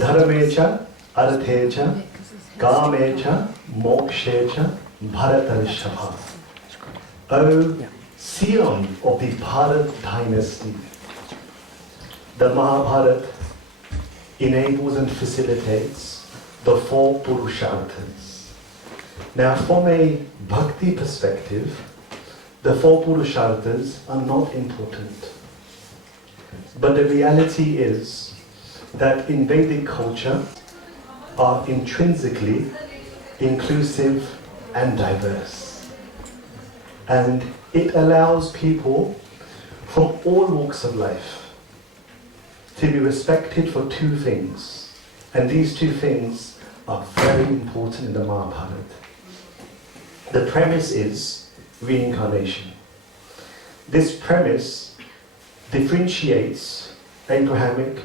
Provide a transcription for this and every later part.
Dharmecha, Arthecha, Kamecha, Mokshecha, Bharatarishabha. O Sion of the Bharat dynasty, the Mahabharata enables and facilitates the four Purusharthas. Now, from a Bhakti perspective, the four Purusharthas are not important. But the reality is that in Vedic culture are intrinsically inclusive and diverse. And it allows people from all walks of life to be respected for two things. And these two things are very important in the Mahabharata. The premise is reincarnation. This premise differentiates Abrahamic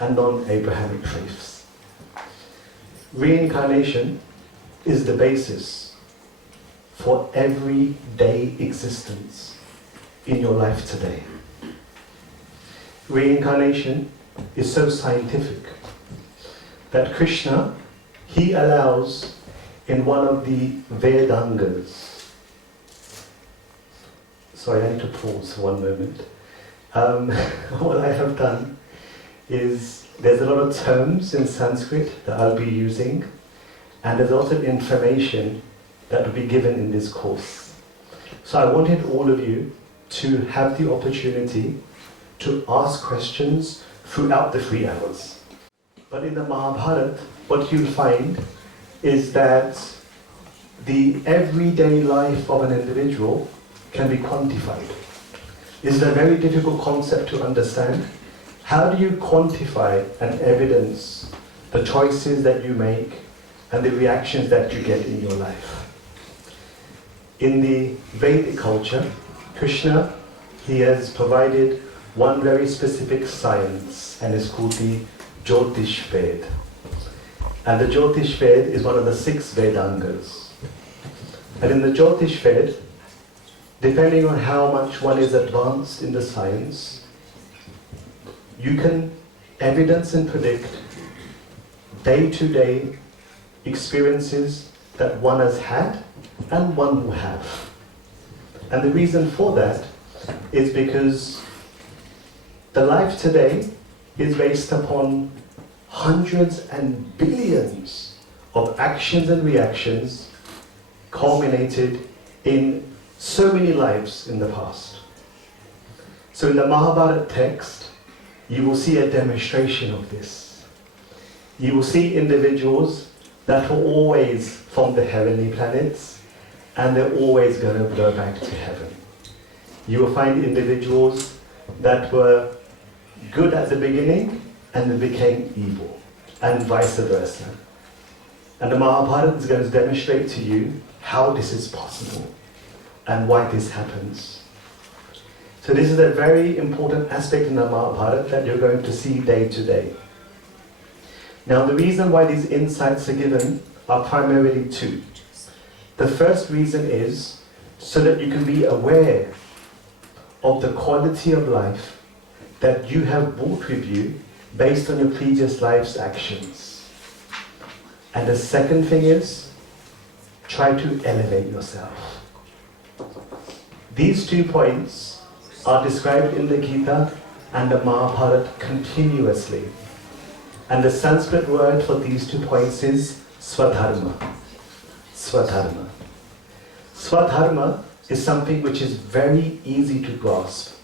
and non-Abrahamic faiths. Reincarnation is the basis for everyday existence in your life today. Reincarnation is so scientific that Krishna, he allows in one of the Vedangas. Sorry, I need to pause for one moment. What I have done is there's a lot of terms in Sanskrit that I'll be using, and there's a lot of information that will be given in this course. So I wanted all of you to have the opportunity to ask questions throughout the 3 hours. But in the Mahabharata, what you'll find is that the everyday life of an individual can be quantified. This is a very difficult concept to understand. How do you quantify and evidence the choices that you make and the reactions that you get in your life? In the Vedic culture, Krishna, he has provided one very specific science, and it's called the Jyotish Ved. And the Jyotish Ved is one of the 6 Vedangas. And in the Jyotish Ved, depending on how much one is advanced in the science, you can evidence and predict day-to-day experiences that one has had and one will have. And the reason for that is because the life today is based upon hundreds and billions of actions and reactions culminated in so many lives in the past. So in the Mahabharata text, you will see a demonstration of this. You will see individuals that were always from the heavenly planets, and they're always going to go back to heaven. You will find individuals that were good at the beginning and then became evil, and vice versa. And the Mahabharata is going to demonstrate to you how this is possible and why this happens. So this is a very important aspect in the Mahabharata that you're going to see day to day. Now the reason why these insights are given are primarily 2. The first reason is so that you can be aware of the quality of life that you have brought with you based on your previous life's actions. And the second thing is, try to elevate yourself. These 2 points are described in the Gita and the Mahabharata continuously. And the Sanskrit word for these 2 points is Swadharma. Swadharma. Swadharma is something which is very easy to grasp.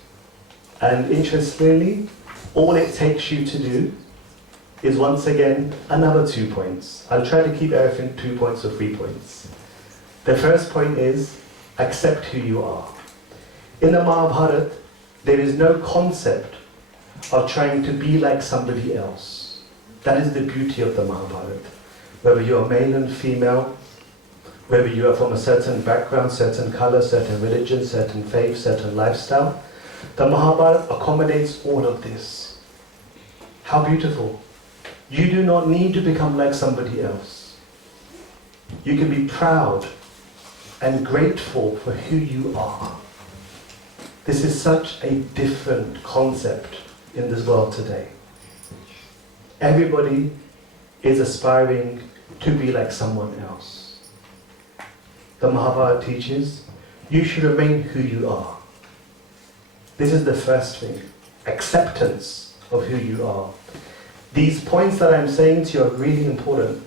And interestingly, all it takes you to do is once again another 2 points. I'll try to keep everything 2 points or 3 points. The first point is accept who you are. In the Mahabharata, there is no concept of trying to be like somebody else. That is the beauty of the Mahabharata. Whether you are male and female, whether you are from a certain background, certain color, certain religion, certain faith, certain lifestyle, the Mahabharata accommodates all of this. How beautiful. You do not need to become like somebody else. You can be proud and grateful for who you are. This is such a different concept in this world today. Everybody is aspiring to be like someone else. The Mahabharata teaches, you should remain who you are. This is the first thing, acceptance of who you are. These points that I'm saying to you are really important,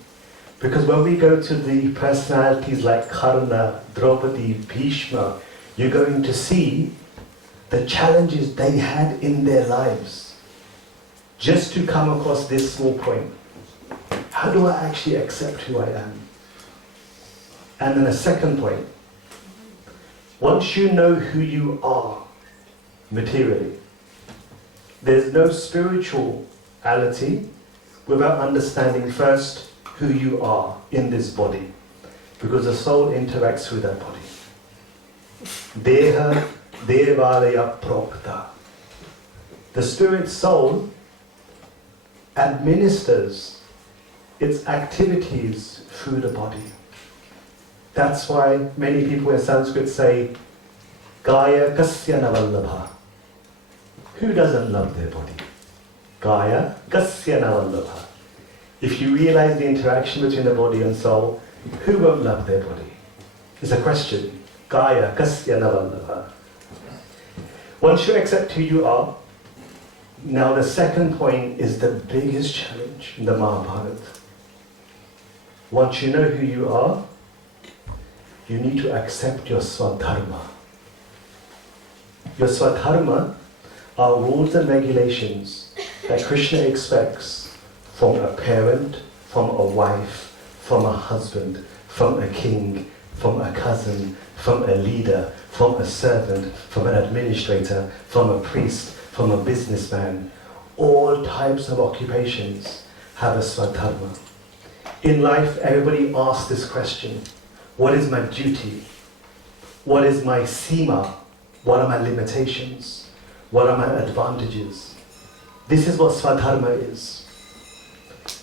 because when we go to the personalities like Karna, Draupadi, Bhishma, you're going to see the challenges they had in their lives just to come across this small point. How do I actually accept who I am? And then a second point, once you know who you are materially, there's no spirituality without understanding first who you are in this body, because the soul interacts with that body. Deha devalaya prokta. The spirit soul administers its activities through the body. That's why many people in Sanskrit say, Gaya kasya navallabha. Who doesn't love their body? Gaya kasya navallabha. If you realize the interaction between the body and soul, who won't love their body? It's a question. Gaya kasya navallabha. Once you accept who you are, now the second point is the biggest challenge in the Mahabharata. Once you know who you are, you need to accept your swadharma. Your swadharma are rules and regulations that Krishna expects from a parent, from a wife, from a husband, from a king, from a cousin, from a leader, from a servant, from an administrator, from a priest, from a businessman. All types of occupations have a swadharma. In life, everybody asks this question: what is my duty? What is my sima? What are my limitations? What are my advantages? This is what swadharma is.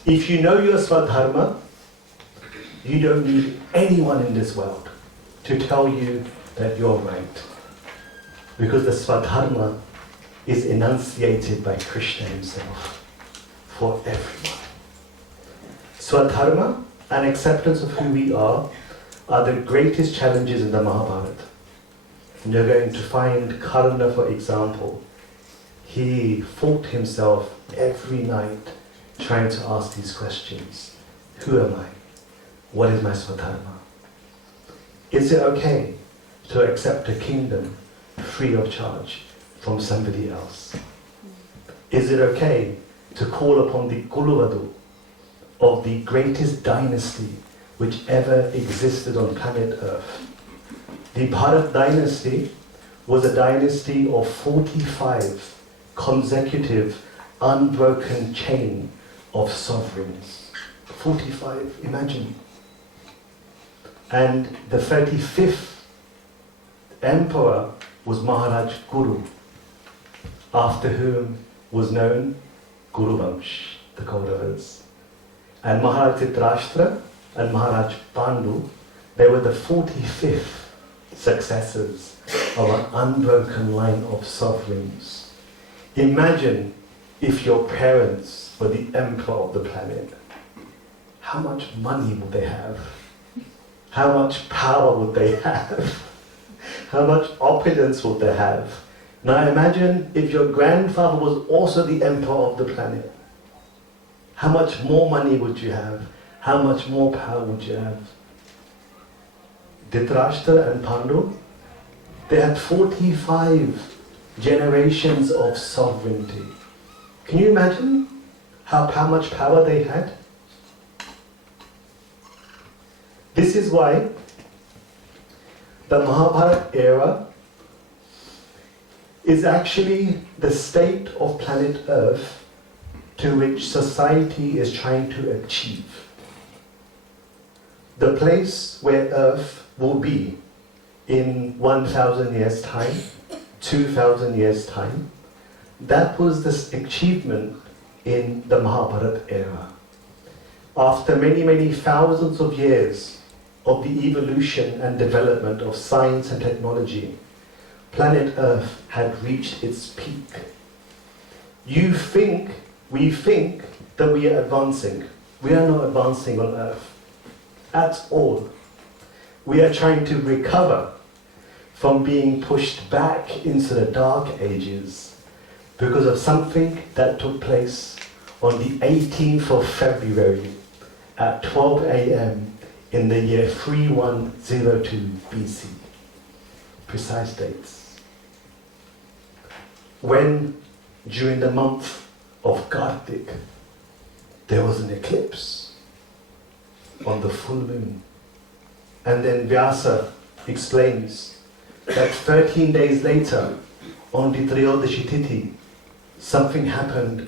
If you know your swadharma, you don't need anyone in this world to tell you that you're right. Because the swadharma is enunciated by Krishna himself for everyone. Swadharma and acceptance of who we are the greatest challenges in the Mahabharata. And you're going to find Karna, for example. He fought himself every night trying to ask these questions. Who am I? What is my swadharma? Is it okay to accept a kingdom free of charge from somebody else? Is it okay to call upon the Kuluvadu of the greatest dynasty which ever existed on planet Earth? The Bharat dynasty was a dynasty of 45 consecutive, unbroken chain of sovereigns. 45, imagine. And the 35th emperor was Maharaj Guru, after whom was known Guru Vamsh, the Kauravas. And Maharaj Dhritarashtra and Maharaj Pandu, they were the 45th successors of an unbroken line of sovereigns. Imagine if your parents were the emperor of the planet. How much money would they have? How much power would they have? How much opulence would they have? Now imagine if your grandfather was also the emperor of the planet. How much more money would you have? How much more power would you have? Dhritarashtra and Pandu, they had 45 generations of sovereignty. Can you imagine how much power they had? This is why the Mahabharata era is actually the state of planet Earth to which society is trying to achieve. The place where Earth will be in 1,000 years' time, 2,000 years' time, that was the achievement in the Mahabharata era. After many, many thousands of years of the evolution and development of science and technology, planet Earth had reached its peak. We think that we are advancing. We are not advancing on earth at all. We are trying to recover from being pushed back into the dark ages because of something that took place on the 18th of February at 12 a.m. in the year 3102 BC. Precise dates. When, during the month of Kartik, there was an eclipse on the full moon. And then Vyasa explains that 13 days later, on the Triyodashi Tithi, something happened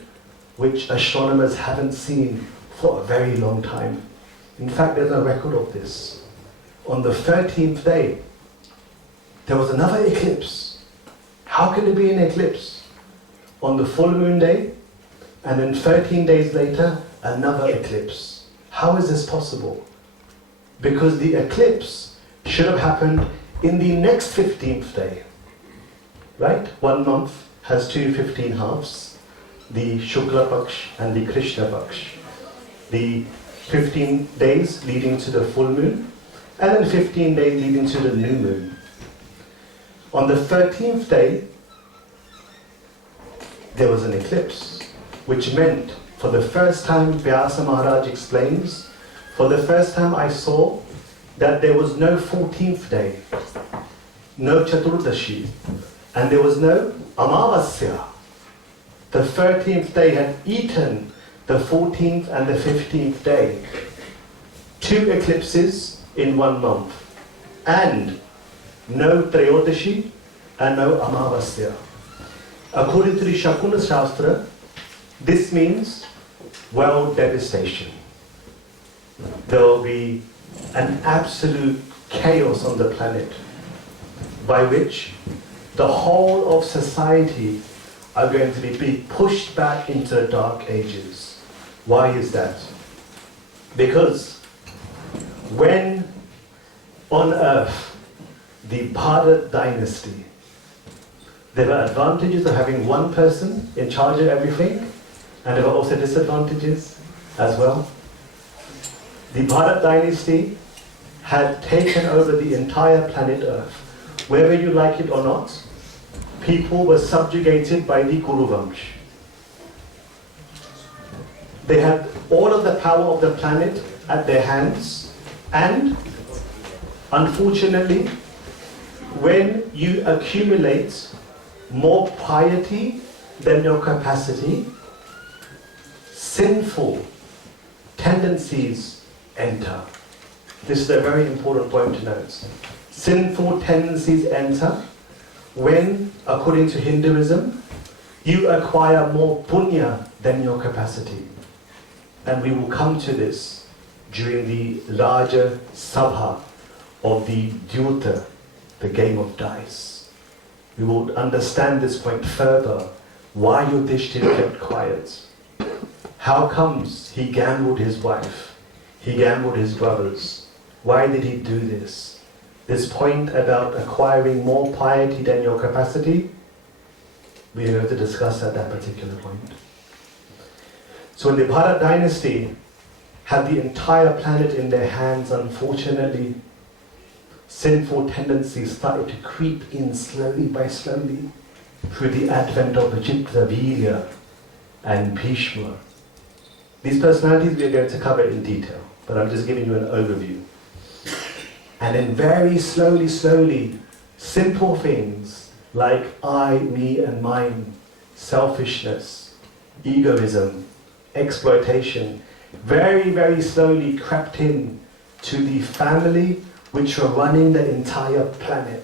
which astronomers haven't seen for a very long time. In fact, there's no record of this. On the 13th day, there was another eclipse. How can there be an eclipse on the full moon day, and then 13 days later, another eclipse? How is this possible? Because the eclipse should have happened in the next 15th day. Right? 1 month has two 15 halves, the Shukla Paksh and the Krishna Paksh. The 15 days leading to the full moon, and then 15 days leading to the new moon. On the 13th day, there was an eclipse, which meant, for the first time, Vyasa Maharaj explains, for the first time I saw that there was no 14th day, no Chaturdashi, and there was no Amavasya. The 13th day had eaten the 14th and the 15th day. 2 eclipses in 1 month, and no Trayodashi and no Amavasya. According to the Shakuna Shastra, this means world devastation. There will be an absolute chaos on the planet, by which the whole of society are going to be pushed back into the dark ages. Why is that? Because when on earth, the Bharat dynasty, there were advantages of having one person in charge of everything, and there were also disadvantages as well. The Bharat dynasty had taken over the entire planet Earth. Whether you like it or not, people were subjugated by the Kuru Vamsh. They had all of the power of the planet at their hands, and unfortunately, when you accumulate more piety than your capacity, sinful tendencies enter. This is a very important point to note. Sinful tendencies enter when, according to Hinduism, you acquire more punya than your capacity. And we will come to this during the larger sabha of the Dyuta, the game of dice. We will understand this point further, why Yudhishthira kept quiet. How comes he gambled his wife? He gambled his brothers. Why did he do this? This point about acquiring more piety than your capacity, we are going to discuss at that particular point. So when the Bharat dynasty had the entire planet in their hands, unfortunately, sinful tendencies started to creep in slowly by slowly through the advent of Vijitra, Virya and Bhishma. These personalities we are going to cover in detail, but I'm just giving you an overview. And then very slowly, simple things like I, me and mine, selfishness, egoism, exploitation, very slowly crept in to the family which were running the entire planet.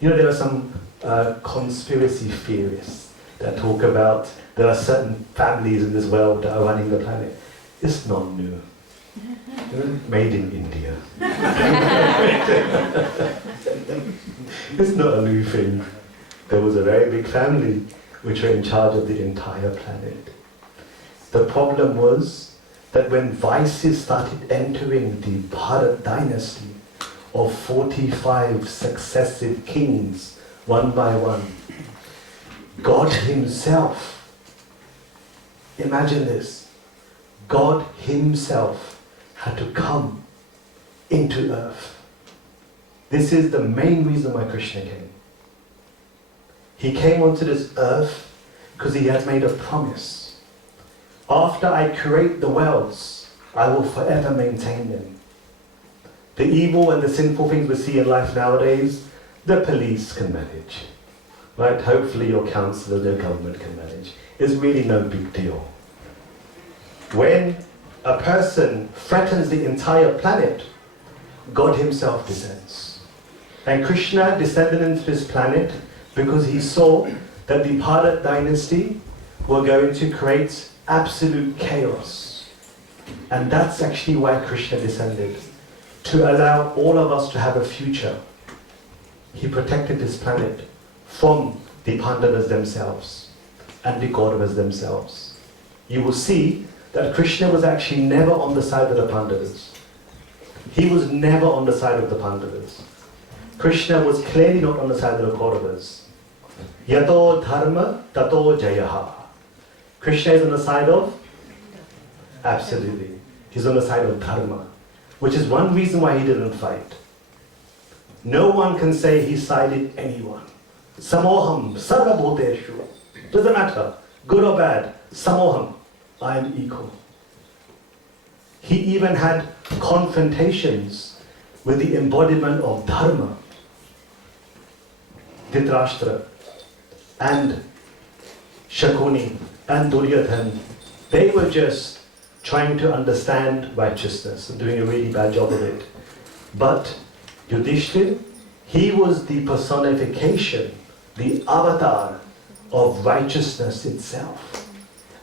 You know, there are some conspiracy theorists that talk about there are certain families in this world that are running the planet. It's not new. Made in India. It's not a new thing. There was a very big family which were in charge of the entire planet. The problem was that when vices started entering the Bharat dynasty of 45 successive kings, one by one, God himself, imagine this, God himself had to come into earth. This is the main reason why Krishna came. He came onto this earth because he had made a promise. After I create the worlds, I will forever maintain them. The evil and the sinful things we see in life nowadays, the police can manage. Right? Hopefully your council or the government can manage. It's really no big deal. When a person threatens the entire planet, God himself descends. And Krishna descended into this planet because he saw that the Bharat dynasty were going to create absolute chaos. And that's actually why Krishna descended, to allow all of us to have a future. He protected this planet from the Pandavas themselves and the Kauravas themselves. You will see that Krishna was actually never on the side of the Pandavas. He was never on the side of the Pandavas. Krishna was clearly not on the side of the Kauravas. Yato dharma tato jayaha. Krishna is on the side of? Absolutely. He's on the side of dharma, which is one reason why he didn't fight. No one can say he sided anyone. Samoham, sarvabhuteshu. Doesn't matter, good or bad. Samoham, I am equal. He even had confrontations with the embodiment of dharma. Dhritarashtra and Shakuni and Duryodhana, they were just trying to understand righteousness and doing a really bad job of it. But Yudhishthira, he was the personification, the avatar of righteousness itself.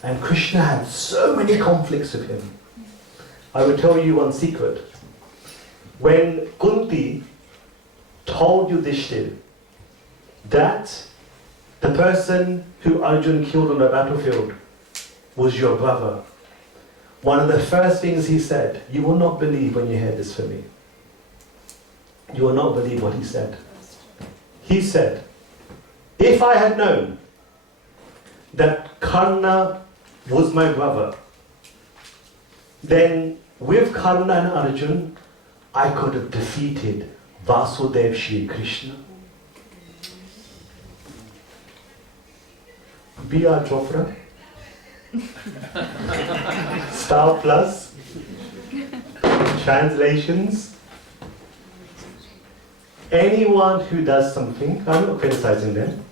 And Krishna had so many conflicts with him. I will tell you one secret. When Kunti told Yudhishthira that the person who Arjun killed on the battlefield was your brother, one of the first things he said, you will not believe when you hear this from me. You will not believe what he said. He said, if I had known that Karna was my brother, then with Karna and Arjun, I could have defeated Vasudev Shri Krishna. B.R. Chopra, Star Plus, translations. Anyone who does something, I'm not criticizing them,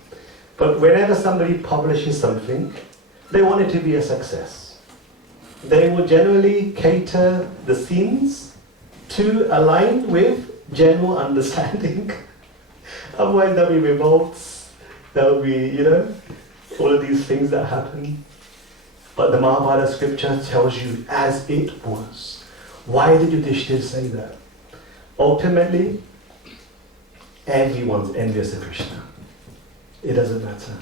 but whenever somebody publishes something, they want it to be a success. They will generally cater the scenes to align with general understanding. Otherwise there'll be revolts, there'll be, all of these things that happen. But the Mahabharata scripture tells you as it was. Why did Yudhishthira say that? Ultimately, everyone's envious of Krishna. It doesn't matter.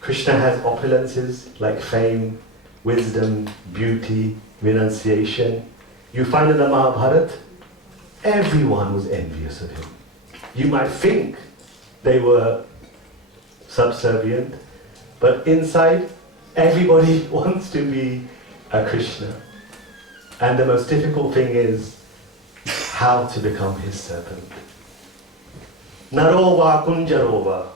Krishna has opulences like fame, wisdom, beauty, renunciation. You find in the Mahabharata, everyone was envious of him. You might think they were subservient, but inside, everybody wants to be a Krishna. And the most difficult thing is how to become his servant. Narova Kunjarova.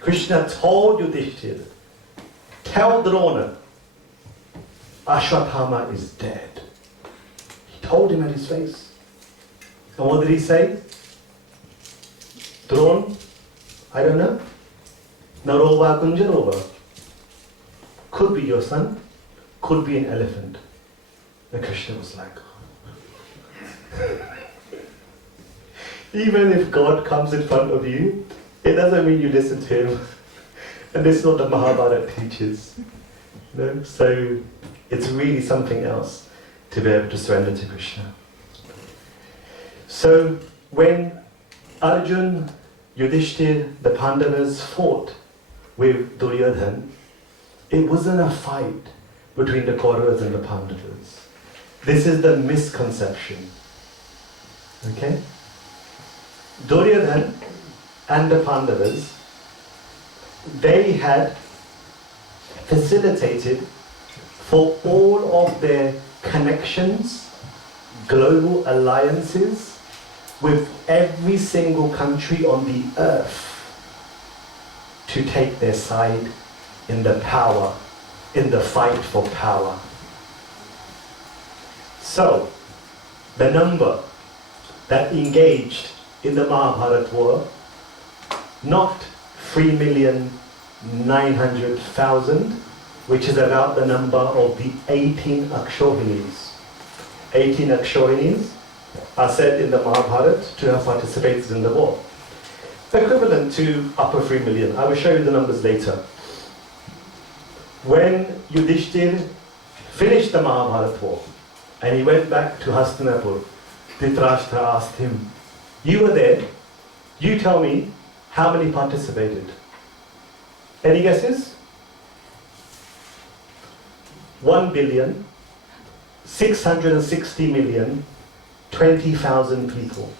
Krishna told Yudhishthira, tell Drona, Ashwatthama is dead. He told him at his face. And what did he say? Drona, I don't know. Narova Kunjarova. Could be your son, could be an elephant. And Krishna was like, even if God comes in front of you, it doesn't mean you listen to him. And this is what the Mahabharata teaches. So it's really something else to be able to surrender to Krishna. So when Arjun, Yudhishthira, the Pandavas fought with Duryodhana, it wasn't a fight between the Kauravas and the Pandavas. This is the misconception. Okay? Duryodhana and the Pandavas, they had facilitated for all of their connections, global alliances with every single country on the earth to take their side in the power, in the fight for power. So, the number that engaged in the Mahabharata war, not 3,900,000, which is about the number of the 18 Akshohinis. 18 Akshohinis are said in the Mahabharata to have participated in the war, equivalent to upper 3 million. I will show you the numbers later. When Yudhishthir finished the Mahabharata war and he went back to Hastinapur, Dhritarashtra asked him, "You were there, you tell me how many participated?" Any guesses? 1,660,020,000 people.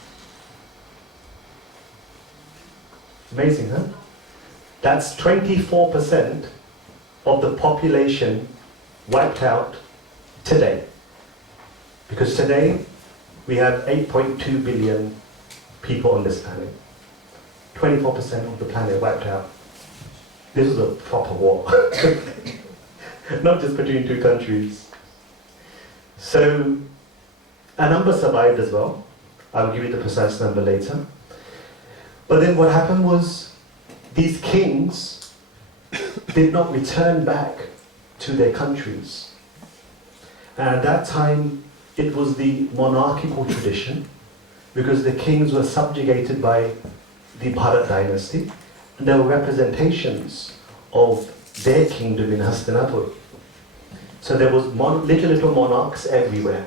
Amazing, huh? That's 24% of the population wiped out today. Because today we have 8.2 billion people on this planet. 24% of the planet wiped out. This is a proper war. Not just between two countries. So, a number survived as well. I'll give you the precise number later. But then what happened was, these kings did not return back to their countries. And at that time, it was the monarchical tradition, because the kings were subjugated by the Bharat dynasty, and there were representations of their kingdom in Hastinapur. So there was little monarchs everywhere.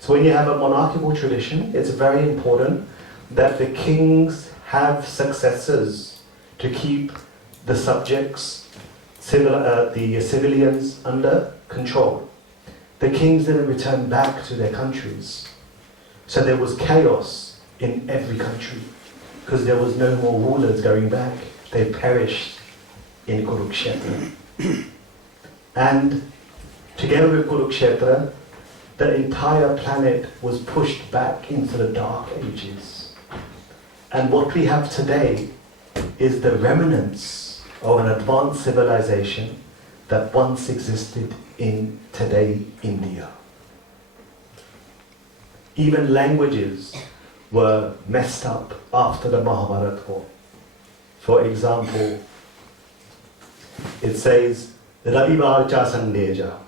So when you have a monarchical tradition, it's very important that the kings have successors to keep the subjects, the civilians under control. The kings didn't return back to their countries. So there was chaos in every country, because there was no more rulers going back. They perished in Kurukshetra. And together with Kurukshetra, the entire planet was pushed back into the dark ages. And what we have today is the remnants of an advanced civilization that once existed in today India. Even languages were messed up after the Mahabharata war. For example, it says, Ravivar cha Sandeja.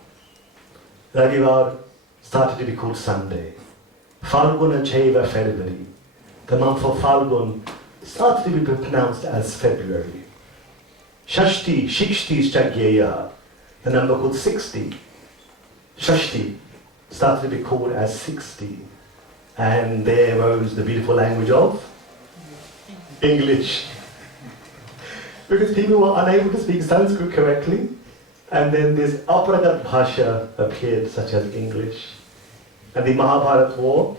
Ravivar started to be called Sunday. Falguna Cheva February. The month of Falgun started to be pronounced as February. Shashti, Shikshti Shagyeya, the number called 60. Shashti started to be called as 60. And there arose the beautiful language of English. Because people were unable to speak Sanskrit correctly, and then this Aparagat Bhasha appeared, such as English. And the Mahabharata war,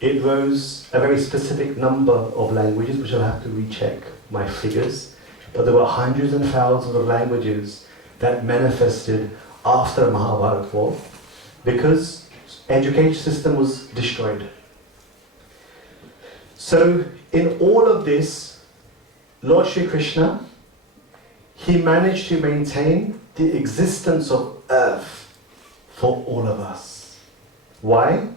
it rose a very specific number of languages, which I'll have to recheck my figures, but there were hundreds and thousands of languages that manifested after the Mahabharata war, because education system was destroyed. So in all of this, Lord Shri Krishna, he managed to maintain the existence of earth for all of us. Why?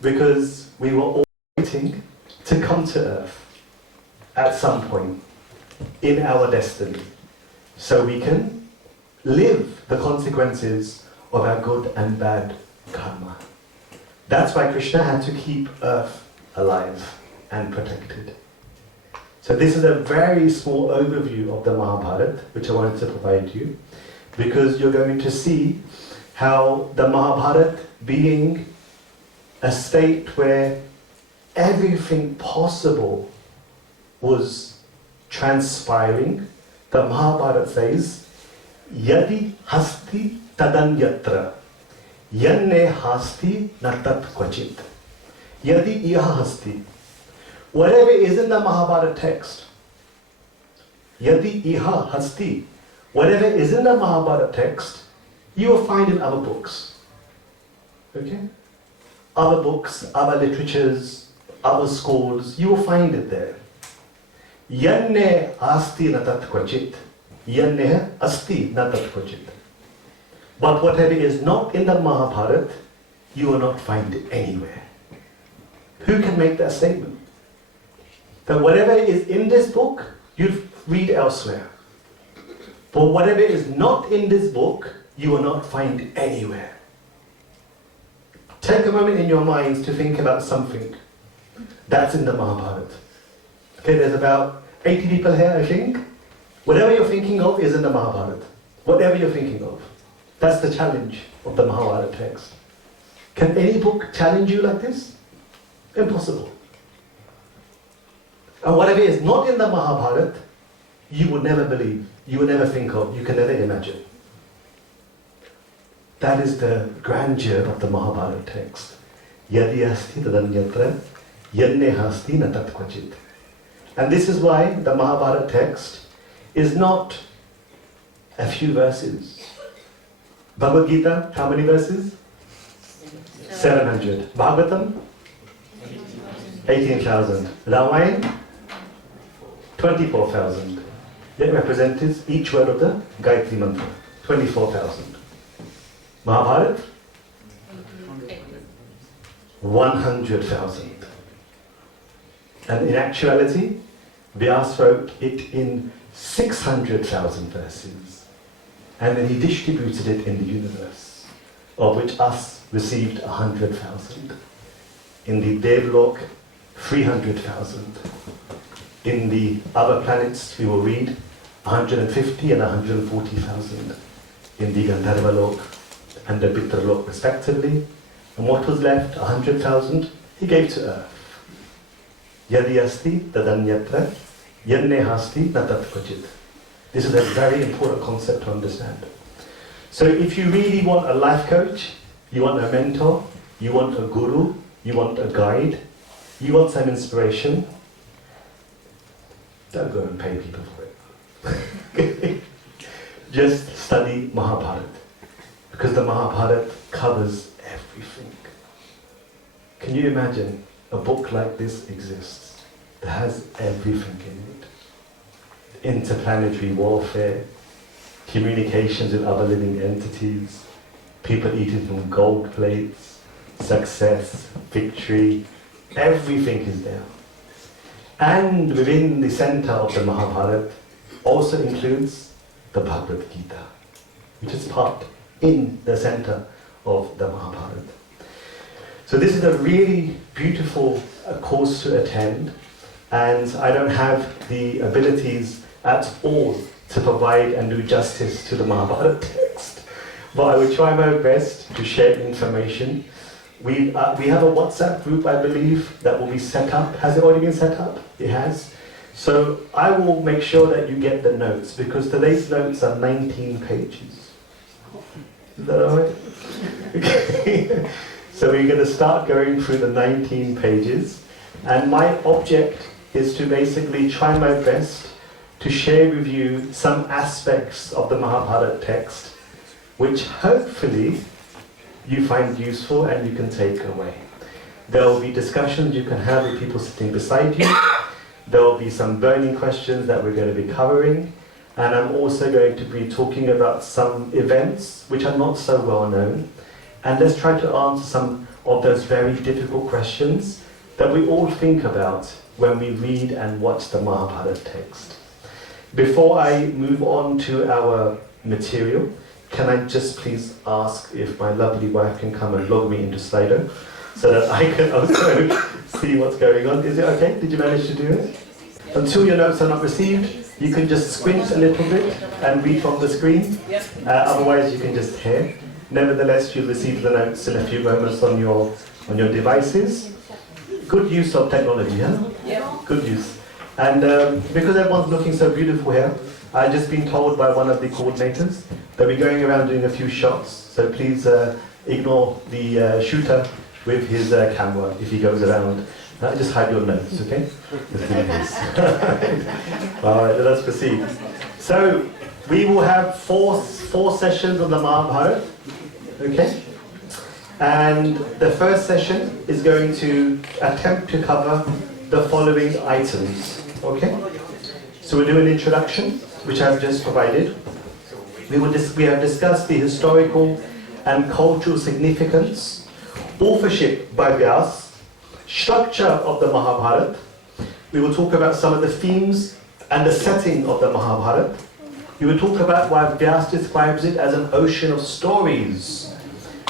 Because we were all waiting to come to earth at some point in our destiny, so we can live the consequences of our good and bad karma. That's why Krishna had to keep earth alive and protected. So this is a very small overview of the Mahabharata, which I wanted to provide you, because you're going to see how the Mahabharata, being a state where everything possible was transpiring, the Mahabharata says, Yadi hasti tadanyatra, yanne hasti natat kvachit. Yadi iha hasti. Whatever is in the Mahabharata text, Yadi iha hasti, whatever is in the Mahabharata text you will find in other books. Okay? Other books, other literatures, other schools, you will find it there. Yanne asti na tat kvachit. Yanne asti na tat kvachit. But whatever is not in the Mahabharata, you will not find it anywhere. Who can make that statement? That whatever is in this book, you read elsewhere. But whatever is not in this book, you will not find anywhere. Take a moment in your minds to think about something that's in the Mahabharata. Okay, there's about 80 people here, I think. Whatever you're thinking of is in the Mahabharata. Whatever you're thinking of. That's the challenge of the Mahabharata text. Can any book challenge you like this? Impossible. And whatever is not in the Mahabharata, you would never believe, you would never think of, you can never imagine. That is the grandeur of the Mahabharata text. Yadi asti tadanyatra, yanne hasti na tat kvachit. And this is why the Mahabharata text is not a few verses. Bhagavad Gita, how many verses? 700. Bhagavatam? 18,000. Ramayana? 24,000. It represents each word of the Gayatri Mantra. 24,000. Mahabharata? 100,000. And in actuality, Vyasa wrote it in 600,000 verses. And then he distributed it in the universe, of which us received 100,000. In the Devlok, 300,000. In the other planets, we will read 150 and 140,000. In the Gandharva Lok and the Pitra Lok, respectively. And what was left, 100,000, he gave to earth. Yadi asti tadanyatra, yanne hasti na tat kvachit. This is a very important concept to understand. So if you really want a life coach, you want a mentor, you want a guru, you want a guide, you want some inspiration, don't go and pay people for it. Just study Mahabharata. Because the Mahabharata covers everything. Can you imagine a book like this exists that has everything in it? Interplanetary warfare, communications with other living entities, people eating from gold plates, success, victory, everything is there. And within the center of the Mahabharata also includes the Bhagavad Gita, which is part in the center of the Mahabharata. So this is a really beautiful course to attend, and I don't have the abilities at all to provide and do justice to the Mahabharata text, but I will try my best to share information. We have a WhatsApp group, I believe, that will be set up. Has it already been set up? It has. So I will make sure that you get the notes, because today's notes are 19 pages. Is that alright? Okay. So we're going to start going through the 19 pages, and my object is to basically try my best to share with you some aspects of the Mahabharata text, which hopefully you find useful and you can take away. There will be discussions you can have with people sitting beside you. There will be some burning questions that we're going to be covering. And I'm also going to be talking about some events which are not so well known. And let's try to answer some of those very difficult questions that we all think about when we read and watch the Mahabharata text. Before I move on to our material, can I just please ask if my lovely wife can come and log me into Slido so that I can also see what's going on? Is it okay? Did you manage to do it? Until your notes are not received, you can just squint a little bit and read from the screen. Otherwise, you can just hear. Nevertheless, you'll receive the notes in a few moments on your devices. Good use of technology, huh? Yeah. Good use. And because everyone's looking so beautiful here, I've just been told by one of the coordinators that we're going around doing a few shots. So please ignore the shooter with his camera if he goes around. Just hide your nose, okay? Alright, let's proceed. So, We will have four sessions on the Mahabharata, okay? And the first session is going to attempt to cover the following items, okay? So we'll do an introduction, which I've just provided. We have discussed the historical and cultural significance, authorship by Vyas, structure of the Mahabharata. We will talk about some of the themes and the setting of the Mahabharata. We will talk about why Vyas describes it as an ocean of stories.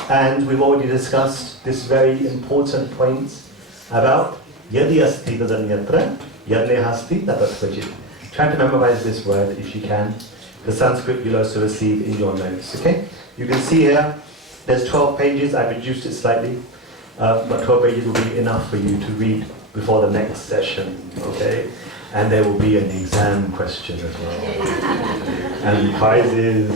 And we've already discussed this very important point about Yadi asti tadanyatra, yadne hasti tatat. Try to memorize this word if you can. The Sanskrit you'll also receive in your notes, okay? You can see here, there's 12 pages. I've reduced it slightly, but 12 pages will be enough for you to read before the next session, okay? And there will be an exam question as well. And prizes,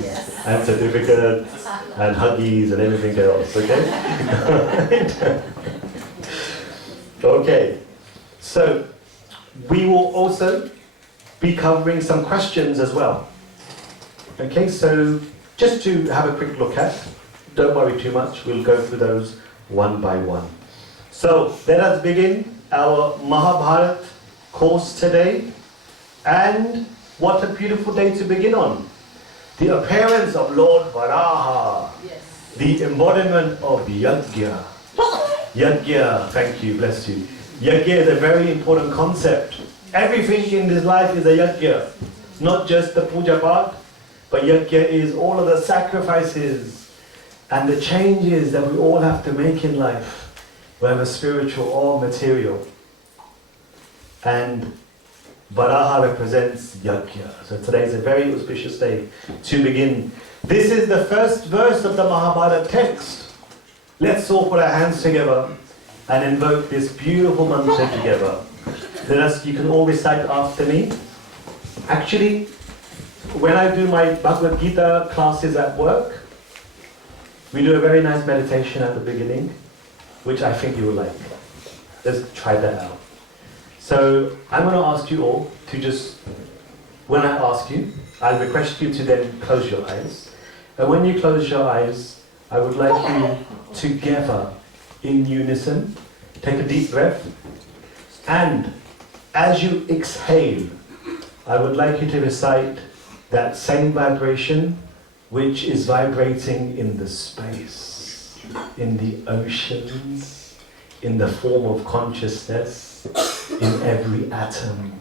and certificates, and huggies, and everything else, okay? Okay, so we will also be covering some questions as well. Okay, so just to have a quick look at, don't worry too much, we'll go through those one by one. So let us begin our Mahabharata course today. And what a beautiful day to begin on. The appearance of Lord Varaha, yes. The embodiment of Yajna. Yajna, thank you, bless you. Yajna is a very important concept. Everything in this life is a yajna. Not just the puja part, but yajna is all of the sacrifices and the changes that we all have to make in life, whether spiritual or material. And Varaha represents yajna. So today is a very auspicious day to begin. This is the first verse of the Mahabharata text. Let's all put our hands together and invoke this beautiful mantra together. You can all recite after me. Actually, when I do my Bhagavad Gita classes at work, we do a very nice meditation at the beginning, which I think you will like. Let's try that out. So I'm going to ask you all to just, when I ask you, I'll request you to then close your eyes. And when you close your eyes, I would like you together in unison, take a deep breath, and as you exhale, I would like you to recite that same vibration which is vibrating in the space, in the oceans, in the form of consciousness, in every atom,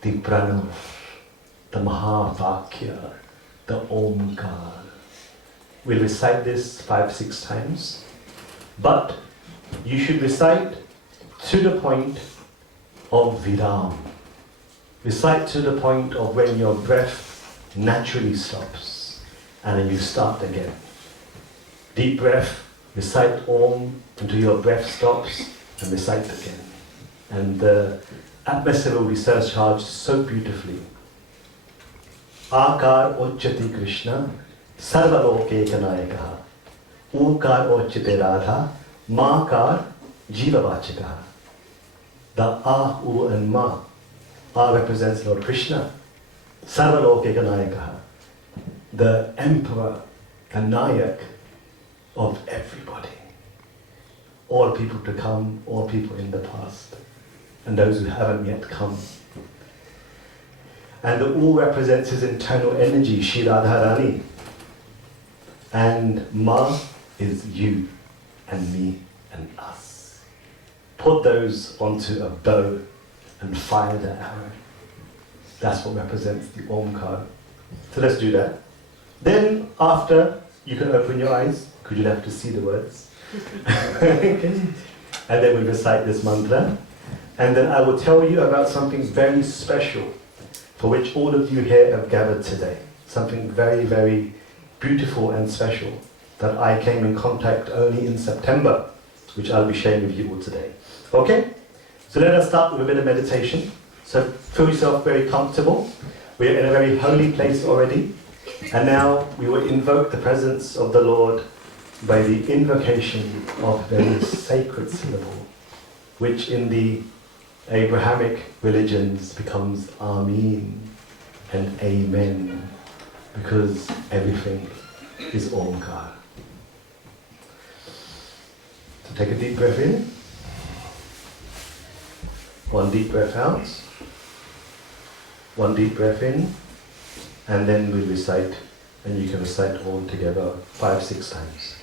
the Pranav, the Mahavakya, the Omkar. We'll recite this 5-6 times, but you should recite to the point of Viram. Recite to the point of when your breath naturally stops and then you start again. Deep breath, recite Om until your breath stops and recite again. And the atmosphere will be surcharged so beautifully. Akar Ochati Krishna, Sarvaloke Kanayakaha. Ukar Ochate Radha, Makar Jivavachikaha. The Ah, U and Ma. Ah represents Lord Krishna. Sarvaloke Kanayakaha. The Emperor, the Nayak of everybody. All people to come, all people in the past, and those who haven't yet come. And the U represents his internal energy, Shri Radharani. And Ma is you and me and us. Put those onto a bow and fire the arrow. That's what represents the Omkar. So let's do that. Then after, you can open your eyes, because you'll have to see the words. Okay. And then we recite this mantra. And then I will tell you about something very special for which all of you here have gathered today. Something very, very beautiful and special that I came in contact only in September, which I'll be sharing with you all today. Okay? So let us start with a bit of meditation. So feel yourself very comfortable. We are in a very holy place already. And now we will invoke the presence of the Lord by the invocation of the sacred syllable, which in the Abrahamic religions becomes Amen and Amen. because everything is Omkar. So take a deep breath in, one deep breath out, one deep breath in, and then we'll recite, and you can recite all together 5-6 times.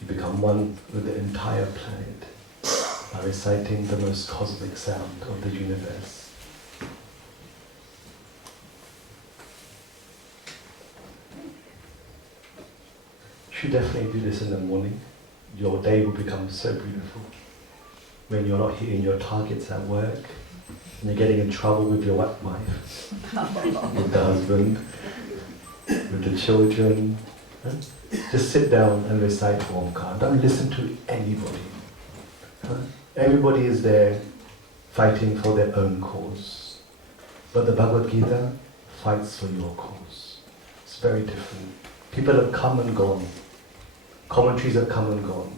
You become one with the entire planet by reciting the most cosmic sound of the universe. You should definitely do this in the morning. Your day will become so beautiful. When you're not hitting your targets at work, and you're getting in trouble with your wife, with the husband, with the children. Just sit down and recite Omkar. Don't listen to anybody. Everybody is there fighting for their own cause. But the Bhagavad Gita fights for your cause. It's very different. People have come and gone. Commentaries have come and gone.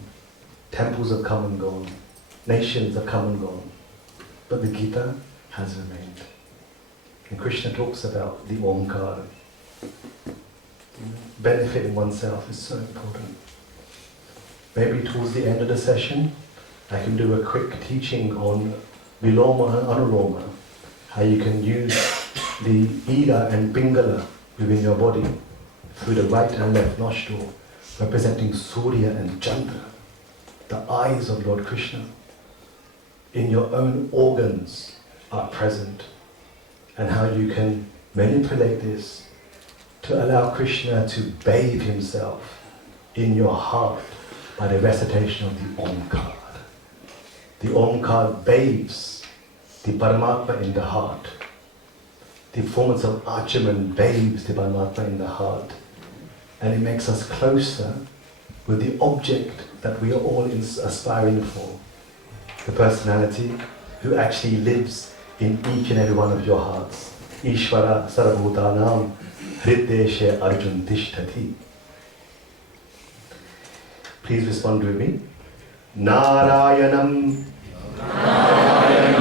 Temples have come and gone. Nations have come and gone. But the Gita has remained. And Krishna talks about the Omkar. Benefiting oneself is so important. Maybe towards the end of the session, I can do a quick teaching on Viloma and Anuloma, how you can use the Ida and Pingala within your body through the right and left nostril, representing Surya and Chandra, the eyes of Lord Krishna. In your own organs are present, and how you can manipulate this to allow Krishna to bathe himself in your heart by the recitation of the Omkar. The Omkar bathes the Paramatma in the heart. The performance of Achaman bathes the Paramatma in the heart. And it makes us closer with the object that we are all aspiring for. The personality who actually lives in each and every one of your hearts. Ishvara Sarabhutanam Hriddeshe Arjun Tishtati. Please respond with me. Narayanam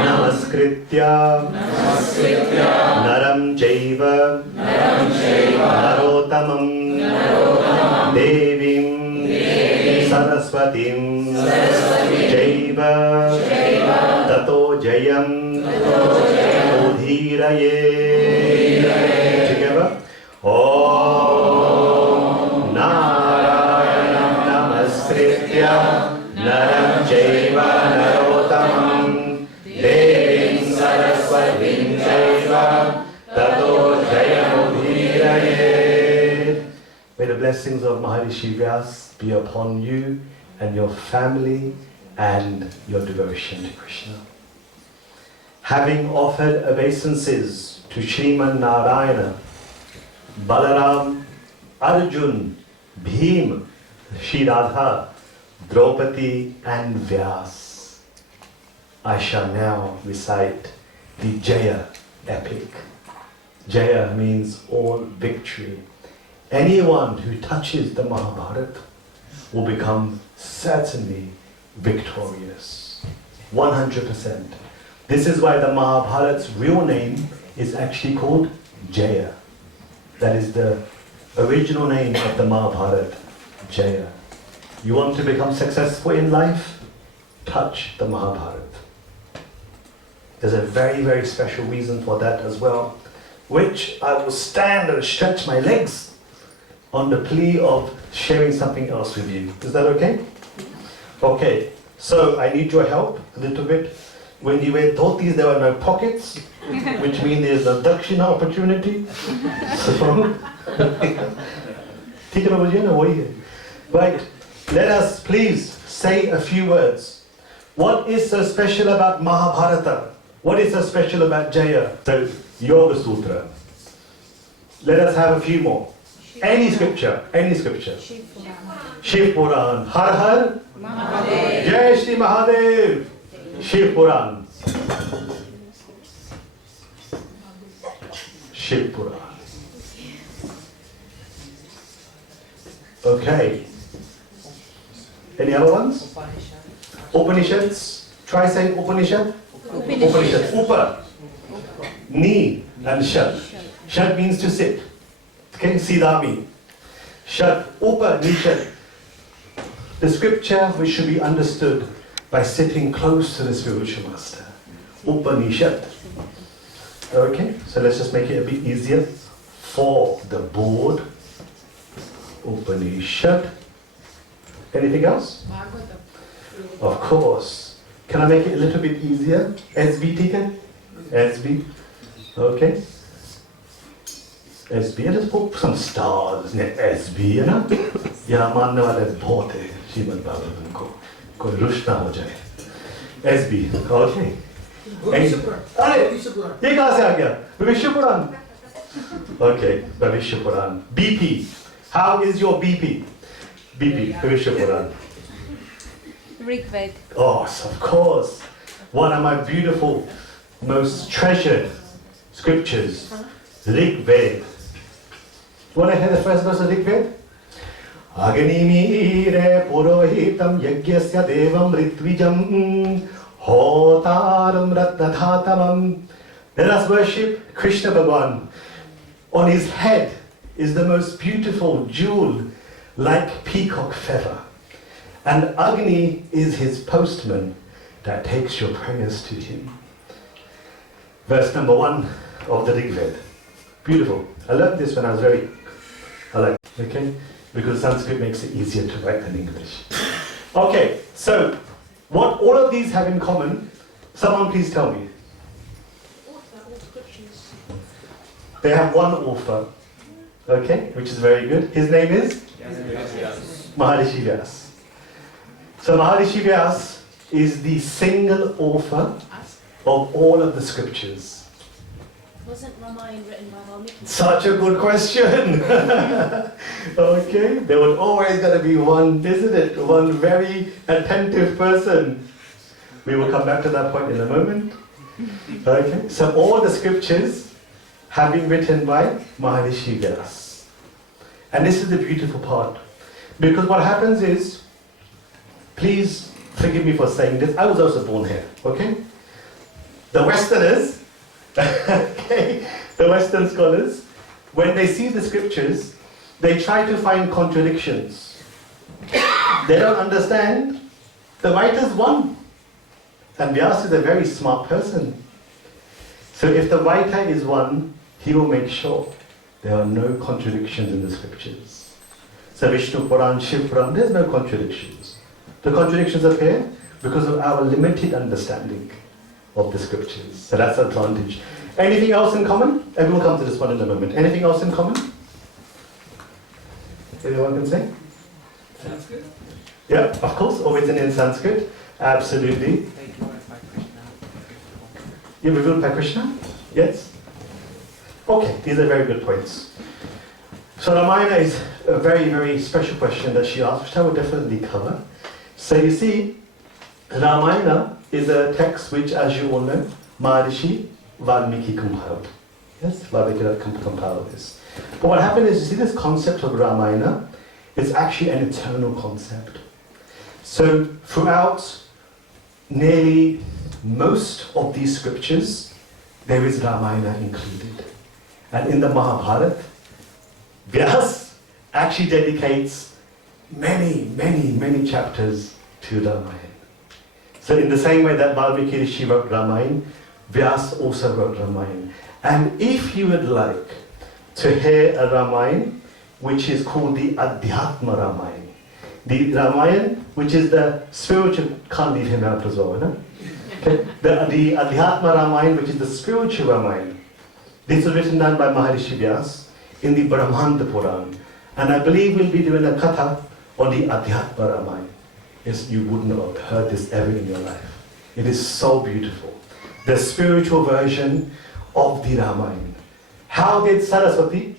Namaskritya Naram Chaiva Narotamam Devim Saraswatim Chaiva Tato Jayam Udhiraye. Together. Om Narayanam Namaskritya Naram Chaiva Narotamam Devim Saraswatim Chaiva Tato Jayamudhiraye. May the blessings of Maharishi Vyas be upon you and your family and your devotion to Krishna. Having offered obeisances to Sriman Narayana, Balaram, Arjun, Bhim, Shri Radha, Draupadi and Vyas. I shall now recite the Jaya epic. Jaya means all victory. Anyone who touches the Mahabharata will become certainly victorious. 100%. This is why the Mahabharata's real name is actually called Jaya. That is the original name of the Mahabharata, Jaya. You want to become successful in life? Touch the Mahabharata. There's a very, very special reason for that as well, which I will stand and stretch my legs on the plea of sharing something else with you. Is that okay? Okay, so I need your help a little bit. When you wear dhotis, there are no pockets, which means there's a dakshina opportunity. So, right, let us please say a few words. What is so special about Mahabharata? What is so special about Jaya? So, Yoga Sutra. Let us have a few more. Any scripture, any scripture. Shiv Puran. Har Har Mahadev. Jai Shri Mahadev. Shiv Puran. Shiv Puran. Okay. Any other ones? Upanishads. Try saying Upanishad. Upanishad. Upa. Ni and Shad. Shad means to sit. Okay, Sidami. Shad. Upa Nishad. The scripture which should be understood by sitting close to the spiritual master. Upanishad. Okay, so let's just make it a bit easier for the board. Upanishad. Anything else? Of course. Can I make it a little bit easier? SB ticket? SB. Okay. SB. Let's put some stars, isn't it? SB, you know? Yeah, manne wale bahut hai. Shrimad Bhagavatam ko. Koi rush na ho jaye. SB. Okay. अरे ये कहाँ से आ गया? भविष्य पुराण. Okay, भविष्य पुराण. BP. How is your BP? BP, भविष्य पुराण. Rigved. Oh, of course. One of my beautiful, most treasured scriptures. Rigved. Want to hear the first verse of Rigved? Agnimire purohitam yagyasya devam ritvijam hotaram ratnadhatamam. Let us worship Krishna Bhagavan. On his head is the most beautiful jewel like peacock feather. And Agni is his postman that takes your prayers to him. Verse number 1 of the Rigved. Beautiful. I learned this when I was I like it, okay? Because Sanskrit makes it easier to write than English. Okay, so what all of these have in common, someone please tell me. They have one author, okay, which is very good. His name is? Maharishi Vyas. So Maharishi Vyas is the single author of all of the scriptures. Wasn't Ramayana written by Valmiki? Such a good question. Okay, there was always going to be one, isn't it? One very attentive person. We will come back to that point in a moment. Okay, so all the scriptures have been written by Maharishi Vyas. And this is the beautiful part. Because what happens is, please forgive me for saying this, I was also born here, okay? The Westerners, okay, the Western scholars, when they see the scriptures, they try to find contradictions. They don't understand. The writer's one. And Vyas is a very smart person. So if the writer is one, he will make sure there are no contradictions in the scriptures. So Vishnu Puran, Shiv Puran, there's no contradictions. The contradictions appear because of our limited understanding of the scriptures. So that's the advantage. Anything else in common? And we'll come to this one in a moment. Anything else in common? Anyone can say? Sanskrit? Yeah, of course, always in Sanskrit. Absolutely. You revealed by Krishna? Yes? Okay, these are very good points. So Ramayana is a very, very special question that she asked, which I will definitely cover. So you see, Ramayana is a text which, as you all know, Maharishi Valmiki compiled. Yes, Valmiki compiled this. But what happened is, you see, this concept of Ramayana is actually an eternal concept. So throughout nearly most of these scriptures, there is Ramayana included. And in the Mahabharata, Vyas actually dedicates many, many, many chapters to Ramayana. So in the same way that Valmiki Rishi wrote Ramayana, Vyas also wrote Ramayana. And if you would like to hear a Ramayana, which is called the Adhyatma Ramayana, the Ramayana, which is the spiritual, can't leave him out as well, no? Okay. The Adhyatma Ramayana, which is the spiritual Ramayana, this was written down by Maharishi Vyas in the Brahmanda Puran. And I believe we'll be doing a katha on the Adhyatma Ramayana. Yes, you wouldn't have heard this ever in your life. It is so beautiful. The spiritual version of the Ramayana. How did Saraswati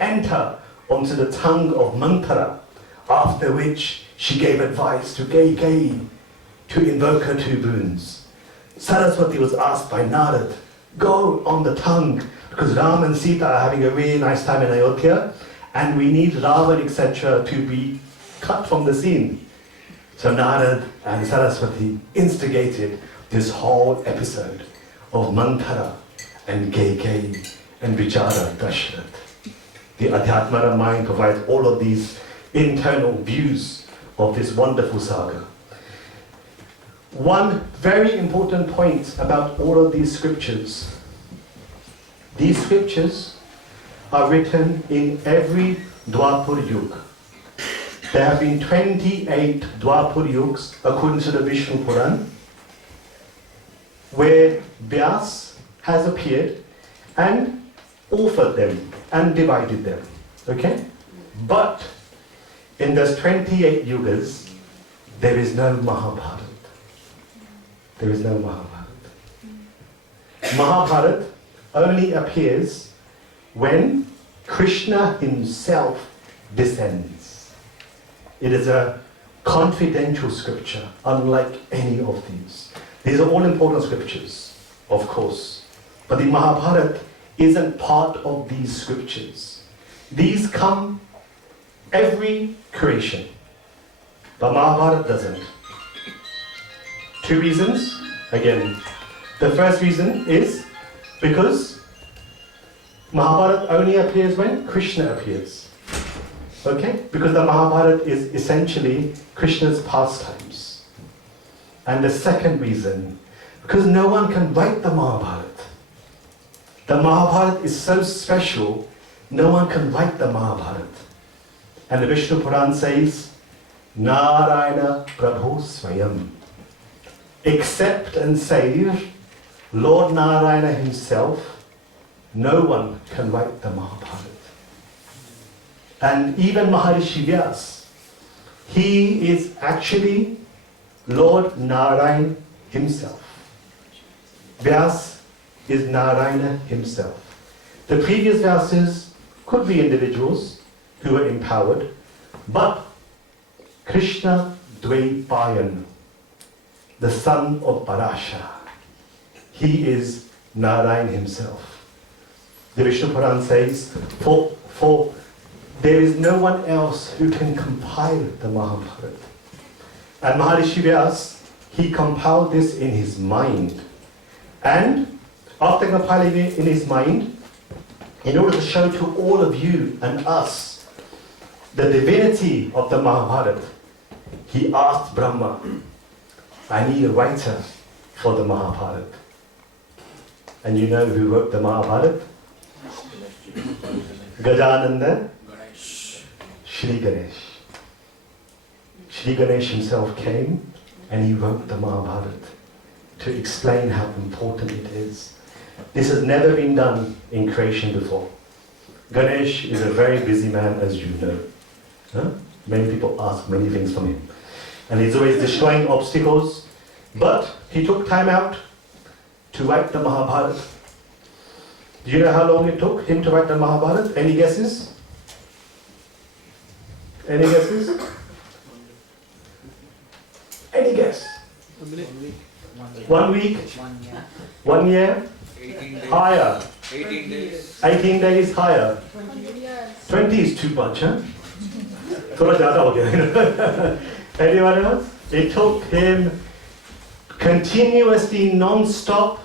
enter onto the tongue of Manthara, after which she gave advice to Kaikeyi to invoke her two boons? Saraswati was asked by Narad, go on the tongue, because Ram and Sita are having a really nice time in Ayodhya, and we need Ravan, etc. to be cut from the scene. So Narad and Saraswati instigated this whole episode of Manthara and Kaikeyi and Vichara Dashrath. The Adhyatma Ramayana provides all of these internal views of this wonderful saga. One very important point about all of these scriptures are written in every Dwapar Yuga. There have been 28 Dwapar Yugas according to the Vishnu Puran, where Vyas has appeared and authored them and divided them. Okay? But in those 28 yugas, there is no Mahabharata. There is no Mahabharata. Mahabharata only appears when Krishna himself descends. It is a confidential scripture, unlike any of these. These are all important scriptures, of course. But the Mahabharata isn't part of these scriptures. These come every creation, but Mahabharata doesn't. Two reasons. Again, the first reason is because Mahabharata only appears when Krishna appears. Okay? Because the Mahabharata is essentially Krishna's pastimes. And the second reason, because no one can write the Mahabharata. The Mahabharata is so special, no one can write the Mahabharata. And the Vishnu Puran says, Narayana Prabhu Swayam. Except and save Lord Narayana himself, no one can write the Mahabharata. And even Maharishi Vyas, he is actually Lord Narayana himself. Vyas is Narayana himself. The previous Vyasas could be individuals who were empowered, but Krishna Dvaipayan, the son of Parasha, he is Narayana himself. The Vishnu Puran says, for there is no one else who can compile the Mahabharata. And Maharishi Vyas, he compiled this in his mind. And after compiling it in his mind, in order to show to all of you and us the divinity of the Mahabharata, he asked Brahma, I need a writer for the Mahabharata. And you know who wrote the Mahabharata? Gajananda Shri Ganesh. Shri Ganesh himself came and he wrote the Mahabharata to explain how important it is. This has never been done in creation before. Ganesh is a very busy man, as you know. Huh? Many people ask many things from him. And he's always destroying obstacles. But he took time out to write the Mahabharata. Do you know how long it took him to write the Mahabharata? Any guesses? Any guesses? Any guess? 1 week? 1 year? 18 days. Higher? 18 days. 18 days? Higher? 20 years. 20 is too much, huh? थोड़ा ज़्यादा हो गया. Anyone else? It took him continuously, non-stop,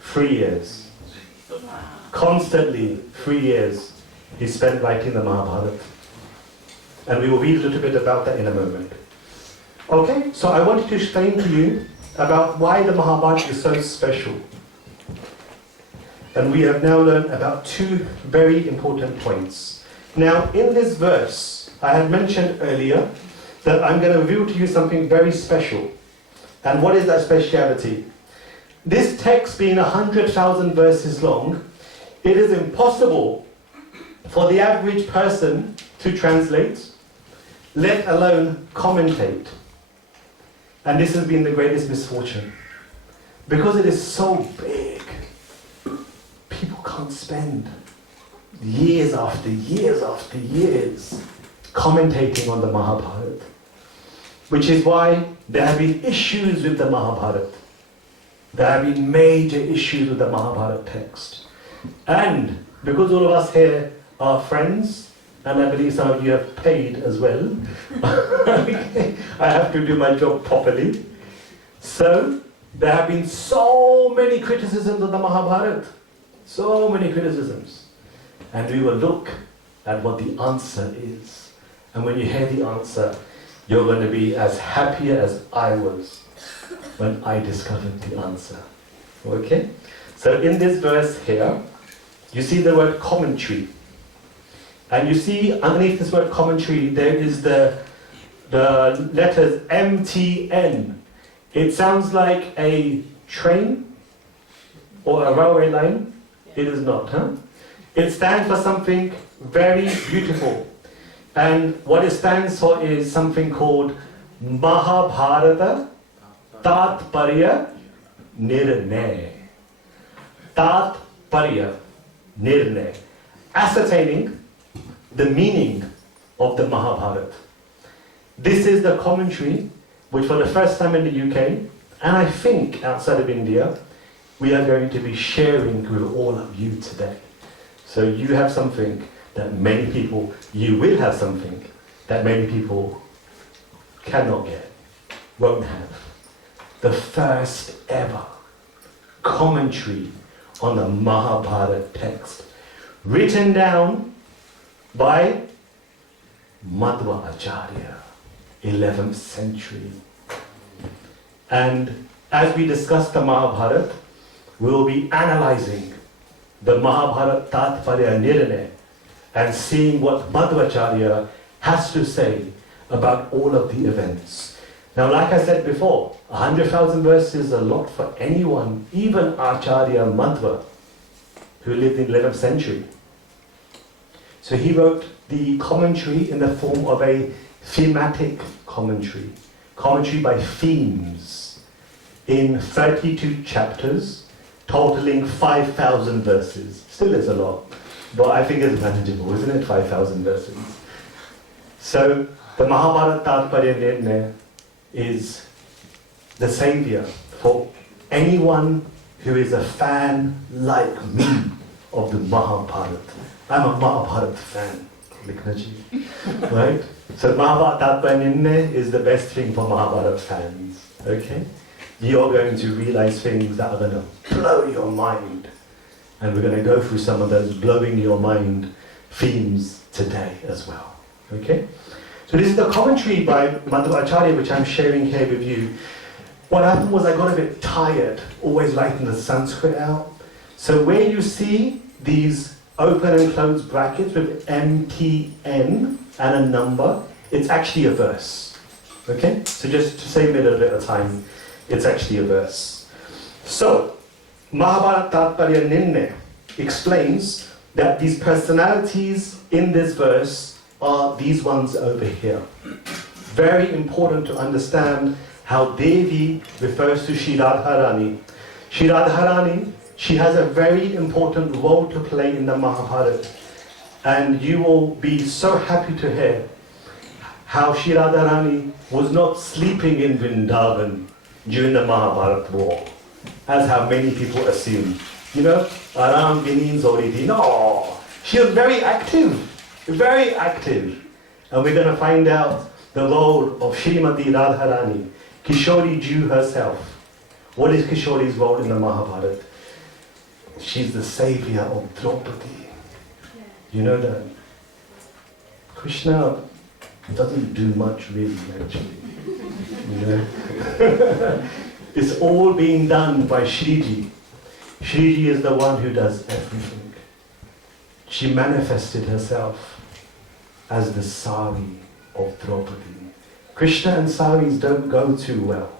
3 years. Constantly, 3 years he spent writing the Mahabharata. And we will read a little bit about that in a moment. Okay, so I wanted to explain to you about why the Mahabharata is so special. And we have now learned about 2 very important points. Now, in this verse, I had mentioned earlier that I'm going to reveal to you something very special. And what is that speciality? This text being 100,000 verses long, it is impossible for the average person to translate, let alone commentate. And this has been the greatest misfortune. Because it is so big, people can't spend years after years after years commentating on the Mahabharata. Which is why there have been issues with the Mahabharata. There have been major issues with the Mahabharata text. And because all of us here are friends, and I believe some of you have paid as well, I have to do my job properly. So, there have been so many criticisms of the Mahabharata. So many criticisms. And we will look at what the answer is. And when you hear the answer, you're going to be as happy as I was when I discovered the answer. Okay? So in this verse here, you see the word commentary. And you see underneath this word commentary, there is the letters MTN. It sounds like a train or a railway line. It is not, huh? It stands for something very beautiful. And what it stands for is something called Mahabharata Tatparya Nirnay. Tatparya Nirnay. Ascertaining the meaning of the Mahabharata. This is the commentary which for the first time in the UK, and I think outside of India, we are going to be sharing with all of you today. So you have something that many people, you will have something that many people cannot get, won't have. The first ever commentary on the Mahabharata text, written down by Madhva Acharya, 11th century. And as we discuss the Mahabharata, we will be analyzing the Mahabharata Tatparya Nirnay and seeing what Madhvacharya has to say about all of the events. Now, like I said before, 100,000 verses is a lot for anyone, even Acharya Madhva, who lived in the 11th century. So he wrote the commentary in the form of a thematic commentary by themes, in 32 chapters, totaling 5,000 verses. Still is a lot, but I think it's manageable, isn't it? 5,000 verses. So, the Mahabharata Tatparya Nirnay is the savior for anyone who is a fan like me of the Mahabharata. I'm a Mahabharata fan, right? So Mahabharata Tatparya Nirnay is the best thing for Mahabharata fans, okay? You're going to realize things that are going to blow your mind. And we're going to go through some of those blowing your mind themes today as well, okay? So this is the commentary by Madhva Acharya, which I'm sharing here with you. What happened was I got a bit tired, always writing the Sanskrit out. So where you see these open and closed brackets with MTN and a number, it's actually a verse. Okay? So just to save me a little bit of time, it's actually a verse. So, Mahabharata Tatparya Nirnay explains that these personalities in this verse are these ones over here. Very important to understand how Devi refers to Shri Radharani. Shri Radharani She has a very important role to play in the Mahabharata. And you will be so happy to hear how Shri Radharani was not sleeping in Vrindavan during the Mahabharata war, as how many people assume. You know, Aram Ginin Zoriti. No, she was very active, very active. And we're going to find out the role of Srimati Radharani, Kishori Jew herself. What is Kishori's role in the Mahabharata? She's the savior of Draupadi. You know that? Krishna doesn't do much really, actually. You know? It's all being done by Shriji. Shriji is the one who does everything. She manifested herself as the sari of Draupadi. Krishna and saris don't go too well.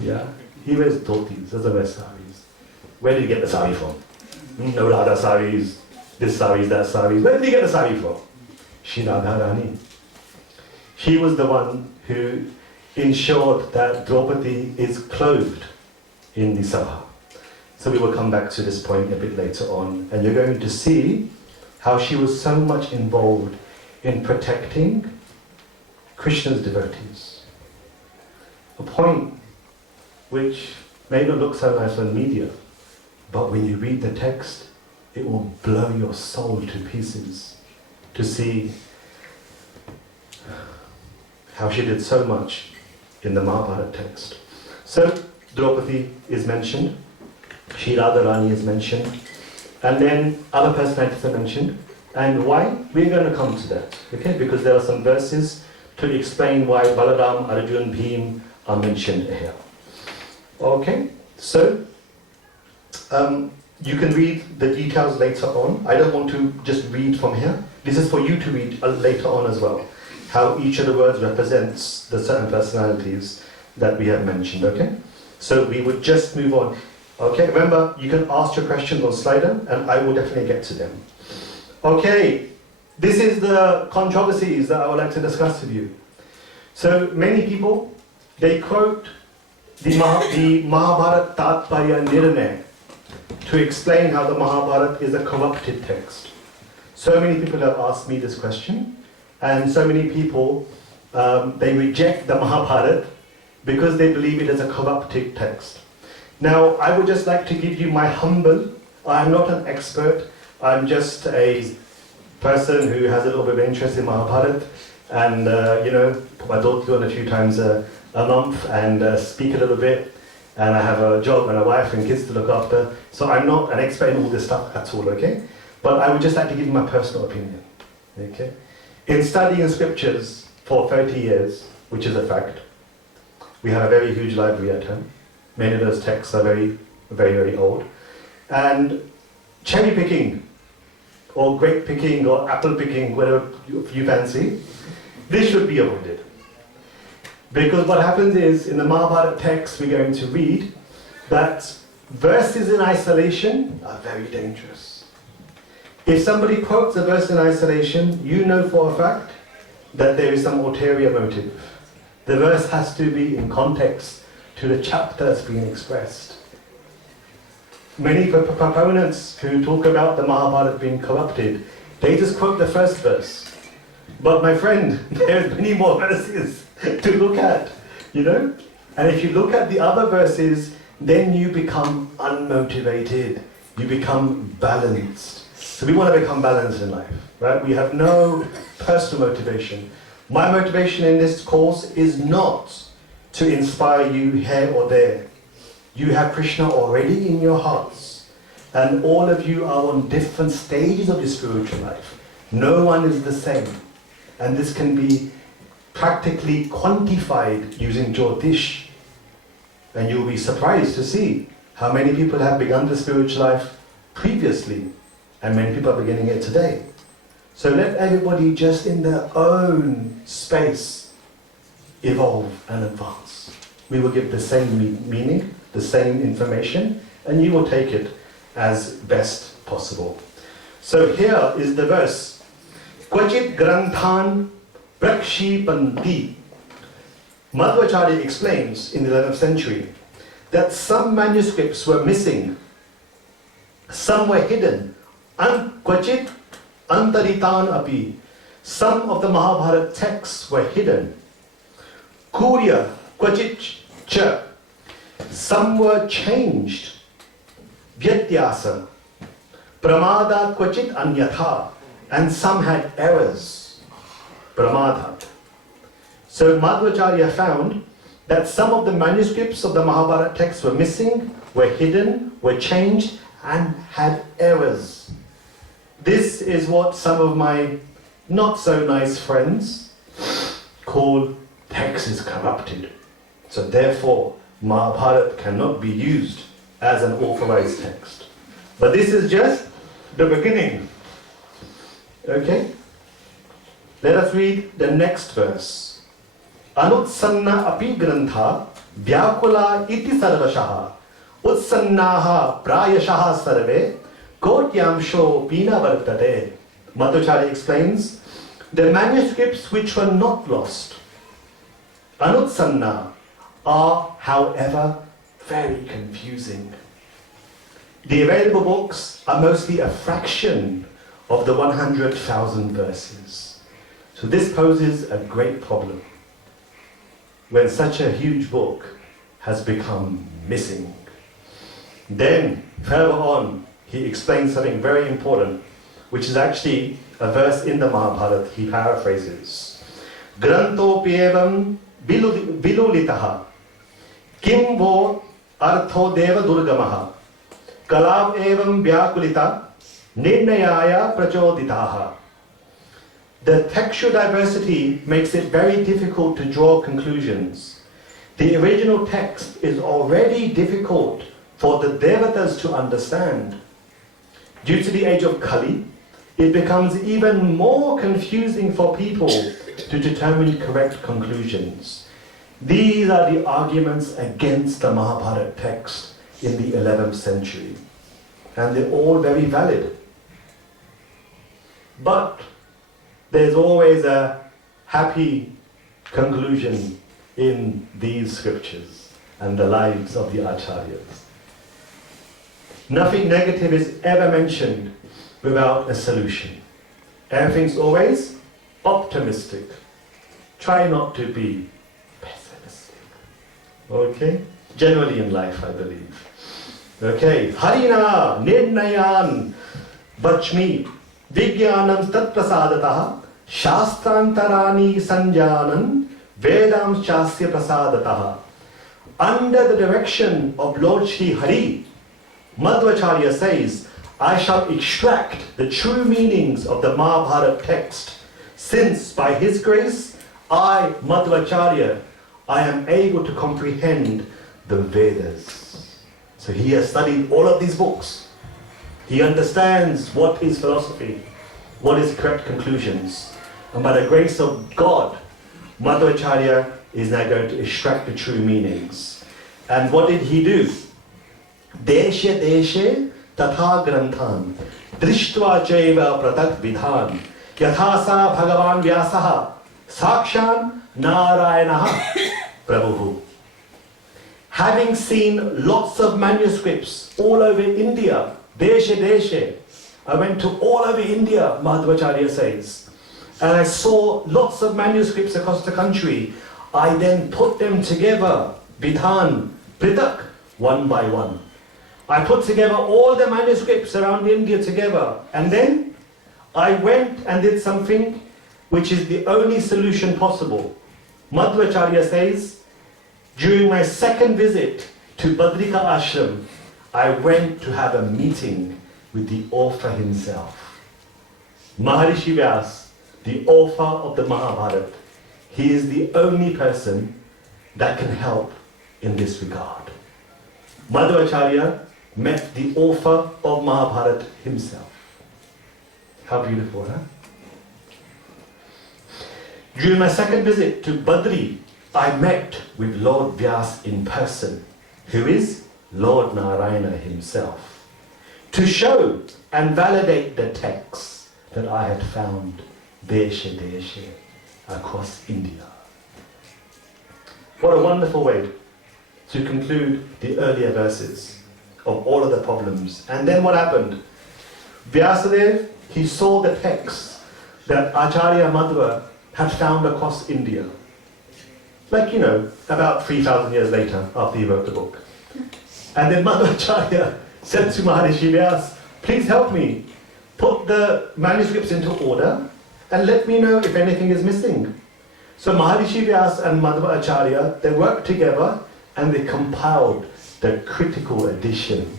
Yeah? He wears dhotis, doesn't wear saris. Where did he get the sari from? No Radha saris, this saris, that saris. Where did he get the sari from? Shri Radharani. She was the one who ensured that Draupadi is clothed in the sabha. So we will come back to this point a bit later on, and you're going to see how she was so much involved in protecting Krishna's devotees. A point which may not look so nice on media, but when you read the text, it will blow your soul to pieces to see how she did so much in the Mahabharata text. So Draupadi is mentioned, Shri Radharani is mentioned, and then other personalities are mentioned. And why? We're going to come to that, okay? Because there are some verses to explain why Balaram, Arjun, Bhim are mentioned here. Okay, so you can read the details later on. I don't want to just read from here. This is for you to read later on as well, how each of the words represents the certain personalities that we have mentioned, okay? So we would just move on. Okay, remember, you can ask your questions on Slido, and I will definitely get to them. Okay, this is the controversies that I would like to discuss with you. So many people, they quote the Mahabharata Tatparya Nirnay to explain how the Mahabharata is a corrupted text. So many people have asked me this question, and so many people, they reject the Mahabharata because they believe it is a corrupted text. Now, I would just like to give you my humble, I'm not an expert, I'm just a person who has a little bit of interest in Mahabharata, and put my daughter on a few times a month and speak a little bit, and I have a job and a wife and kids to look after, so I'm not an expert in all this stuff at all, okay? But I would just like to give you my personal opinion, okay? In studying scriptures for 30 years, which is a fact, we have a very huge library at home. Many of those texts are very, very, very old. And cherry picking, or grape picking, or apple picking, whatever you fancy, this should be avoided. Because what happens is, in the Mahabharata text, we're going to read that verses in isolation are very dangerous. If somebody quotes a verse in isolation, you know for a fact that there is some ulterior motive. The verse has to be in context to the chapter that's being expressed. Many proponents who talk about the Mahabharata being corrupted, they just quote the first verse. But my friend, there's many more verses to look at, you know? And if you look at the other verses, then you become unmotivated. You become balanced. So we want to become balanced in life, right? We have no personal motivation. My motivation in this course is not to inspire you here or there. You have Krishna already in your hearts, and all of you are on different stages of your spiritual life. No one is the same, and this can be practically quantified using Jyotish, and you'll be surprised to see how many people have begun the spiritual life previously, and many people are beginning it today. So let everybody just in their own space evolve and advance. We will give the same meaning, the same information, and you will take it as best possible. So here is the verse. Kvachit granthan prakshipanti. Madhvacharya explains in the 11th century that some manuscripts were missing Some were hidden. Kvachit antaritan api. Some of the Mahabharata texts were hidden. Kurya kvachit cha. Some were changed. Vyatyasa. Pramada kvachit anyatha. And some had errors. Pramadat. So Madhvacharya found that some of the manuscripts of the Mahabharata texts were missing, were hidden, were changed, and had errors. This is what some of my not so nice friends call text is corrupted. So therefore, Mahabharata cannot be used as an authorized text. But this is just the beginning. Okay? Let us read the next verse. Anutsanna api grantha vyakula iti sarvashaha utsannaha prayashaha sarve kotyamsho pina vartate. Madhvacharya explains, the manuscripts which were not lost, anutsanna, are, however, very confusing. The available books are mostly a fraction of the 100,000 verses. So this poses a great problem when such a huge book has become missing. Then, further on, he explains something very important, which is actually a verse in the Mahabharata. He paraphrases. Grantopyevam bilulitaha kim vo artho deva durgamaha kalav evam vyakulita nirnayaya prachoditaha. The textual diversity makes it very difficult to draw conclusions. The original text is already difficult for the devatas to understand. Due to the age of Kali, it becomes even more confusing for people to determine correct conclusions. These are the arguments against the Mahabharata text in the 11th century. And they're all very valid. But there's always a happy conclusion in these scriptures and the lives of the acharyas. Nothing negative is ever mentioned without a solution. Everything's always optimistic. Try not to be pessimistic. Okay? Generally in life, I believe. Okay. Harina nirnayan bachmi Vigyanam tat prasadataha shastrantarani sanjanan vedam chasya prasadataha. Under the direction of Lord Shri Hari, Madhvacharya says, I shall extract the true meanings of the Mahabharata text, since by his grace, I, Madhvacharya, I am able to comprehend the Vedas. So he has studied all of these books. He understands what is philosophy, what is correct conclusions. And by the grace of God, Madhvacharya is now going to extract the true meanings. And what did he do? Deshe deshe tatha granthan drishtva chaiva pratak vidhan yathasa bhagavan vyasaha sakshan narayanaha prabhu. Having seen lots of manuscripts all over India, Deshe Deshe. I went to all over India, Madhvacharya says. And I saw lots of manuscripts across the country. I then put them together, Vidhan, Pritak, one by one. I put together all the manuscripts around India together. And then I went and did something which is the only solution possible. Madhvacharya says, during my second visit to Badrika Ashram, I went to have a meeting with the author himself. Maharishi Vyas, the author of the Mahabharata. He is the only person that can help in this regard. Madhvacharya met the author of Mahabharata himself. How beautiful, huh? During my second visit to Badri, I met with Lord Vyas in person, who is Lord Narayana himself, to show and validate the texts that I had found deshe deshe across India. What a wonderful way to conclude the earlier verses of all of the problems. And then what happened? Vyasadeva, he saw the texts that Acharya Madhva had found across India. Like, about 3,000 years later after he wrote the book. And then Madhvacharya said to Maharishi Vyas, please help me put the manuscripts into order and let me know if anything is missing. So Maharishi Vyas and Madhvacharya, they worked together and they compiled the critical edition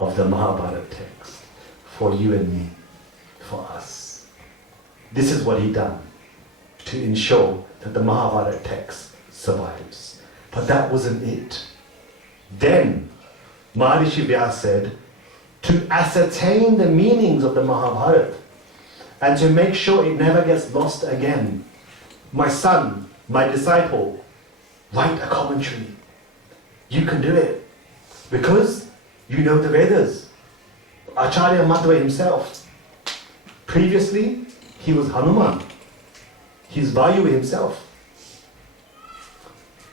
of the Mahabharata text for you and me, for us. This is what he done to ensure that the Mahabharata text survives. But that wasn't it. Then Maharishi Vyas said, to ascertain the meanings of the Mahabharata and to make sure it never gets lost again, my son, my disciple, write a commentary. You can do it because you know the Vedas. Acharya Madhva himself, previously he was Hanuman. He's Vayu himself.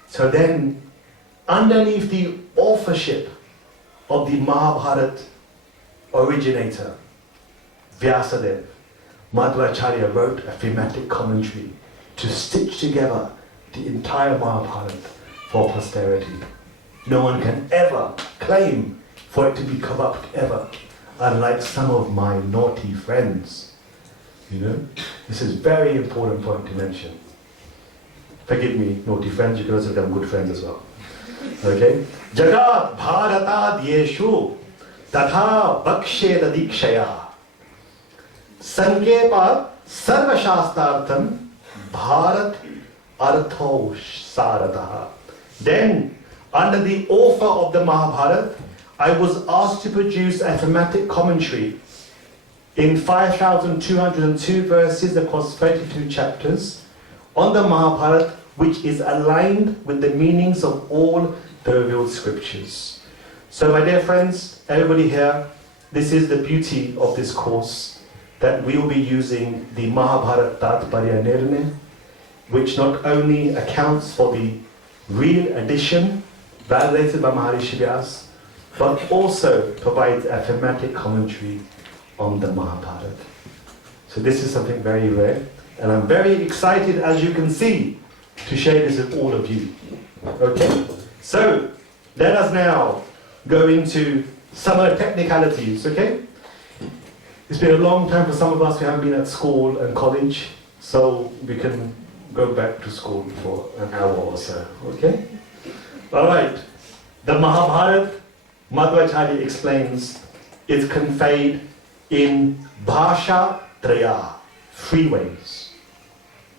So then, underneath the authorship of the Mahabharata originator, Vyasadeva, Madhvacharya wrote a thematic commentary to stitch together the entire Mahabharata for posterity. No one can ever claim for it to be corrupt ever, unlike some of my naughty friends. This is a very important point to mention. Forgive me, naughty friends, you can also become good friends as well. Okay? Jagat Bharata Dyeshu Tatha Bhaksheda Dikshaya Sankepa Sarva Shastartham Bharat Artho Sarataha. Then, under the author of the Mahabharata, I was asked to produce a thematic commentary in 5,202 verses across 32 chapters on the Mahabharata, which is aligned with the meanings of all the revealed scriptures. So my dear friends, everybody here, this is the beauty of this course, that we will be using the Mahabharata Tatparya Nirnay, which not only accounts for the real edition validated by Maharishi Vyas, but also provides a thematic commentary on the Mahabharata. So this is something very rare, and I'm very excited, as you can see, to share this with all of you. Okay, so let us now go into some of the technicalities, okay? It's been a long time for some of us who haven't been at school and college, so we can go back to school for an hour or so, okay? All right, the Mahabharata, Madhvacharya explains, is conveyed in Bhasha Traya, 3 ways.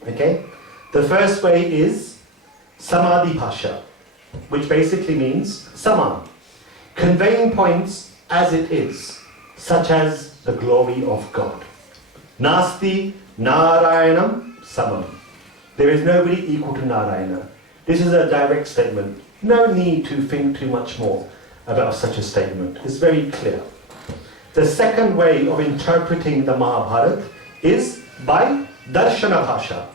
Okay? The first way is Samadhi Bhasha, which basically means Saman, conveying points as it is, such as the glory of God. Nasti Narayanam Samam. There is nobody equal to Narayana. This is a direct statement. No need to think too much more about such a statement. It's very clear. The second way of interpreting the Mahabharata is by Darshana Bhasha.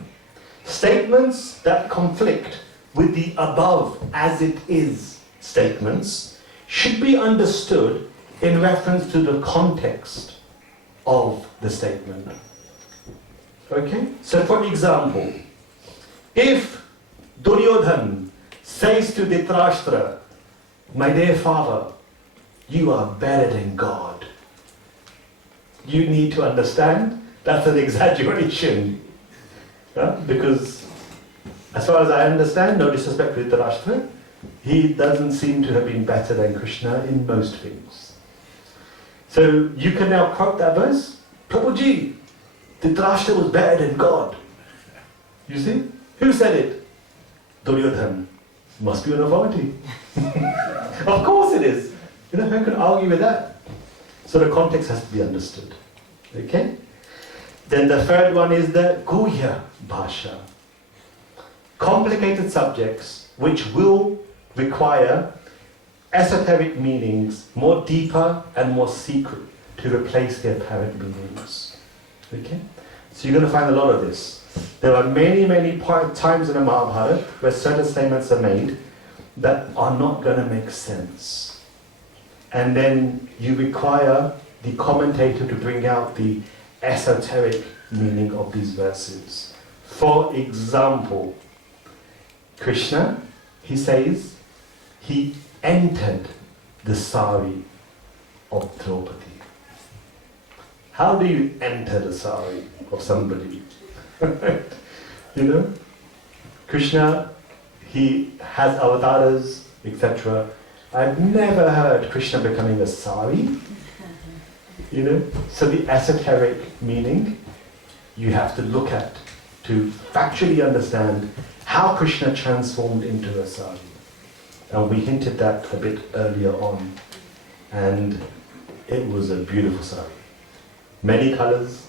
Statements that conflict with the above as it is statements should be understood in reference to the context of the statement. Okay? So for example, if Duryodhan says to Dhritarashtra, my dear father, you are better than God, you need to understand that's an exaggeration. Because as far as I understand, no disrespect to Dhritarashtra, he doesn't seem to have been better than Krishna in most things. So you can now quote that verse, Prabhuji, Dhritarashtra was better than God. You see? Who said it? Duryodhan. Must be an authority. Of course it is. Who can argue with that? So the context has to be understood. Okay? Then the third one is the Guhya Bhasha. Complicated subjects which will require esoteric meanings, more deeper and more secret, to replace the apparent meanings. Okay? So you're going to find a lot of this. There are many, many times in the Mahabharata where certain statements are made that are not going to make sense. and then you require the commentator to bring out the esoteric meaning of these verses. For example, Krishna, he says, he entered the sari of Draupadi. How do you enter the sari of somebody? You know? Krishna, he has avatars, etc. I've never heard Krishna becoming a sari. You know? So the esoteric meaning you have to look at to factually understand how Krishna transformed into a sari. And we hinted that a bit earlier on. And it was a beautiful sari. Many colors.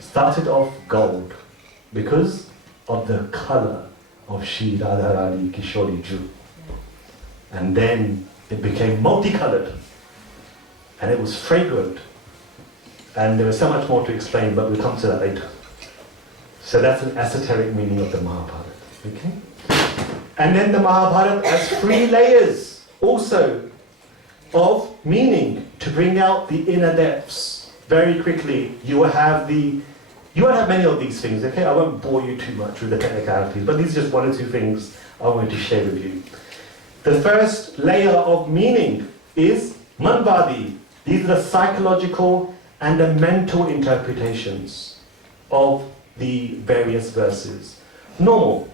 Started off gold because of the color of Shri Radharani Kishori Ju. And then it became multicolored. And it was fragrant. And there was so much more to explain, but we'll come to that later. So that's an esoteric meaning of the Mahabharata. Okay? And then the Mahabharata has 3 layers also of meaning to bring out the inner depths. Very quickly, you won't have many of these things, okay? I won't bore you too much with the technicalities, but these are just 1 or 2 things I want to share with you. The first layer of meaning is manvadi. These are the psychological and the mental interpretations of the various verses. Normal.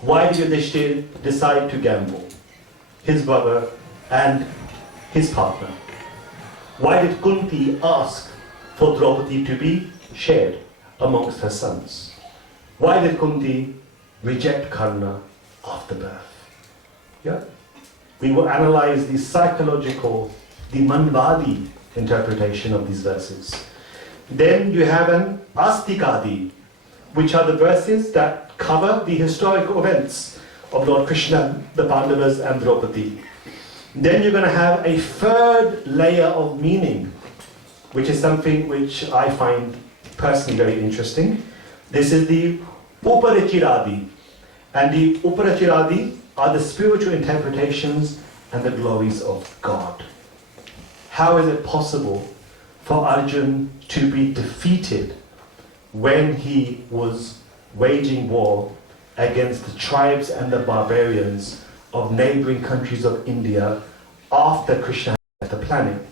Why did Yudhishthir decide to gamble? His brother and his partner. Why did Kunti ask for Draupadi to be shared amongst her sons? Why did Kunti reject Karna after birth? Yeah? We will analyze the psychological, the manvadi interpretation of these verses. Then you have an astikadi, which are the verses that cover the historical events of Lord Krishna, the Pandavas and Draupadi. Then you're going to have a third layer of meaning, which is something which I find personally very interesting. This is the Uparachiradi. And the Uparachiradi are the spiritual interpretations and the glories of God. How is it possible for Arjuna to be defeated when he was waging war against the tribes and the barbarians of neighboring countries of India after Krishna left the planet?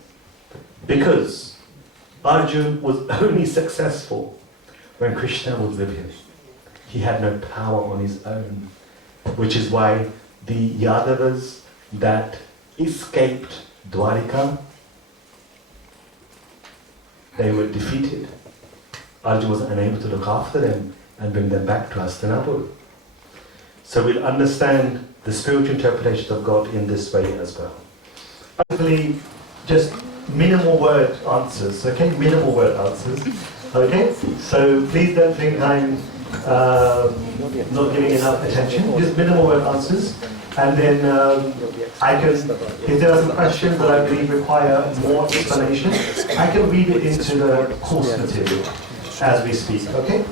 Because Arjuna was only successful when Krishna was with him. He had no power on his own, which is why the Yadavas that escaped Dwarika, they were defeated. Arjuna was unable to look after them and bring them back to Hastinapur. So we'll understand the spiritual interpretation of God in this way as well. Hopefully, just minimal word answers, okay? Minimal word answers, okay? So please don't think I'm not giving enough attention. Just minimal word answers. And then I can, if there are some questions that I believe require more explanation, I can read it into the course material as we speak, okay?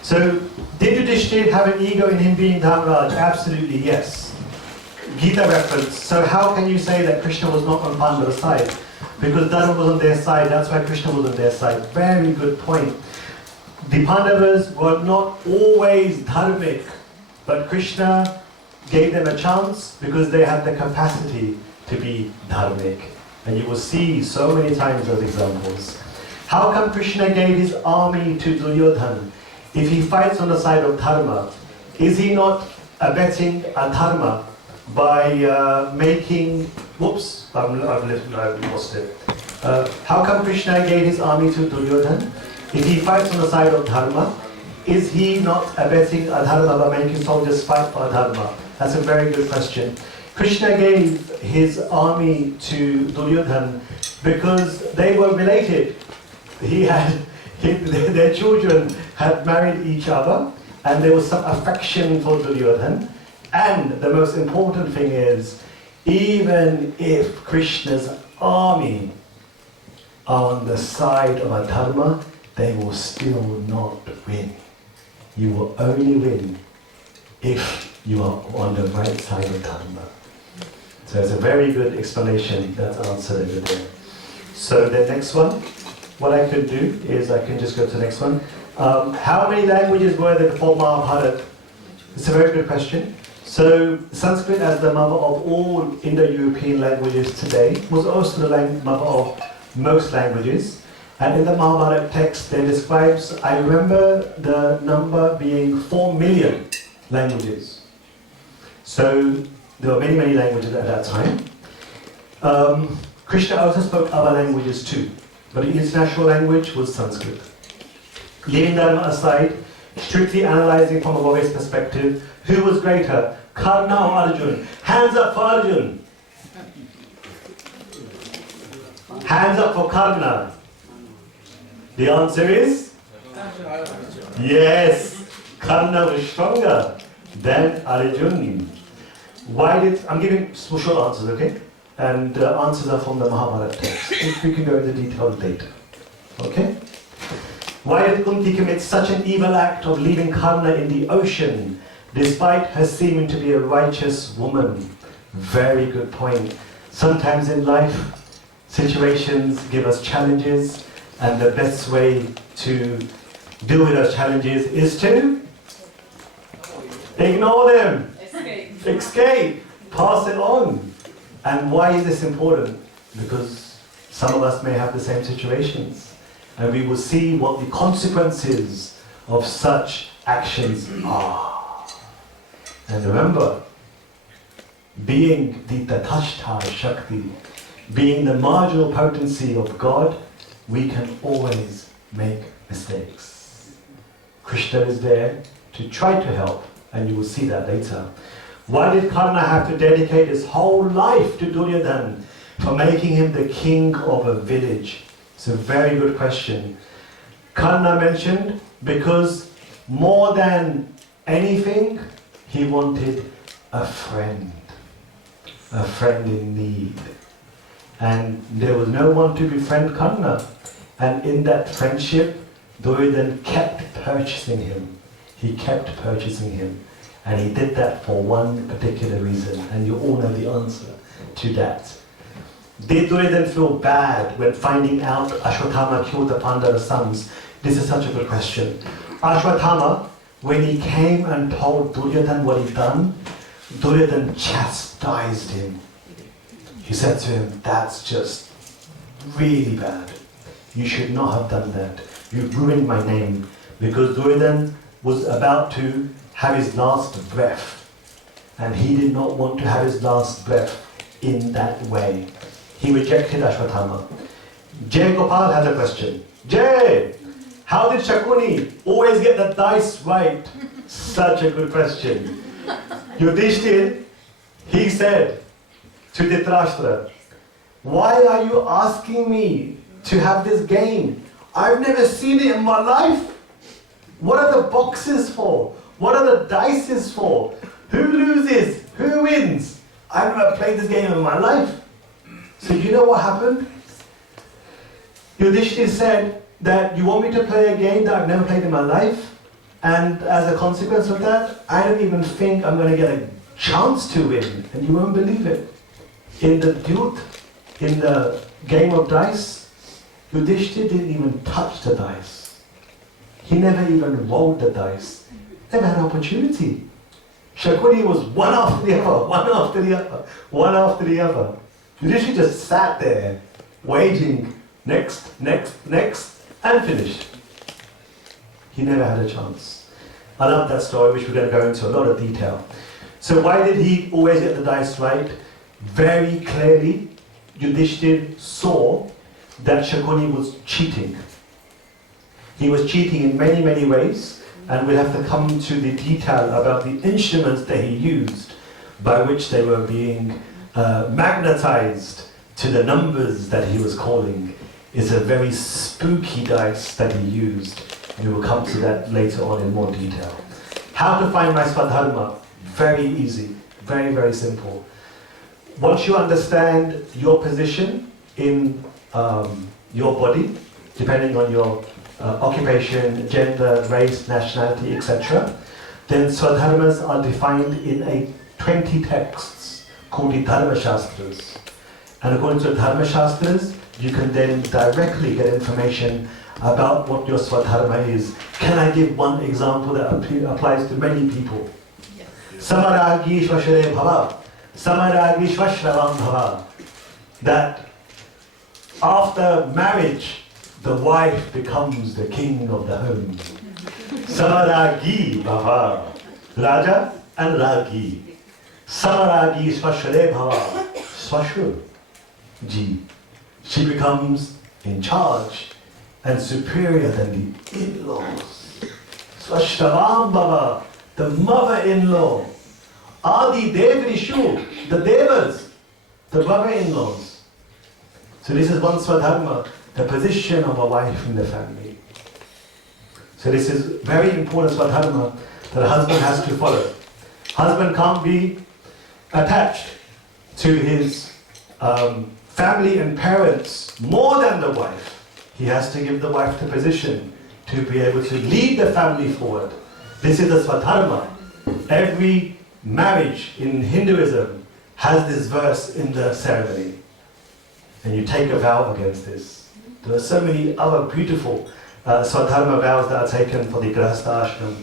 So, did Yudhishthir have an ego in him being Dharmaraj? Absolutely, yes. Gita reference. So how can you say that Krishna was not on Pandava's side? Because Dharma was on their side, that's why Krishna was on their side. Very good point. The Pandavas were not always dharmic, but Krishna gave them a chance because they had the capacity to be dharmic. And you will see so many times those examples. How come Krishna gave his army to Duryodhana? If he fights on the side of dharma, is he not abetting adharma by making... Whoops, I've lost it. How come Krishna gave his army to Duryodhana? If he fights on the side of dharma, is he not abetting adharma by making soldiers fight for adharma? That's a very good question. Krishna gave his army to Duryodhana because they were related. Their children had married each other, and there was some affection for Duryodhana. And the most important thing is, even if Krishna's army are on the side of adharma, they will still not win. You will only win if you are on the right side of dharma. So it's a very good explanation that's answered over there. So the next one, what I could do is I can just go to the next one. How many languages were there before Mahabharata? It's a very good question. So Sanskrit, as the mother of all Indo-European languages today, was also the mother of most languages. And in the Mahabharata text, there describes, I remember the number being 4 million languages. So there were many, many languages at that time. Krishna also spoke other languages too, but the international language was Sanskrit. Leaving Dharma aside, strictly analyzing from a warrior's perspective, who was greater, Karna or Arjun? Hands up for Arjun. Hands up for Karna. The answer is? Yes, Karna was stronger than Arjun. Why did, I'm giving short answers, okay? And answers are from the Mahabharata text. If we can go into details later. Okay? Why did Kunti commit such an evil act of leaving Karna in the ocean, despite her seeming to be a righteous woman? Very good point. Sometimes in life, situations give us challenges, and the best way to deal with those challenges is to ignore them. Escape. Pass it on. And why is this important? Because some of us may have the same situations, and we will see what the consequences of such actions are. And remember, being the Tatashta Shakti, being the marginal potency of God, we can always make mistakes. Krishna is there to try to help, and you will see that later. Why did Karna have to dedicate his whole life to Duryodhana for making him the king of a village? It's a very good question. Karna mentioned because more than anything, he wanted a friend in need. And there was no one to befriend Karna. And in that friendship, Duryodhana kept purchasing him. He kept purchasing him. And he did that for one particular reason. And you all know the answer to that. Did Duryodhana feel bad when finding out Ashwatthama killed the Pandava sons? This is such a good question. Ashwatthama, when he came and told Duryodhana what he'd done, Duryodhana chastised him. He said to him, that's just really bad. You should not have done that. You've ruined my name. Because Duryodhana was about to have his last breath. And he did not want to have his last breath in that way. He rejected Ashwatthama. Jay Gopal has a question. Jay, how did Shakuni always get the dice right? Such a good question. Yudhishthir, he said to Dhritarashtra, why are you asking me to have this game? I've never seen it in my life. What are the boxes for? What are the dice for? Who loses? Who wins? I've never played this game in my life. So you know what happened? Yudhishthir said that you want me to play a game that I've never played in my life, and as a consequence of that, I don't even think I'm going to get a chance to win. And you won't believe it. In the Dyut, in the game of dice, Yudhishthir didn't even touch the dice. He never even rolled the dice. Never had an opportunity. Shakuni was one after the other, one after the other, one after the other. Yudhishthir just sat there, waiting, next, and finished. He never had a chance. I love that story, which we're going to go into a lot of detail. So why did he always get the dice right? Very clearly, Yudhishthir saw that Shakuni was cheating. He was cheating in many, many ways, and we'll have to come to the detail about the instruments that he used by which they were being magnetized to the numbers that he was calling. Is a very spooky dice that he used. We will come to that later on in more detail. How to find my Swadharma? Very easy, very, very simple. Once you understand your position in your body, depending on your occupation, gender, race, nationality, etc., then Swadharmas are defined in 20 texts called the Dharma Shastras. And according to the Dharma Shastras, you can then directly get information about what your Swadharma is. Can I give one example that applies to many people? Samaragi Shvashare Bhava, Samaragi Shvashravam Bhava. That after marriage, the wife becomes the king of the home. Samaragi Bhava, Raja and Ragi. Samaragi Shvashare Bhava, Swashur Ji. She becomes in charge and superior than the in-laws. Swashravam Bhava, the mother-in-law. Adi Devrishu, the devas, the mother-in-laws. So this is one Swadharma, the position of a wife in the family. So this is very important Swadharma that a husband has to follow. Husband can't be attached to his family and parents more than the wife. He has to give the wife the position to be able to lead the family forward. This is the Swadharma. Every marriage in Hinduism has this verse in the ceremony. And you take a vow against this. There are so many other beautiful Swadharma vows that are taken for the Grahastha ashram.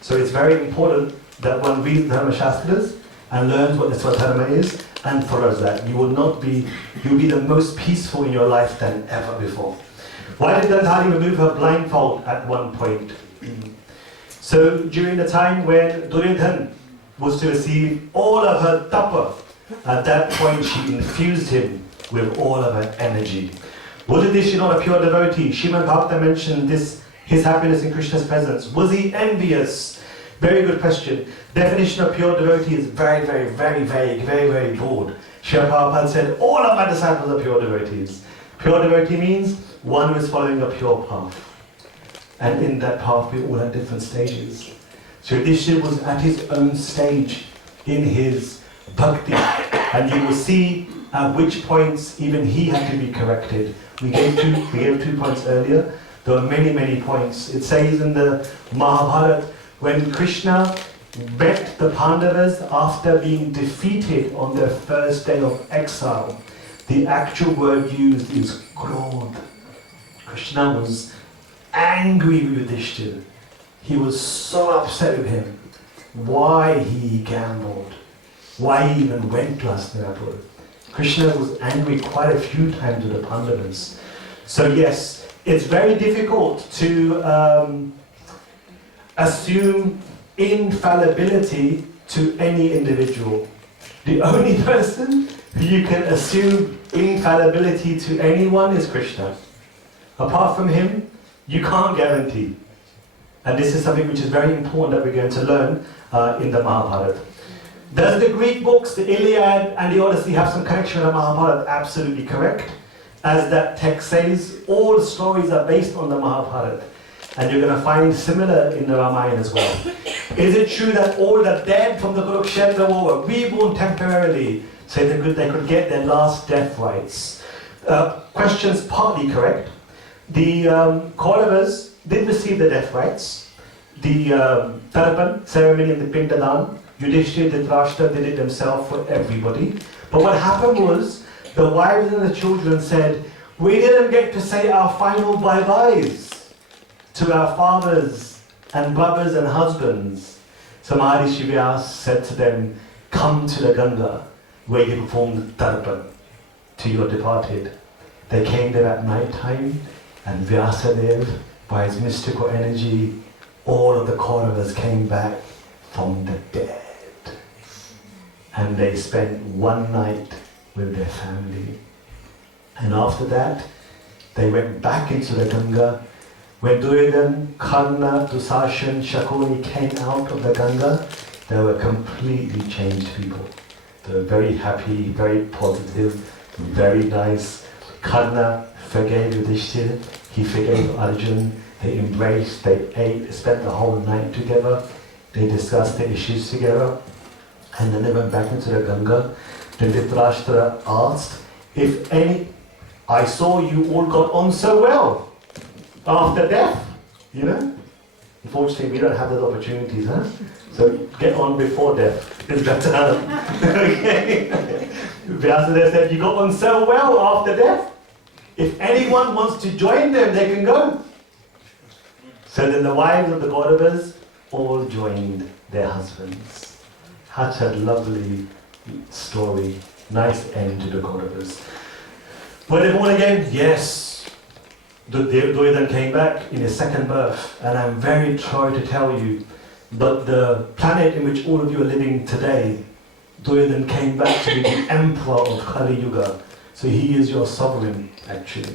So it's very important that one reads the Dharma Shastras and learns what the Swadharma is and follows that. You'll be the most peaceful in your life than ever before. Why did Gandhari remove her blindfold at one point? So during the time when Duryodhana was to receive all of her tapa, at that point she infused him with all of her energy. Was he not a pure devotee? Srimad Bhakta mentioned this, his happiness in Krishna's presence. Was he envious? Very good question. Definition of pure devotee is very, very, very vague, very, very broad. Srila Prabhupada said, all of my disciples are pure devotees. Pure devotee means one who is following a pure path. And in that path we all at different stages. So Yudhishthira was at his own stage in his bhakti. And you will see at which points even he had to be corrected. We gave 2 points earlier. There were many, many points. It says in the Mahabharata, when Krishna met the Pandavas after being defeated on their first day of exile, the actual word used is krodh. Krishna was angry with Yudhishthira. He was so upset with him. Why he gambled. Why he even went to Hastinapur. Krishna was angry quite a few times with the Pandavas. So yes, it's very difficult to assume infallibility to any individual. The only person who you can assume infallibility to anyone is Krishna. Apart from him, you can't guarantee. And this is something which is very important that we're going to learn in the Mahabharata. Does the Greek books, the Iliad and the Odyssey, have some connection with the Mahabharata? Absolutely correct. As that text says, all stories are based on the Mahabharata. And you're going to find similar in the Ramayana as well. Is it true that all the dead from the Kurukshetra war were reborn temporarily so they could get their last death rites? Question's partly correct. The Kauravas did receive the death rites. The Tarpan ceremony and the Pindadan, Yudhishthira, Dhritarashtra did it themselves for everybody. But what happened was, the wives and the children said, we didn't get to say our final bye-byes to our fathers and brothers and husbands. So Maharishi Vyas said to them, come to the Ganga where you performed Tarpan to your departed. They came there at night time, and Vyasadeva, by his mystical energy, all of the Kauravas came back from the dead. And they spent one night with their family. And after that, they went back into the Ganga. When Duryodhana, Karna, Dusashan, Shakuni came out of the Ganga, they were completely changed people. They were very happy, very positive, very nice. Karna forgave Yudhishthira, he forgave Arjun, they embraced, they ate, they spent the whole night together, they discussed the issues together, and then they went back into the Ganga. Then Dhritarashtra asked, I saw you all got on so well after death, Unfortunately, we don't have those opportunities, huh? So get on before death is better. Okay. Vyasadeva said, you got on so well after death. If anyone wants to join them, they can go. So then the wives of the Kauravas all joined their husbands. Such a lovely story. Nice end to the Kauravas. Were they born again? Yes. Duryodhana came back in his second birth, and I'm very sorry to tell you, but the planet in which all of you are living today, Duryodhana came back to be the emperor of Kali Yuga. So he is your sovereign, actually.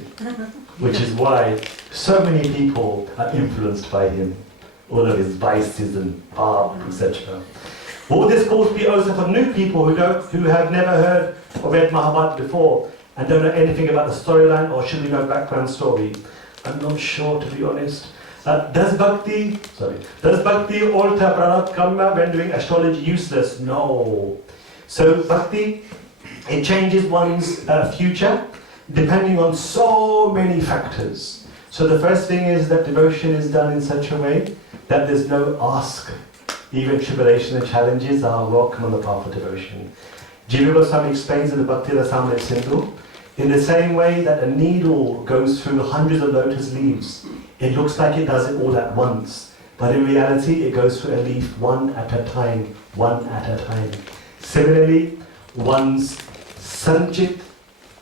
Which is why so many people are influenced by him. All of his vices and etc. Will this course be also for new people who have never heard or read Mahabharata before and don't know anything about the storyline, or should we know background story? I'm not sure, to be honest. Does Bhakti alter Pranat Karma, rendering astrology useless? No. So Bhakti, it changes one's future depending on so many factors. So the first thing is that devotion is done in such a way that there's no ask. Even tribulation and challenges are welcome on the path of devotion. Jiva Goswami explains in the Bhakti Rasamrita Sindhu, in the same way that a needle goes through hundreds of lotus leaves, it looks like it does it all at once, but in reality it goes through a leaf one at a time. Similarly, one's Sanchit,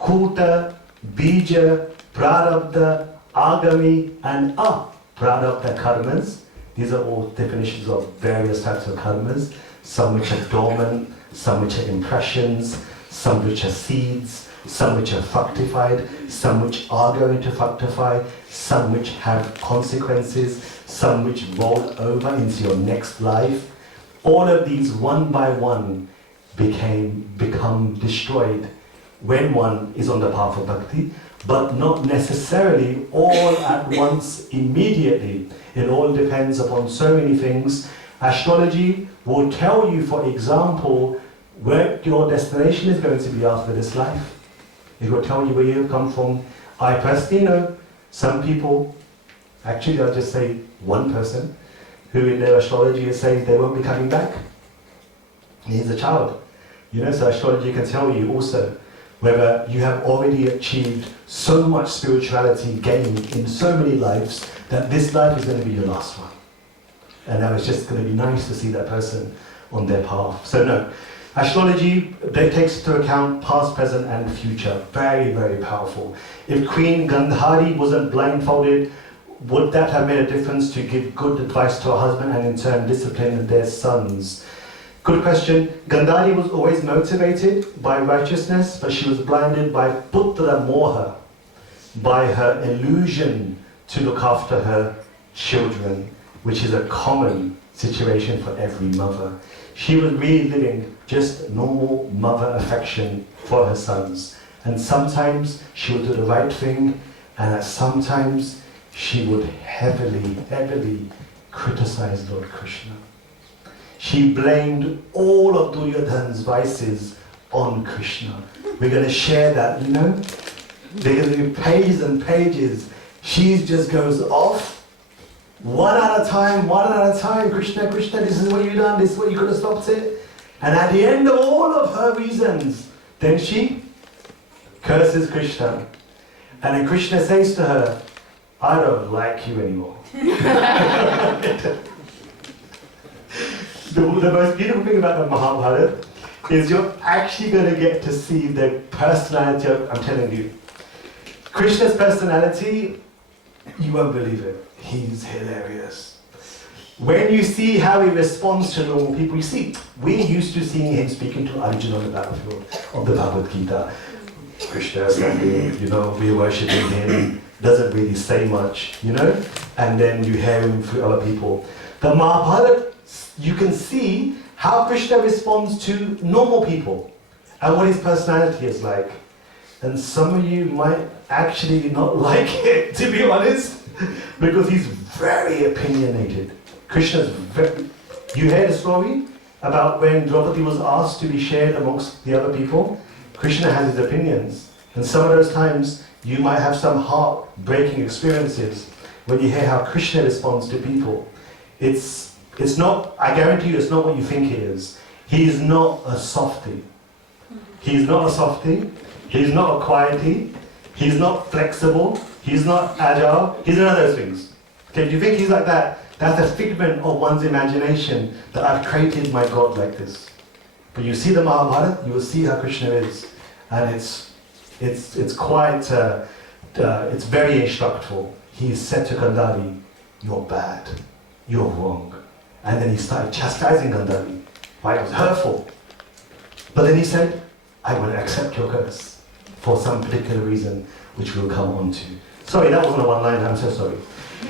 Kuta, Bija, Prarabdha, Agami and Prarabdha karmas. These are all definitions of various types of karmas, some which are dormant, some which are impressions, some which are seeds, some which are fructified, some which are going to fructify, some which have consequences, some which roll over into your next life. All of these one by one become destroyed when one is on the path of bhakti, but not necessarily all at once immediately. It all depends upon so many things. Astrology will tell you, for example, where your destination is going to be after this life. It will tell you where you come from. I personally know some people, actually I'll just say one person, who in their astrology is saying they won't be coming back. He's a child. So astrology can tell you also whether you have already achieved so much spirituality gain in so many lives that this life is going to be your last one. And now it's just going to be nice to see that person on their path. So no, astrology, they takes into account past, present and future. Very, very powerful. If Queen Gandhari wasn't blindfolded, would that have made a difference to give good advice to her husband and in turn discipline their sons? Good question. Gandhari was always motivated by righteousness, but she was blinded by putra moha, by her illusion to look after her children, which is a common situation for every mother. She was really living just normal mother affection for her sons. And sometimes she would do the right thing, and sometimes she would heavily, heavily criticize Lord Krishna. She blamed all of Duryodhana's vices on Krishna. We're going to share that, There's going to be pages and pages. She just goes off, one at a time, Krishna, Krishna, this is what you've done, this is what you could have stopped it. And at the end of all of her reasons, then she curses Krishna. And then Krishna says to her, I don't like you anymore. The most beautiful thing about the Mahabharata is you're actually going to get to see the personality of, I'm telling you, Krishna's personality, you won't believe it. He's hilarious. When you see how he responds to normal people, you see, we're used to seeing him speaking to Arjuna on the battlefield of the Bhagavad Gita. Krishna standing, we're worshipping him, doesn't really say much, and then you hear him through other people. The Mahabharata, you can see how Krishna responds to normal people and what his personality is like. And some of you might actually not like it, to be honest, because he's very opinionated. You heard a story about when Draupadi was asked to be shared amongst the other people. Krishna has his opinions. And some of those times, you might have some heart-breaking experiences when you hear how Krishna responds to people. It's It's not, I guarantee you, it's not what you think he is. He is not a softie. He's not a softie. He's not a quiety. He's not flexible. He's not agile. He's none of those things. Okay, if you think he's like that, that's a figment of one's imagination that I've created my God like this. But you see the Mahabharata, you will see how Krishna is. And it's quite, it's very instructful. He said to Gandhari, you're bad. You're wrong. And then he started chastising Gandhari. Why? It was hurtful. But then he said, I will accept your curse for some particular reason, which we'll come on to. Sorry, that wasn't a one-liner, I'm so sorry.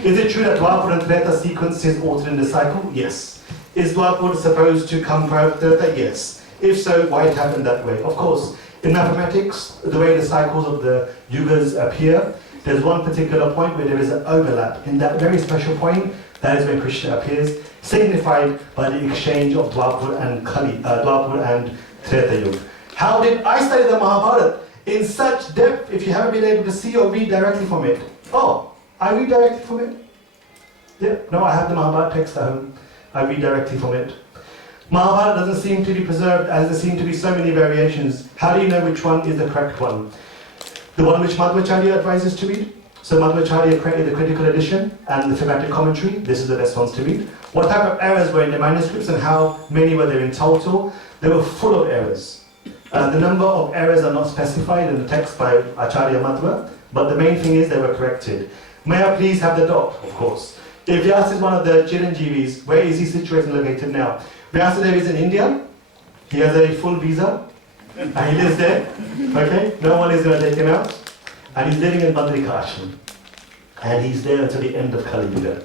Is it true that Dwapara and Treta sequence is altered in the cycle? Yes. Is Dwapara supposed to come prior to Treta? Yes. If so, why it happened that way? Of course, in mathematics, the way the cycles of the yugas appear, there's one particular point where there is an overlap. In that very special point, that is when Krishna appears, signified by the exchange of Dwapara and Dwapara and Treta Yuga. How did I study the Mahabharata in such depth if you haven't been able to see or read directly from it? Oh, I read directly from it? Yeah, no, I have the Mahabharata text at home. I read directly from it. Mahabharata doesn't seem to be preserved as there seem to be so many variations. How do you know which one is the correct one? The one which Madhvacharya advises to read. So Madhvacharya created the critical edition and the thematic commentary. This is the best ones to read. What type of errors were in the manuscripts and how many were there in total? They were full of errors. The number of errors are not specified in the text by Acharya Madhva, but the main thing is they were corrected. May I please have the dot, of course. If Vyasa is one of the Chiranjeevis, where is he situated and located now? Vyasadeva is in India. He has a full visa. And he lives there. Okay? No one is going to take him out. And he's living in Bandrika Ashram. And he's there until the end of Kali Yuga.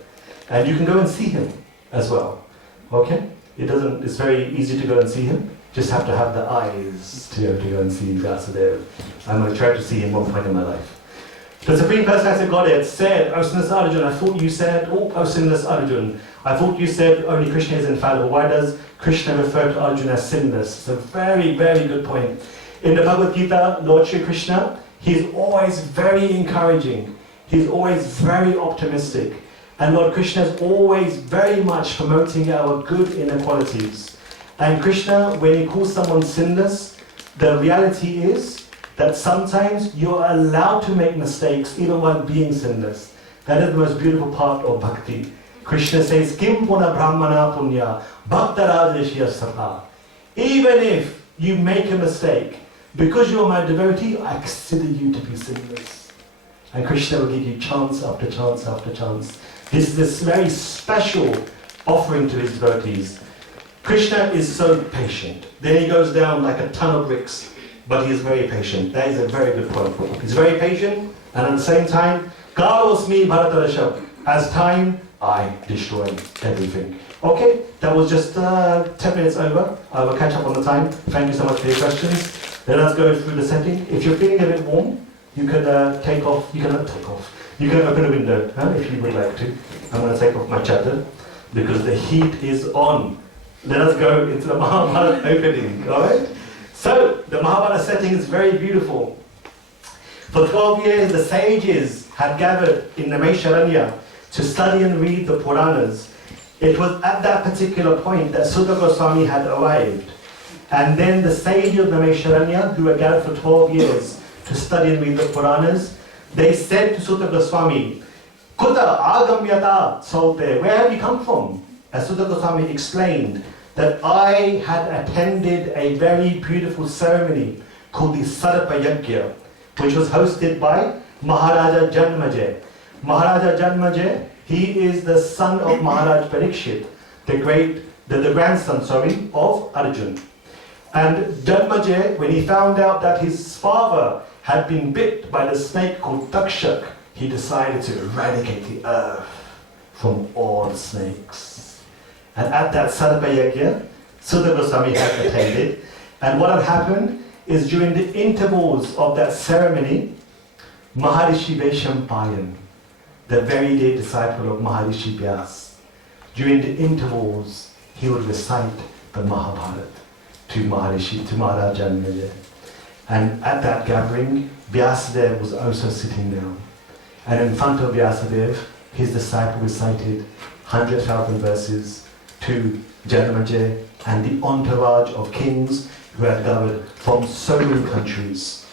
And you can go and see him as well. Okay? It's very easy to go and see him. Just have to have the eyes to be able to go and see Vyasadeva. I'm going to try to see him one point in my life. The Supreme Personality of Godhead said, O Sinless Arjuna, I thought you said, O Sinless Arjuna, I thought you said only Krishna is infallible. Why does Krishna refer to Arjuna as sinless? It's a very, very good point. In the Bhagavad Gita, Lord Shri Krishna, he's always very encouraging. He's always very optimistic. And Lord Krishna is always very much promoting our good inequalities. And Krishna, when he calls someone sinless, the reality is that sometimes you're allowed to make mistakes even while being sinless. That is the most beautiful part of Bhakti. Krishna says, Kim puna brahmana punya bhaktarajeshya sabha. Even if you make a mistake, because you are my devotee, I consider you to be sinless. And Krishna will give you chance after chance after chance. This is this very special offering to his devotees. Krishna is so patient. Then he goes down like a ton of bricks, but he is very patient. That is a very good point. He's very patient, and at the same time, Kalosmi Bharatarasham. As time, I destroy everything. Okay, that was just 10 minutes over. I will catch up on the time. Thank you so much for your questions. Let us go through the setting. If you're feeling a bit warm, you can take off. You can take off. You can open a window if you would like to. I'm going to take off my chadar because the heat is on. Let us go into the Mahabharata opening. All right. So the Mahabharata setting is very beautiful. For 12 years, the sages had gathered in Naimesharanya to study and read the Puranas. It was at that particular point that Sutta Goswami had arrived. And then the sages of Naimesharanya, who had gathered for 12 years to study and read the Puranas, they said to Sutta Goswami, Kuta agamyata salte, where have you come from? As Sutta Goswami explained, that I had attended a very beautiful ceremony called the Sarpa Yajna, which was hosted by Maharaja Janmaja. Maharaja Janmaja, he is the son of Maharaj Parikshit, the grandson, of Arjun. And Janmaja, when he found out that his father had been bit by the snake called Takshak, he decided to eradicate the earth from all the snakes. And at that Sarpa Yajna, Sutta Goswami had attended. And what had happened is during the intervals of that ceremony, Maharishi Vaishampayan, the very dear disciple of Maharishi Vyas, during the intervals, he would recite the Mahabharata to Maharaj Janmaja. And at that gathering, Vyasadeva was also sitting down. And in front of Vyasadeva, his disciple recited 100,000 verses, to Janamaja and the entourage of kings who had gathered from so many countries.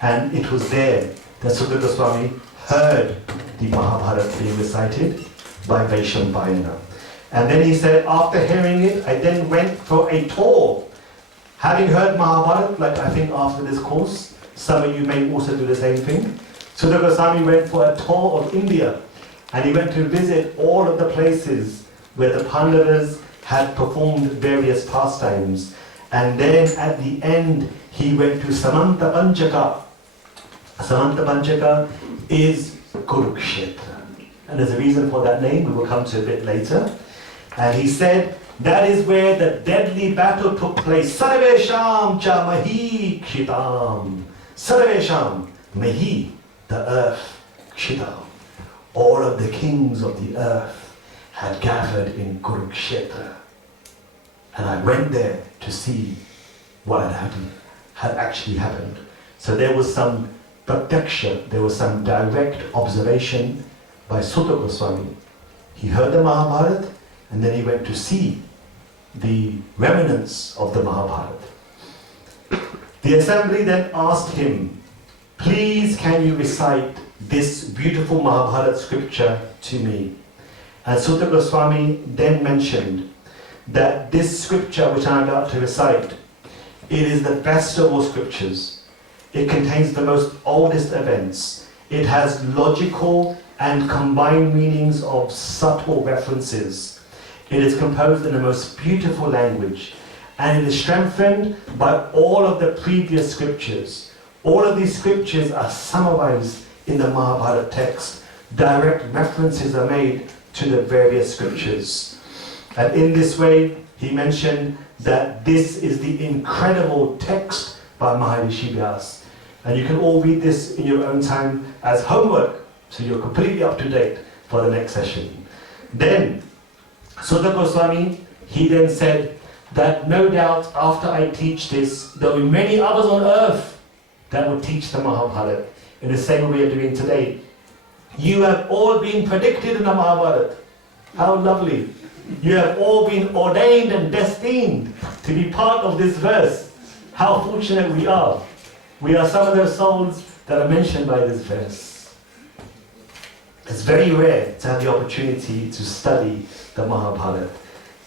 And it was there that Sutta Goswami heard the Mahabharata being recited by Vaishambhayana. And then he said, after hearing it, I then went for a tour. Having heard Mahabharata, like I think after this course, some of you may also do the same thing. Sutta Goswami went for a tour of India, and he went to visit all of the places where the Pandavas had performed various pastimes. And then at the end, he went to Samanta Panchaka. Samanta Panchaka is Kurukshetra. And there's a reason for that name, we will come to a bit later. And he said, that is where the deadly battle took place. Sarvesham cha mahi kshitam. Sarvesham, mahi, the earth, kshitam. All of the kings of the earth had gathered in Kurukshetra. And I went there to see what had actually happened. So there was some pratyaksha, there was some direct observation by Sutta Goswami. He heard the Mahabharata, and then he went to see the remnants of the Mahabharata. The assembly then asked him, please can you recite this beautiful Mahabharata scripture to me? And Sutta Goswami then mentioned that this scripture which I'm about to recite, it is the best of all scriptures. It contains the most oldest events. It has logical and combined meanings of subtle references. It is composed in the most beautiful language, and it is strengthened by all of the previous scriptures. All of these scriptures are summarized in the Mahabharata text. Direct references are made to the various scriptures. And in this way, he mentioned that this is the incredible text by Maharishi Vyasa. And you can all read this in your own time as homework, so you're completely up to date for the next session. Then, Sutta Goswami, he then said that no doubt after I teach this, there will be many others on earth that will teach the Mahabharata in the same way we are doing today. You have all been predicted in the Mahabharata. How lovely. You have all been ordained and destined to be part of this verse. How fortunate we are. We are some of those souls that are mentioned by this verse. It's very rare to have the opportunity to study the Mahabharata.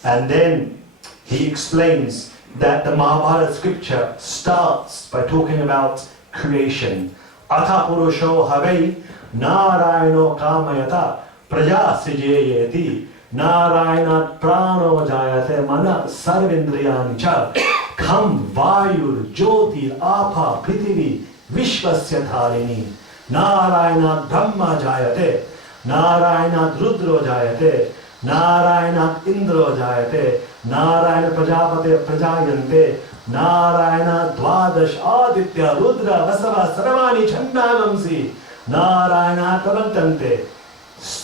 And then he explains that the Mahabharata scripture starts by talking about creation. Atha purusho have narayano kamayata praja sijayeti narayana prano jayate mana sarvendriyani cha kham vayur jyoti apa prithvi vishvasya dharini narayana brahma jayate narayana rudro jayate narayana indro jayate narayana prajapate prajayante narayana dvadash aditya rudra vasava sarvani chandamamsi narayana tabantante.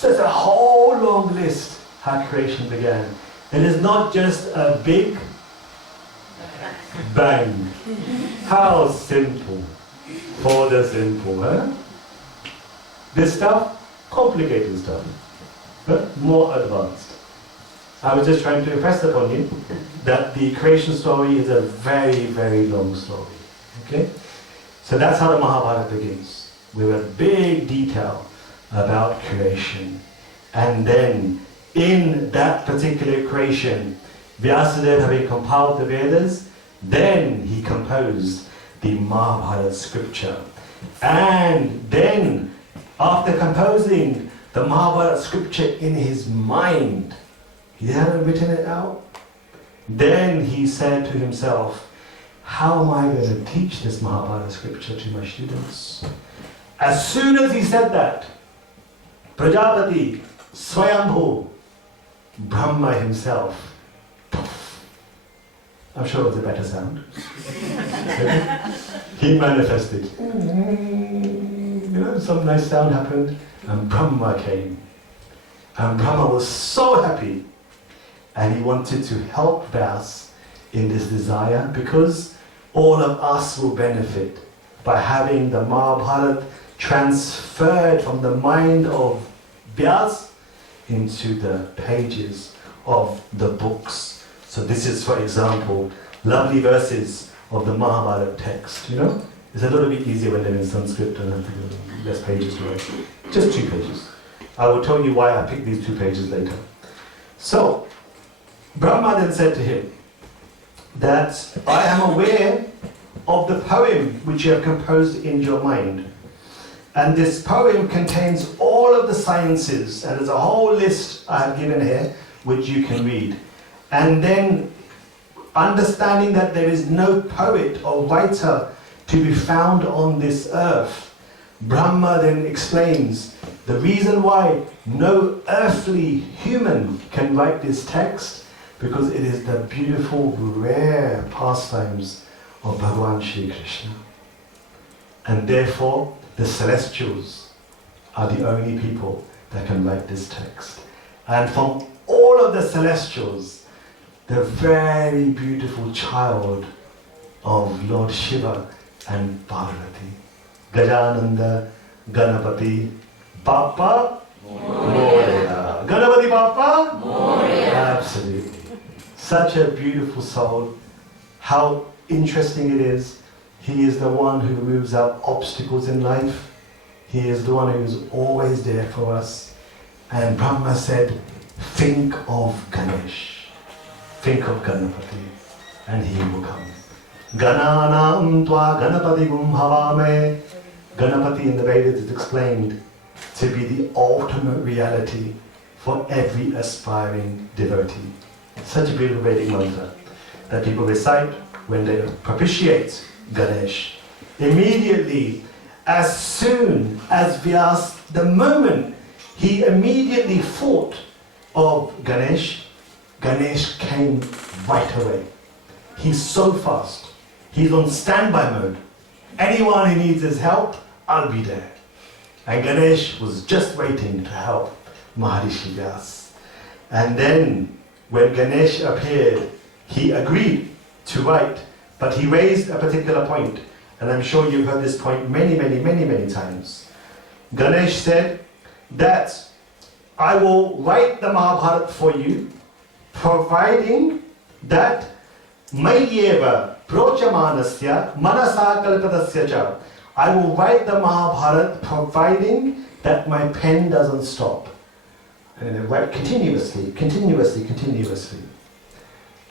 There's a whole long list how creation began. It is not just a big bang. How simple. For the simple, huh? This stuff, complicated stuff, but more advanced. I was just trying to impress upon you that the creation story is a very, very long story. Okay? So that's how the Mahabharata begins, with a big detail about creation. And then, in that particular creation, Vyasadeva, having compiled the Vedas, then he composed the Mahabharata scripture. And then, after composing the Mahabharata scripture in his mind, he hadn't written it out. Then he said to himself, how am I going to teach this Mahabharata scripture to my students? As soon as he said that, Prajapati, Swayambhu, Brahma himself, I'm sure it was a better sound. He manifested. Some nice sound happened, and Brahma came. And Brahma was so happy. And he wanted to help Vyasa in this desire, because all of us will benefit by having the Mahabharata transferred from the mind of Vyasa into the pages of the books. So this is, for example, lovely verses of the Mahabharata text, you know? It's a little bit easier when they're in Sanskrit and have to go less pages to write. Just 2 pages. I will tell you why I picked these 2 pages later. So, Brahma then said to him that I am aware of the poem which you have composed in your mind. And this poem contains all of the sciences, and there's a whole list I have given here which you can read. And then, understanding that there is no poet or writer to be found on this earth, Brahma then explains the reason why no earthly human can write this text, because it is the beautiful, rare pastimes of Bhagavan Shri Krishna. And therefore, the celestials are the only people that can write this text. And from all of the celestials, the very beautiful child of Lord Shiva and Parvati, Gajananda Ganapati Bappa Moria. Ganapati Bappa Moria. Absolutely. Such a beautiful soul. How interesting it is. He is the one who removes our obstacles in life. He is the one who is always there for us. And Brahma said, think of Ganesh. Think of Ganapati. And he will come. Gananam tva Ganapati gum bhavame. Ganapati in the Vedas is explained to be the ultimate reality for every aspiring devotee. Such a beautiful Vedic mantra that people recite when they propitiate Ganesh. Immediately, as soon as Vyas, the moment he immediately thought of Ganesh, Ganesh came right away. He's so fast. He's on standby mode. Anyone who needs his help, I'll be there. And Ganesh was just waiting to help Maharishi Vyas. And then, when Ganesh appeared, he agreed to write, but he raised a particular point, and I'm sure you've heard this point many times. Ganesh said that I will write the Mahabharata for you, providing that Mayyeva Prochamanasya Manasa Kalpadasya cha. I will write the Mahabharata providing that my pen doesn't stop. And I write continuously.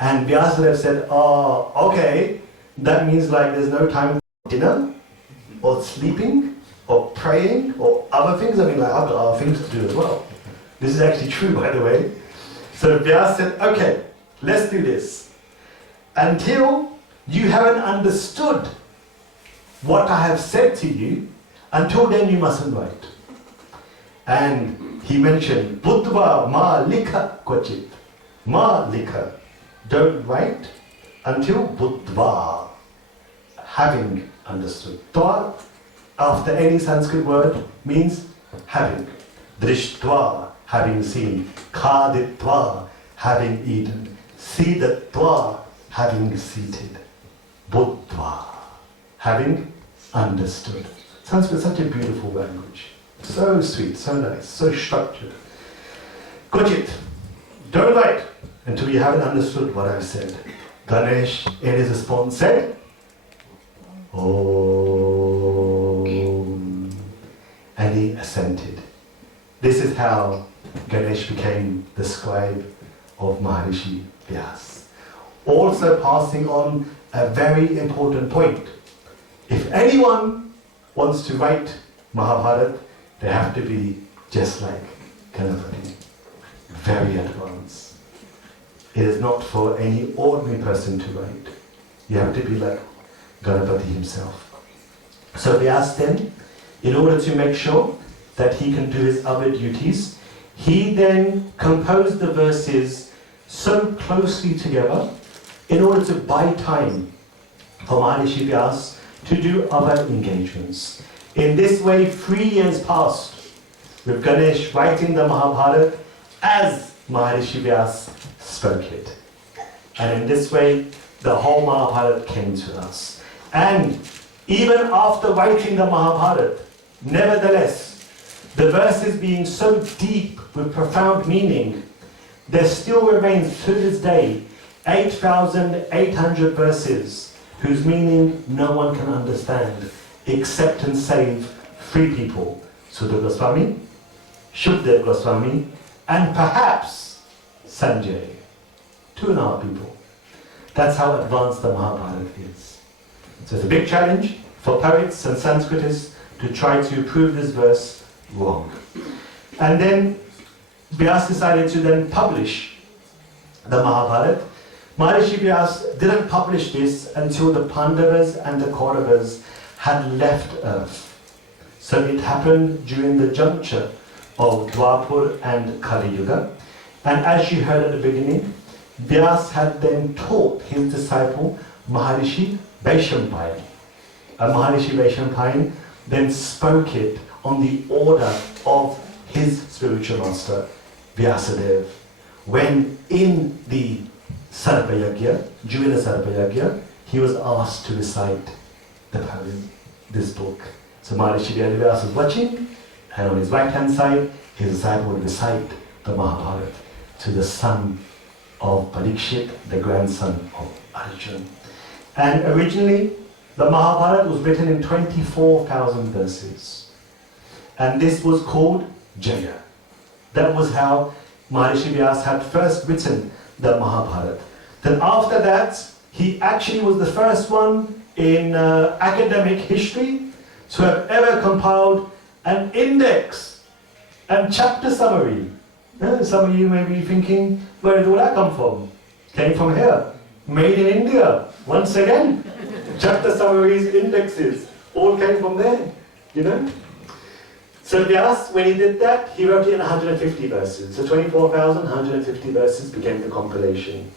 And Vyasadeva said, oh, okay, that means like there's no time for dinner, or sleeping, or praying, or other things. I mean, like I've got other things to do as well. This is actually true, by the way. So Vyasa said, okay, let's do this. Until you haven't understood what I have said to you, until then you mustn't write. And he mentioned, Buddhva ma likha kvachit. Ma likha. Don't write until Buddhva, having understood. Tva, after any Sanskrit word, means having. Drishtva, having seen. Khaditva, having eaten. Sidatva, having seated. Buddhva, having understood. Sanskrit is such a beautiful language. So sweet, so nice, so structured. Kvachit, don't write until you haven't understood what I've said. Ganesh, in his response, said, Om. And he assented. This is how Ganesh became the scribe of Maharishi Vyas. Also passing on a very important point. If anyone wants to write Mahabharata, they have to be just like Ganapati, very advanced. It is not for any ordinary person to write. You have to be like Ganapati himself. So we asked him, in order to make sure that he can do his other duties, he then composed the verses so closely together in order to buy time for Maharishi Vyas to do other engagements. In this way, 3 years passed with Ganesh writing the Mahabharata as Maharishi Vyas spoke it. And in this way, the whole Mahabharata came to us. And even after writing the Mahabharata, nevertheless, the verses being so deep with profound meaning, there still remains to this day 8,800 verses whose meaning no one can understand except and save 3 people, Sudha Goswami, Shukdev Goswami, and perhaps Sanjay. 2.5 people. That's how advanced the Mahabharata is. So it's a big challenge for poets and Sanskritists to try to prove this verse wrong. And then Vyas decided to then publish the Mahabharata. Maharishi Vyas didn't publish this until the Pandavas and the Kauravas had left Earth. So it happened during the juncture of Dwapar and Kali Yuga. And as you heard at the beginning, Vyas had then taught his disciple Maharishi Vaishampayan. And Maharishi Vaishampayan then spoke it on the order of his spiritual master, Vyasadeva. When in the Sarvayagya, during the Sarvayagya, he was asked to recite the poem, this book. So Maharishi Vyas was watching, and on his right hand side, his disciple would recite the Mahabharata to the son of Parikshit, the grandson of Arjuna. And originally, the Mahabharata was written in 24,000 verses. And this was called Jaya. That was how Maharishi Vyas had first written the Mahabharata. Then after that, he actually was the first one in academic history to have ever compiled an index and chapter summary. Some of you may be thinking, where did all that come from? Came from here. Made in India. Once again. Chapter summaries, indexes, all came from there. You know? So Vyas, when he did that, he wrote it in 150 verses. So 24,150 verses became the compilation.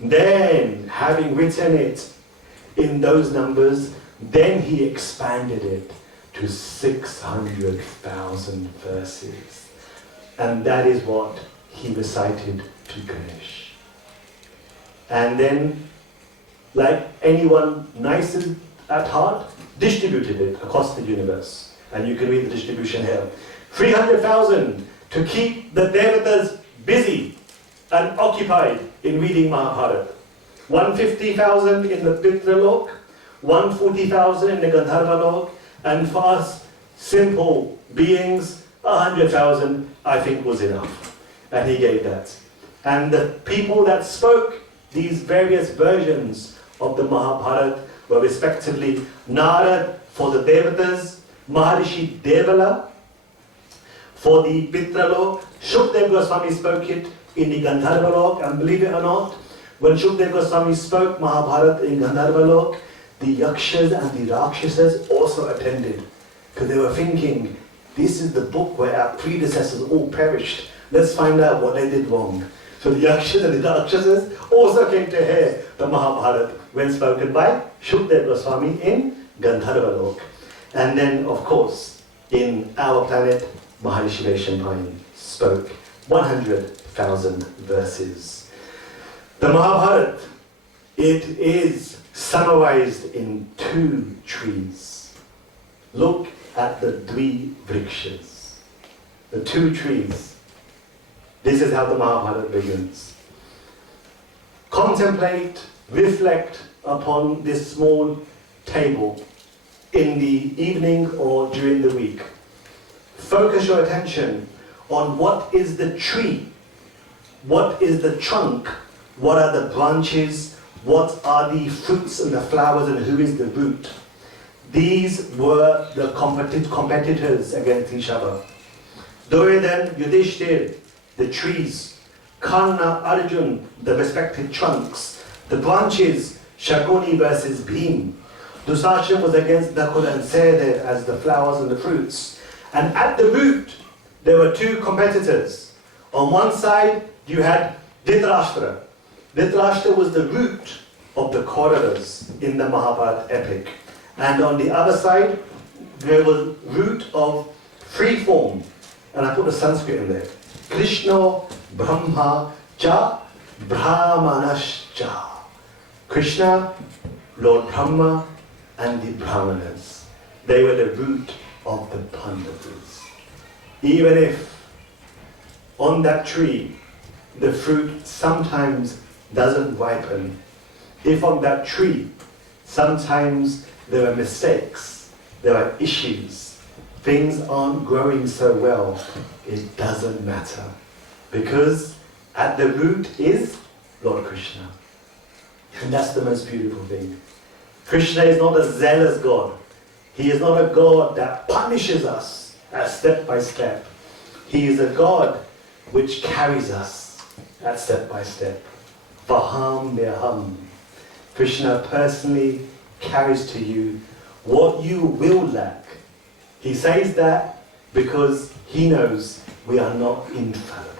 Then, having written it in those numbers, then he expanded it to 600,000 verses. And that is what he recited to Ganesh. And then, like anyone nice at heart, distributed it across the universe. And you can read the distribution here. 300,000 to keep the Devatas busy and occupied in reading Mahabharata. 150,000 in the Pitralok, 140,000 in the Gandharvalok, and for us simple beings, 100,000 I think was enough. And he gave that. And the people that spoke these various versions of the Mahabharata were respectively Narad for the Devatas, Maharishi Devala for the Pitralok. Shukdev Goswami spoke it in the Gandharvalok, and believe it or not, when Shukdev Goswami spoke Mahabharata in Gandharvalok, the Yakshas and the Rakshasas also attended, because they were thinking, this is the book where our predecessors all perished. Let's find out what they did wrong. So the Yakshas and the Rakshasas also came to hear the Mahabharata when spoken by Shukdev Goswami in Gandharvalok. And then, of course, in our planet, Maharishi Vaishampayan spoke 100,000 verses. The Mahabharata, it is summarized in 2 trees. Look at the Dvi Vrikshas, the 2 trees. This is how the Mahabharata begins. Contemplate, reflect upon this small table in the evening or during the week. Focus your attention on what is the tree, what is the trunk, what are the branches, what are the fruits and the flowers, and who is the root. These were the competitors against each other. Duryodhana, Yudhishthir, the trees, Karna, Arjun, the respective trunks, the branches, Shakuni versus Bhim. Dusasham was against Nakula and Sehdev as the flowers and the fruits. And at the root, there were 2 competitors. On one side, you had Dhritarashtra. Dhritarashtra was the root of the Kauravas in the Mahabharata epic. And on the other side, there was root of free form. And I put the Sanskrit in there. Krishna, Brahma, Cha, Brahmanascha. Krishna, Lord Brahma, and the Brahmanas. They were the root of the Pandavas. Even if on that tree the fruit sometimes doesn't ripen. If on that tree, sometimes there are mistakes, there are issues, things aren't growing so well, it doesn't matter. Because at the root is Lord Krishna. And that's the most beautiful thing. Krishna is not a zealous God. He is not a God that punishes us step by step. He is a God which carries us at step by step. Vaham neham. Krishna personally carries to you what you will lack. He says that because he knows we are not infallible.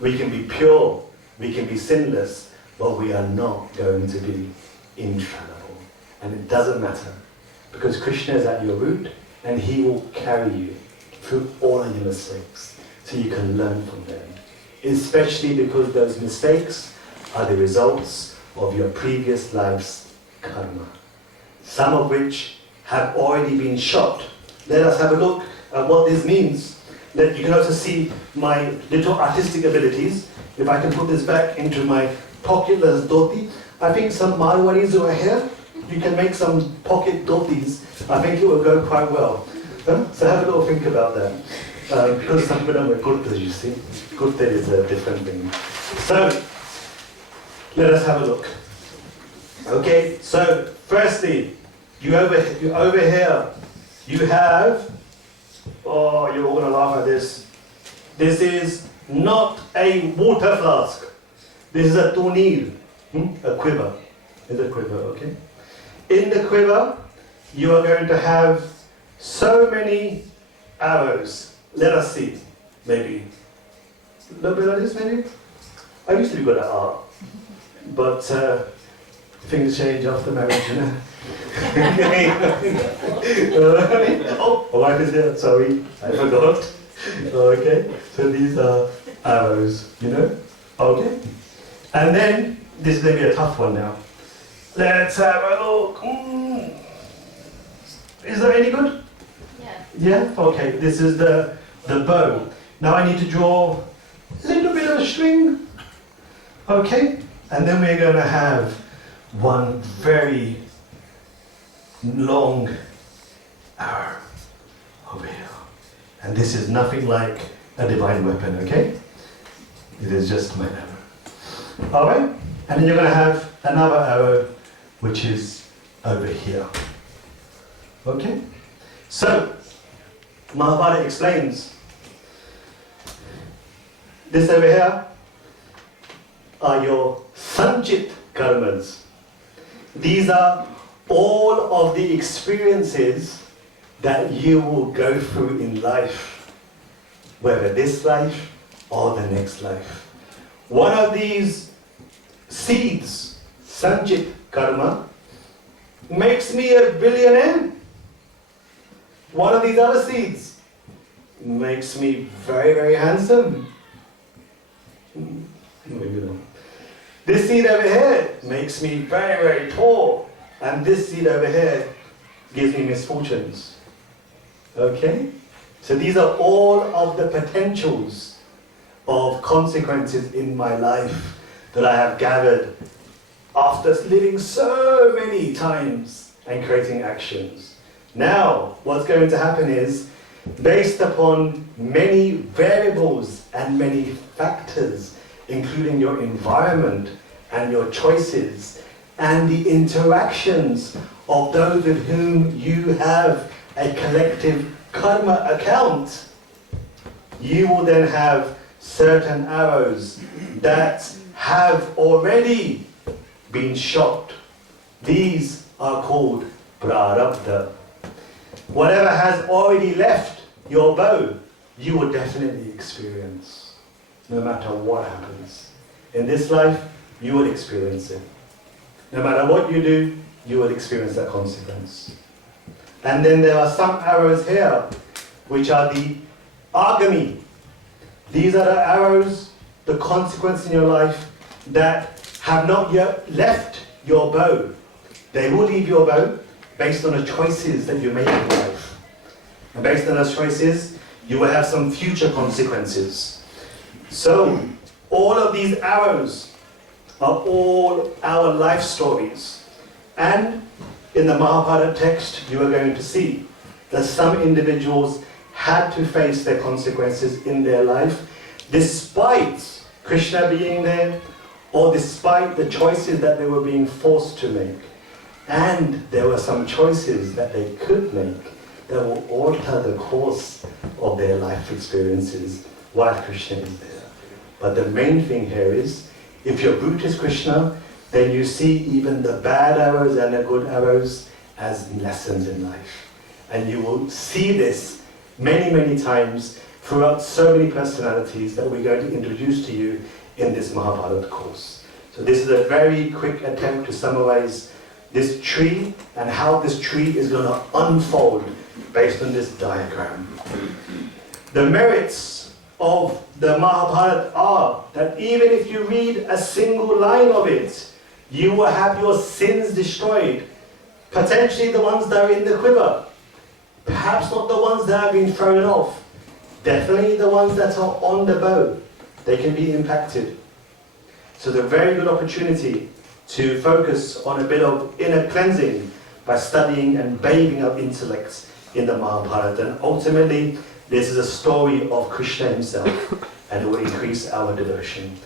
We can be pure, we can be sinless, but we are not going to be infallible. And it doesn't matter, because Krishna is at your root and he will carry you through all of your mistakes so you can learn from them. Especially because those mistakes are the results of your previous life's karma, some of which have already been shot. Let us have a look at what this means. That you can also see my little artistic abilities. If I can put this back into my pocketless dhoti, I think some Marwaris over here, you can make some pocket dhotis. I think it will go quite well. So have a little think about that. Because some people don't wear kurtas, you see. Kurta is a different thing. So, let us have a look. Okay, so firstly, you over here, you have, oh, you're all going to laugh at this. This is not a water flask. This is a tunir, a quiver. It's a quiver, okay? In the quiver, you are going to have so many arrows. Let us see, maybe. A little bit like this, maybe? I used to be good at art, but things change after marriage, you know? Oh, my wife is here, sorry, I forgot. Okay, so these are arrows, you know? Okay. And then, this is going to be a tough one now. Let's have a look. Is that any good? Yeah. Yeah? Okay, this is the bow. Now I need to draw a little bit of a string. Okay? And then we're going to have one very long arrow over here. And this is nothing like a divine weapon, okay? It is just my arrow. Alright? And then you're going to have another arrow which is over here. Okay? So, Mahabharata explains this over here are your sanchit karmas. These are all of the experiences that you will go through in life, whether this life or the next life. One of these seeds, sanchit karma, makes me a billionaire. One of these other seeds makes me very, very handsome. Maybe not. This seed over here makes me very, very poor. And this seed over here gives me misfortunes. Okay? So these are all of the potentials of consequences in my life that I have gathered after living so many times and creating actions. Now, what's going to happen is, based upon many variables and many factors, including your environment and your choices and the interactions of those with whom you have a collective karma account, you will then have certain arrows that have already been shot. These are called prarabdha. Whatever has already left your bow, you will definitely experience, no matter what happens. In this life, you will experience it. No matter what you do, you will experience that consequence. And then there are some arrows here, which are the agami. These are the arrows, the consequence in your life that have not yet left your bow. They will leave your bow based on the choices that you make in life. And based on those choices, you will have some future consequences. So, All of these arrows are all our life stories. And in the Mahabharata text, you are going to see that some individuals had to face their consequences in their life, despite Krishna being there, or despite the choices that they were being forced to make. And there were some choices that they could make that will alter the course of their life experiences while Krishna is there. But the main thing here is, if your root is Krishna, then you see even the bad arrows and the good arrows as lessons in life. And you will see this many, many times throughout so many personalities that we're going to introduce to you in this Mahabharata course. So this is a very quick attempt to summarize this tree and how this tree is going to unfold based on this diagram. The merits of the Mahabharata are that even if you read a single line of it, you will have your sins destroyed. Potentially the ones that are in the quiver. Perhaps not the ones that have been thrown off. Definitely the ones that are on the bow. They can be impacted. So it's a very good opportunity to focus on a bit of inner cleansing by studying and bathing our intellects in the Mahabharata. And ultimately, this is a story of Krishna himself, and it will increase our devotion.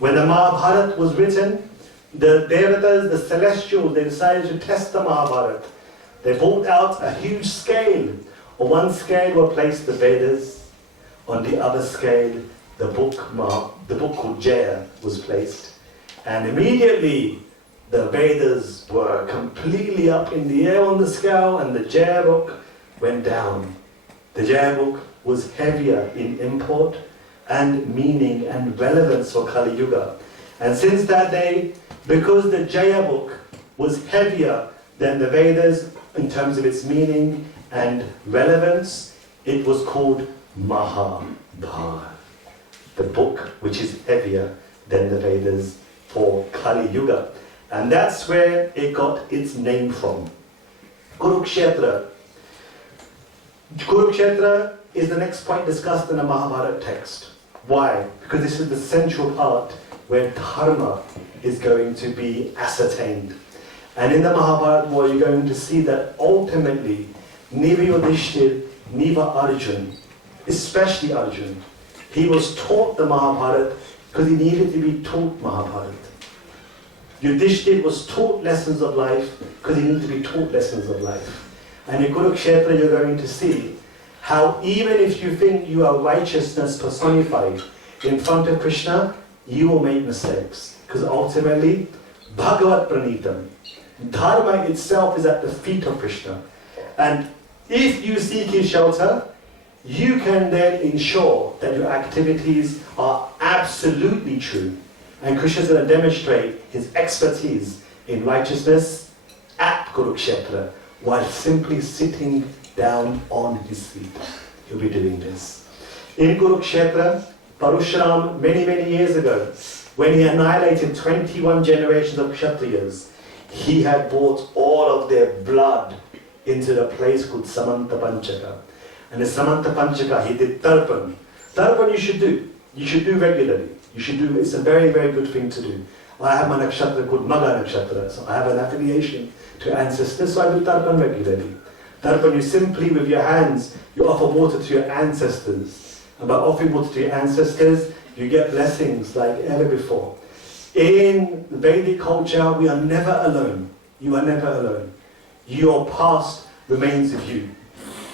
When the Mahabharata was written, the Devatas, the celestials, they decided to test the Mahabharata. They brought out a huge scale. On one scale were placed the Vedas. On the other scale, the book called Jaya was placed. And immediately, the Vedas were completely up in the air on the scale, and the Jaya book went down. The Jaya book was heavier in import and meaning and relevance for Kali Yuga. And since that day, because the Jaya book was heavier than the Vedas in terms of its meaning and relevance, it was called Mahabharata, the book which is heavier than the Vedas for Kali Yuga. And that's where it got its name from. Kurukshetra. Kurukshetra is the next point discussed in the Mahabharata text. Why? Because this is the central part where dharma is going to be ascertained. And in the Mahabharata war, you're going to see that ultimately, neither Yudhishthira, neither Arjuna, especially Arjuna, he was taught the Mahabharata because he needed to be taught Mahabharata. Yudhishthira was taught lessons of life because he needed to be taught lessons of life. And in Kurukshetra, you're going to see how even if you think you are righteousness personified in front of Krishna, you will make mistakes. Because ultimately, Bhagavat Pranitam, dharma itself is at the feet of Krishna. And if you seek his shelter, you can then ensure that your activities are absolutely true. And Krishna is going to demonstrate his expertise in righteousness at Kurukshetra while simply sitting down on his feet. He'll be doing this. In Kurukshetra, Parashuram, many, many years ago, when he annihilated 21 generations of Kshatriyas, he had brought all of their blood into the place called Samanta Panchaka. And the Samanta Panchaka, he did Tarpan. Tarpan you should do. You should do regularly. You should do, it's a very, very good thing to do. I have a nakshatra called Maga Nakshatra, so I have an affiliation to ancestors, so I do Tarpan regularly. Tarpan, you simply, with your hands, you offer water to your ancestors. And by offering water to your ancestors, you get blessings like ever before. In Vedic culture, we are never alone. You are never alone. Your past remains with you.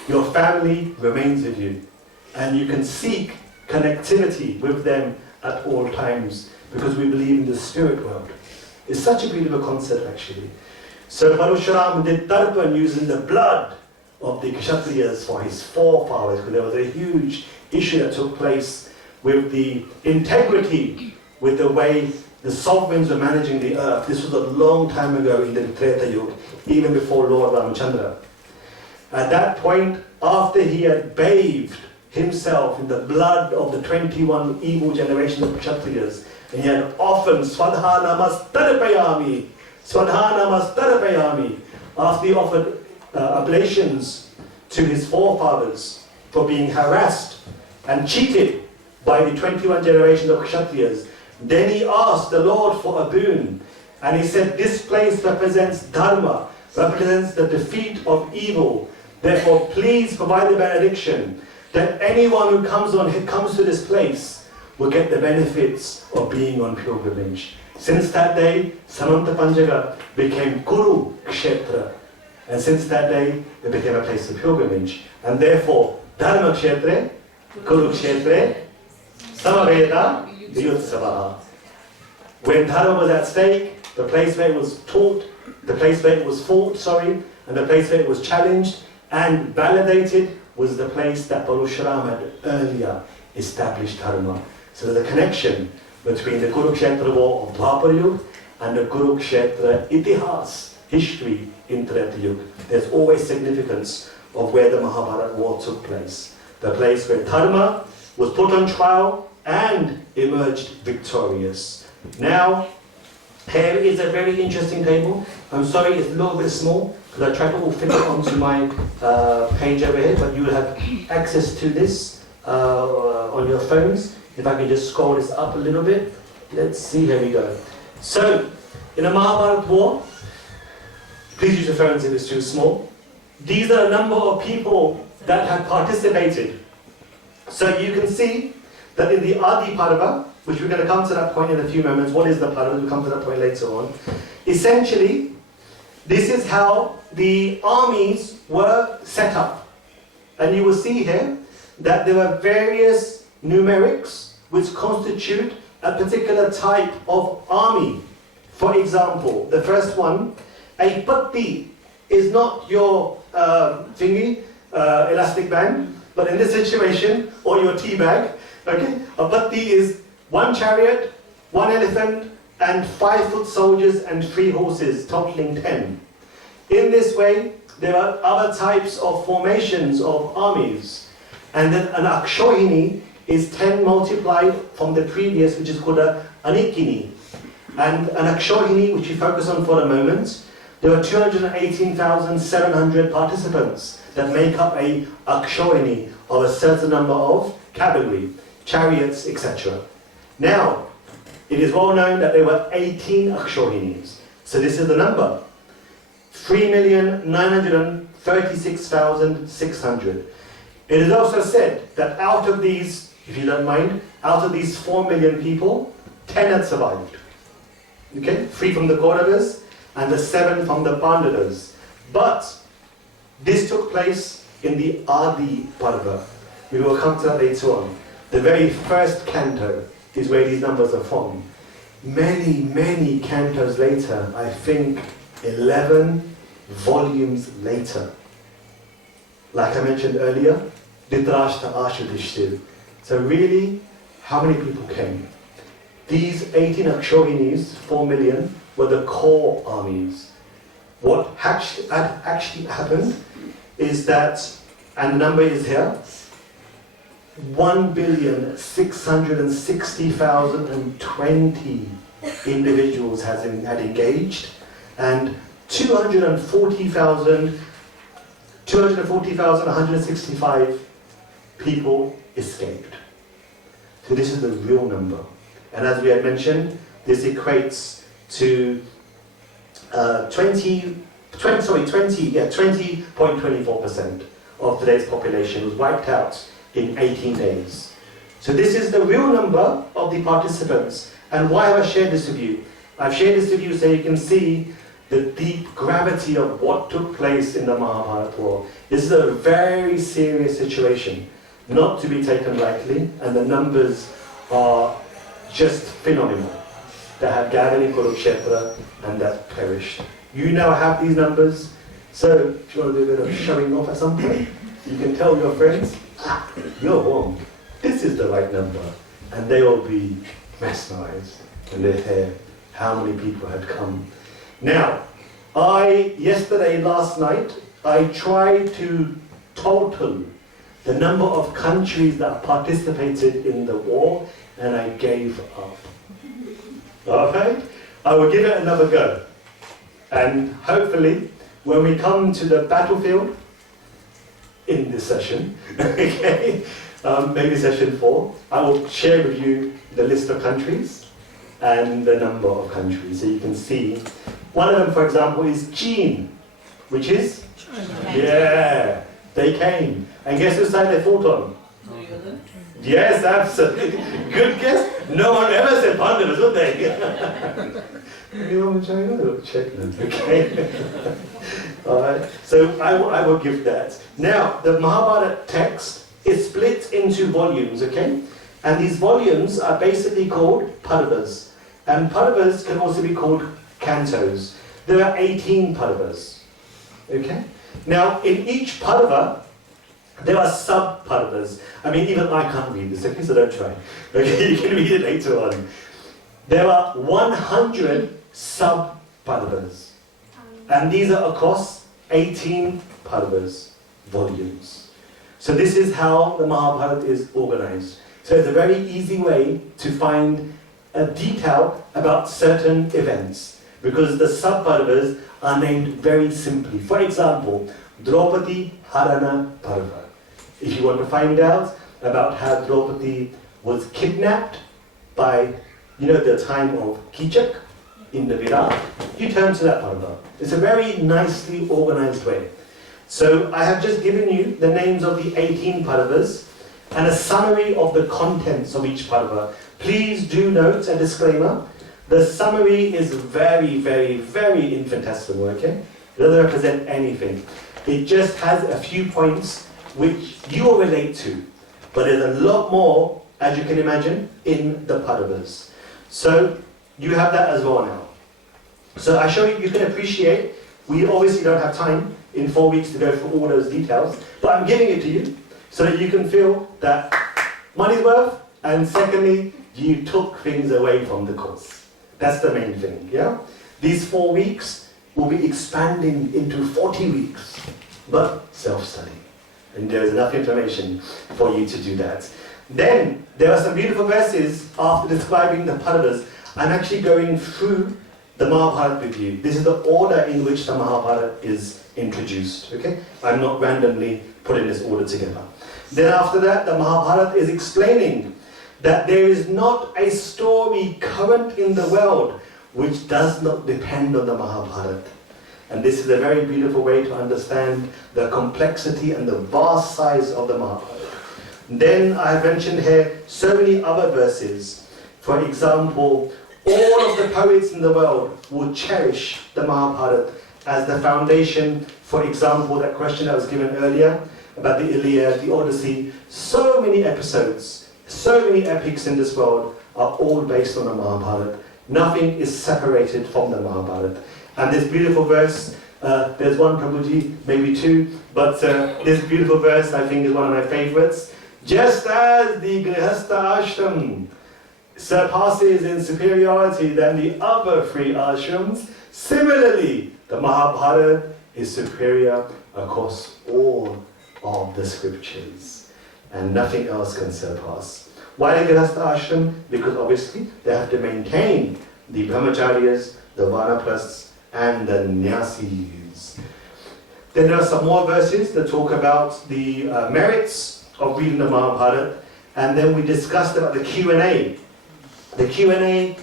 Your family remains with you. And you can seek connectivity with them at all times because we believe in the spirit world. It's such a beautiful concept actually. So Parashuram did Tarpan using the blood of the Kshatriyas for his forefathers, because there was a huge issue that took place with the integrity, with the way the sovereigns were managing the earth. This was a long time ago in the Treta Yuga, even before Lord Ramachandra. At that point, after he had bathed himself in the blood of the 21 evil generations of Kshatriyas, and he had often Swadha Namastarapayami, Swadha Namastarapayami, after he offered oblations to his forefathers for being harassed and cheated by the 21 generations of Kshatriyas, Then he asked the Lord for a boon. And he said, this place represents Dharma, represents the defeat of evil. Therefore, please provide the benediction that anyone who comes to this place will get the benefits of being on pilgrimage. Since that day, Samanta Panjaga became Kuru Kshetra. And since that day, it became a place of pilgrimage. And therefore, Dharma Kshetra, Kuru Kshetra, Samaveda, Vyutsavaha. When Dharma was at stake, the place where it was taught, the place where it was fought, and the place where it was challenged and validated was the place that Parashuram had earlier established Dharma. So there's a connection between the Kurukshetra war of Dwapara Yuga and the Kurukshetra Itihas, history in Treta Yuga. There's always significance of where the Mahabharata war took place. The place where Dharma was put on trial and emerged victorious. Now, here is a very interesting table. I'm sorry it's a little bit small because I tried to all fit it onto my page over here, but you will have access to this on your phones. If I can just scroll this up a little bit. Let's see, here we go. So, in the Mahabharata war, please use your phones if it's too small. These are a number of people that have participated. So you can see that in the Adi Parva, which we're going to come to that point in a few moments. What is the Parva? We'll come to that point later on. Essentially, this is how the armies were set up. And you will see here that there are various numerics which constitute a particular type of army. For example, the first one, a patti is not your elastic band, but in this situation, or your tea bag, okay? A patti is one chariot, one elephant, and 5 foot soldiers and 3 horses, totaling 10. In this way, there are other types of formations of armies. And then an akshohini is 10 multiplied from the previous, which is called an anikini. And an akshohini, which we focus on for a moment, there are 218,700 participants that make up a akshohini of a certain number of cavalry, chariots, etc. Now, it is well known that there were 18 akshohinis. So this is the number. 3,936,600. It is also said that out of these, if you don't mind, out of these 4 million people, 10 had survived. Okay? 3 from the Kauravas and the 7 from the Pandavas. But this took place in the Adi Parva. We will come to that later on. The very first canto is where these numbers are from. Many, many cantos later, I think 11 volumes later. Like I mentioned earlier, Dhritarashtra Ashudhishthir. So really, how many people came? These 18 Akshohinis, 4 million, were the core armies. What actually happened is that, and the number is here, 1,660,020 individuals had engaged, and 240,165 people escaped. So this is the real number. And as we had mentioned, this equates to 20.24% of today's population was wiped out in 18 days. So this is the real number of the participants. And why have I shared this with you? I've shared this with you so you can see the deep gravity of what took place in the Mahabharata war. This is a very serious situation, not to be taken lightly, and the numbers are just phenomenal that have gathered in Kurukshetra and that perished. You now have these numbers, so if you want to do a bit of showing off at some point, you can tell your friends, you're wrong, this is the right number, and they will be mesmerized when they hear how many people had come. Now, last night, I tried to total the number of countries that participated in the war, and I gave up. Alright? I will give it another go. And hopefully, when we come to the battlefield, in this session, okay, maybe session 4, I will share with you the list of countries, and the number of countries. So you can see, one of them, for example, is China, which is? Yeah, they came. And guess whose side they fought on? Yes, absolutely. Good guess. No one ever said Pandavas, would they? Anyone in China? Check them, okay? Alright, so I will give that. Now, the Mahabharata text is split into volumes, okay? And these volumes are basically called Pandavas. And Pandavas can also be called cantos. There are 18 Pandavas, okay? Now, in each Pandava, there are sub-Pandavas. I mean, even I can't read this, okay, so don't try. Okay, you can read it later on. There are 100 sub-Pandavas. And these are across 18 Pandavas volumes. So this is how the Mahabharata is organized. So it's a very easy way to find a detail about certain events, because the sub-Pandavas are named very simply. For example, Draupadi Harana Parva. If you want to find out about how Draupadi was kidnapped by, the time of Kichak in the Virat, you turn to that Parva. It's a very nicely organized way. So I have just given you the names of the 18 Pandavas and a summary of the contents of each Pandava. Please do note a disclaimer. The summary is very, very, very infinitesimal, okay? It doesn't represent anything. It just has a few points which you will relate to. But there's a lot more, as you can imagine, in the Pandavas. So you have that as well now. So I show you can appreciate, we obviously don't have time in 4 weeks to go through all those details, but I'm giving it to you so that you can feel that money's worth, and secondly, you took things away from the course. That's the main thing, yeah? These 4 weeks will be expanding into 40 weeks, but self-study. And there is enough information for you to do that. Then, there are some beautiful verses after describing the Pandavas. I'm actually going through the Mahabharata with you. This is the order in which the Mahabharata is introduced, okay? I'm not randomly putting this order together. Then after that, the Mahabharata is explaining that there is not a story current in the world which does not depend on the Mahabharata. And this is a very beautiful way to understand the complexity and the vast size of the Mahabharata. Then I have mentioned here so many other verses. For example, all of the poets in the world will cherish the Mahabharata as the foundation. For example, that question that was given earlier about the Iliad, the Odyssey, so many episodes, so many epics in this world are all based on the Mahabharata. Nothing is separated from the Mahabharata. And this beautiful verse, there's one Prabhuji, maybe two, but this beautiful verse I think is one of my favorites. Just as the Grihastha Ashram surpasses in superiority than the other 3 ashrams, similarly, the Mahabharata is superior across all of the scriptures, and nothing else can surpass. Why the Grihastha Ashram? Because obviously they have to maintain the Brahmacharyas, the Vanaprasts, and the Nyasis. Then there are some more verses that talk about the merits of reading the Mahabharata, and then we discussed about the Q&A. The Q&A,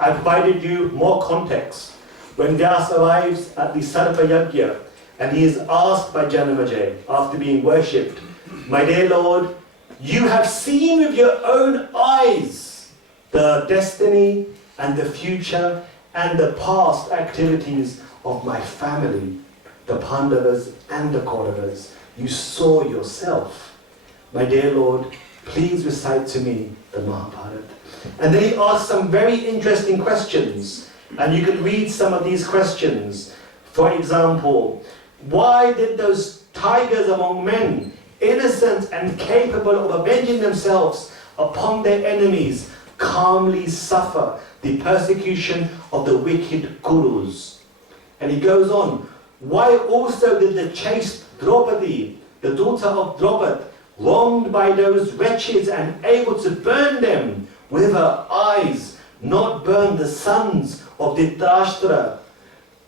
I provided you more context. When Vyasa arrives at the Sarpa Yajna, and he is asked by Janamajay, after being worshipped, "My dear Lord, you have seen with your own eyes the destiny and the future and the past activities of my family, the Pandavas and the Kauravas. You saw yourself. My dear Lord, please recite to me the Mahabharata." And then he asks some very interesting questions. And you can read some of these questions. For example, why did those tigers among men, innocent and capable of avenging themselves upon their enemies, calmly suffer the persecution of the wicked Kurus? And he goes on, why also did the chaste Draupadi, the daughter of Draupad, wronged by those wretches and able to burn them with her eyes, not burn the sons of Dhritarashtra?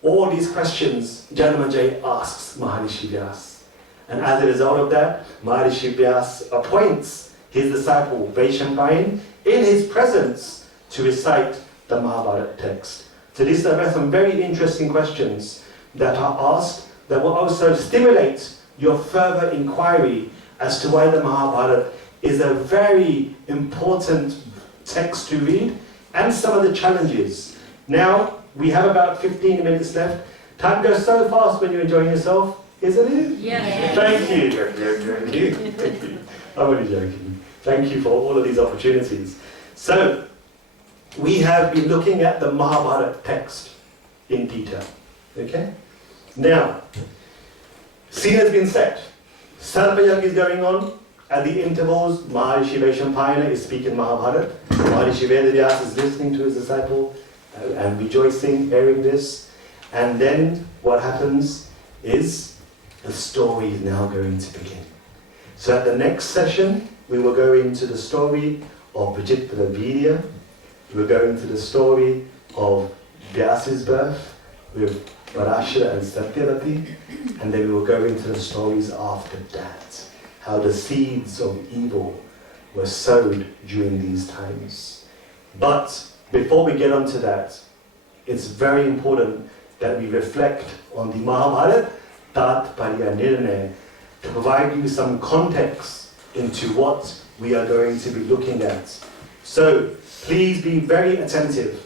All these questions Janamajay asks Maharishi Vyas. And as a result of that, Maharishi Vyas appoints his disciple Vaishampayan in his presence to recite the Mahabharata text. So these are some very interesting questions that are asked that will also stimulate your further inquiry as to why the Mahabharata is a very important text to read and some of the challenges. Now, we have about 15 minutes left. Time goes so fast when you're enjoying yourself, isn't it? Yeah. Thank you. Thank you. I'm only joking. Thank you for all of these opportunities. So, we have been looking at the Mahabharata text in detail. Okay? Now, scene has been set. Sarvayag is going on. At the intervals, Maharishi Vaishampayana is speaking Mahabharata. Maharishi Vedavyasa is listening to his disciple and rejoicing, hearing this. And then what happens is the story is now going to begin. So at the next session, we will go into the story of Vijitpala Vidya. We'll go into the story of Vyasa's birth with Parashara and Satyavati. And then we will go into the stories after that. How the seeds of evil were sowed during these times. But before we get onto that, it's very important that we reflect on the Mahabharata Tatparya Nirnaya to provide you some context into what we are going to be looking at. So please be very attentive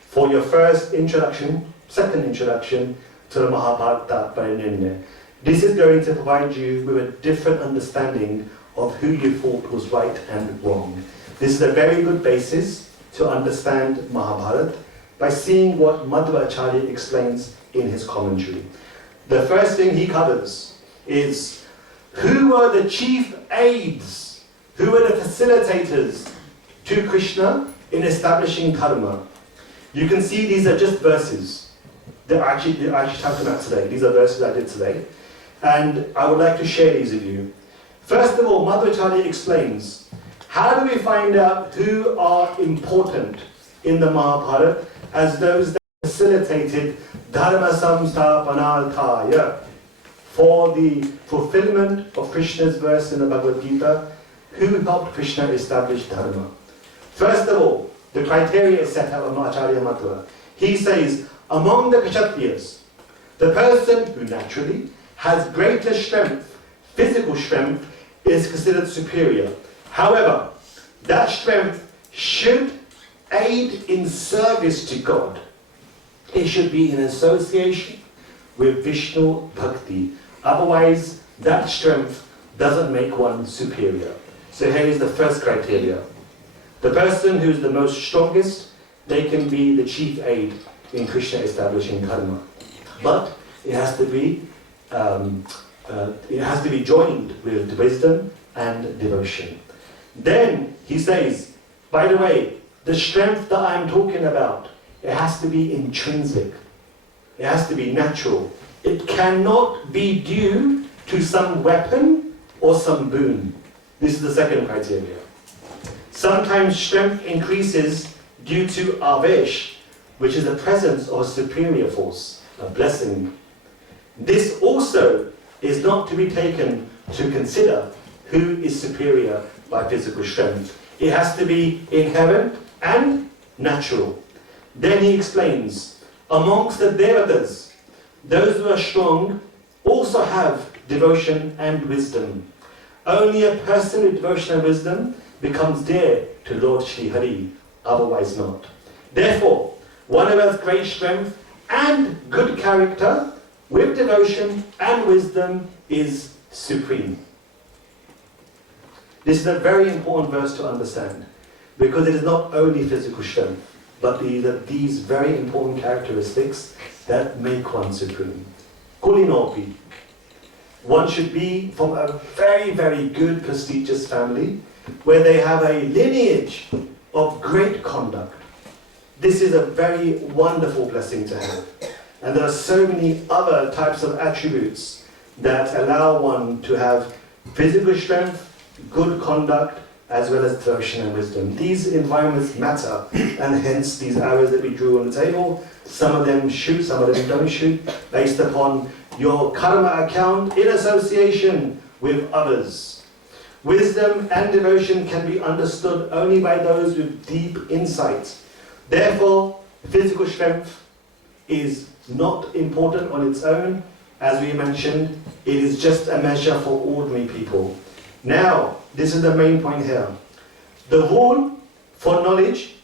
for your first introduction, second introduction to the Mahabharata Tatparya Nirnaya. This is going to provide you with a different understanding of who you thought was right and wrong. This is a very good basis to understand Mahabharata by seeing what Madhvacharya explains in his commentary. The first thing he covers is who are the chief aides, who are the facilitators to Krishna in establishing dharma. You can see these are just verses that I actually talked about today. These are verses I did today. And I would like to share these with you. First of all, Madhvacharya explains, how do we find out who are important in the Mahabharata as those that facilitated dharma samsthapanarthaya for the fulfillment of Krishna's verse in the Bhagavad Gita, who helped Krishna establish dharma? First of all, the criteria is set out by Acharya Madhva. He says, among the Kshatriyas, the person who naturally has greater strength, physical strength, is considered superior. However, that strength should aid in service to God. It should be in association with Vishnu Bhakti. Otherwise, that strength doesn't make one superior. So here is the first criteria. The person who's the most strongest, they can be the chief aid in Krishna establishing dharma. But it has to be joined with wisdom and devotion. Then he says, by the way, the strength that I'm talking about, it has to be intrinsic. It has to be natural. It cannot be due to some weapon or some boon. This is the second criteria. Sometimes strength increases due to avesh, which is the presence of a superior force, a blessing. This also is not to be taken to consider who is superior by physical strength. It has to be inherent and natural. Then he explains, amongst the devatas, those who are strong also have devotion and wisdom. Only a person with devotion and wisdom becomes dear to Lord Shri Hari, otherwise not. Therefore, one who has great strength and good character with devotion and wisdom is supreme. This is a very important verse to understand, because it is not only physical strength, but these very important characteristics that make one supreme. Kulinopi. One should be from a very, very good, prestigious family, where they have a lineage of great conduct. This is a very wonderful blessing to have. And there are so many other types of attributes that allow one to have physical strength, good conduct, as well as devotion and wisdom. These environments matter, and hence these arrows that we drew on the table, some of them shoot, some of them don't shoot, based upon your karma account in association with others. Wisdom and devotion can be understood only by those with deep insight. Therefore, physical strength is not important on its own. As we mentioned, it is just a measure for ordinary people. Now, this is the main point here. The rule for knowledge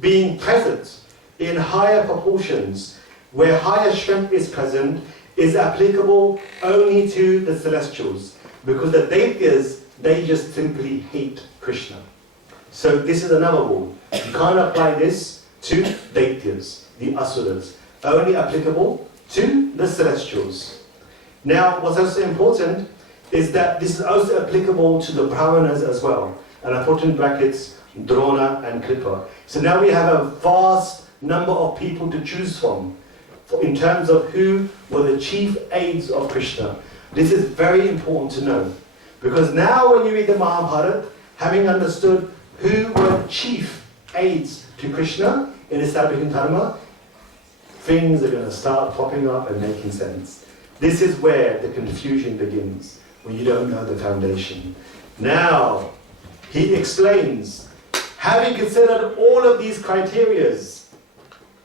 being present in higher proportions, where higher strength is present, is applicable only to the celestials. Because the Daityas, they just simply hate Krishna. So this is another rule. You can't apply this to Daityas, the Asuras. Only applicable to the celestials. Now, what's also important is that this is also applicable to the Brahmanas as well. And I put in brackets Drona and Kripa. So now we have a vast number of people to choose from in terms of who were the chief aides of Krishna. This is very important to know. Because now when you read the Mahabharata, having understood who were chief aides to Krishna in establishing dharma, things are going to start popping up and making sense. This is where the confusion begins, when you don't know the foundation. Now, he explains, having considered all of these criterias,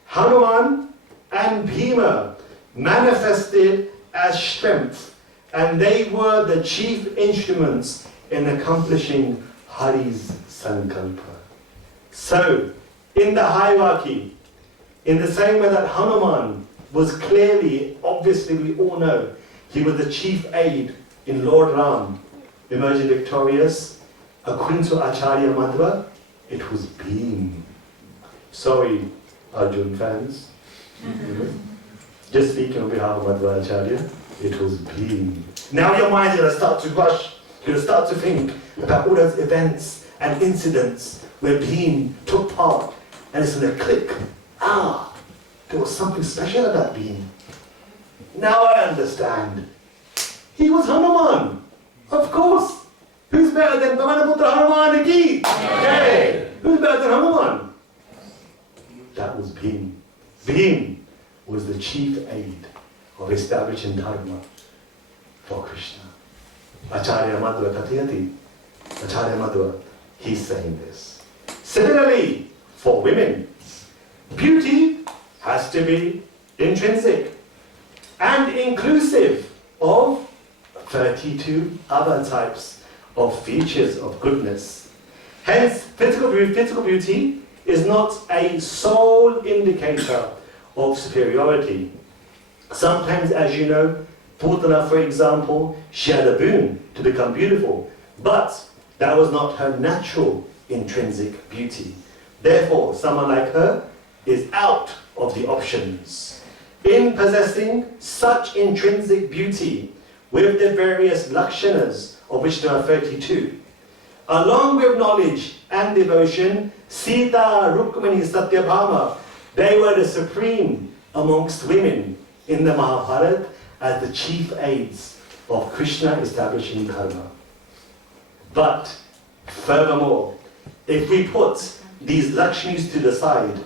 Hanuman and Bhima manifested as strength, and they were the chief instruments in accomplishing Hari's Sankalpa. So, in the hierarchy, in the same way that Hanuman was clearly, obviously we all know, he was the chief aide in Lord Ram emerging victorious. According to Acharya Madhva, it was Bhim. Sorry, Arjun fans. Just speaking on behalf of Madhva Acharya, it was Bhim. Now your mind's going to start to rush. You're going to start to think about all those events and incidents where Bhim took part, and it's going to click. Ah, there was something special about Bhim. Now I understand. He was Hanuman. Of course. Who's better than Pavanaputra Hanuman ki? Hey! Who's better than Hanuman? That was Bhim. Bhim was the chief aide of establishing dharma for Krishna. Acharya Madhva Kathayati. Acharya Madhva, he's saying this. Similarly, for women, beauty has to be intrinsic and inclusive of 32 other types of features of goodness. Hence, physical beauty is not a sole indicator of superiority. Sometimes, as you know, Putana, for example, she had a boon to become beautiful, but that was not her natural intrinsic beauty. Therefore, someone like her is out of the options. In possessing such intrinsic beauty with the various lakshanas, of which there are 32, along with knowledge and devotion, Sita, Rukmani, Satyabhama, they were the supreme amongst women in the Mahabharata as the chief aides of Krishna establishing dharma. But furthermore, if we put these Lakshmis to the side,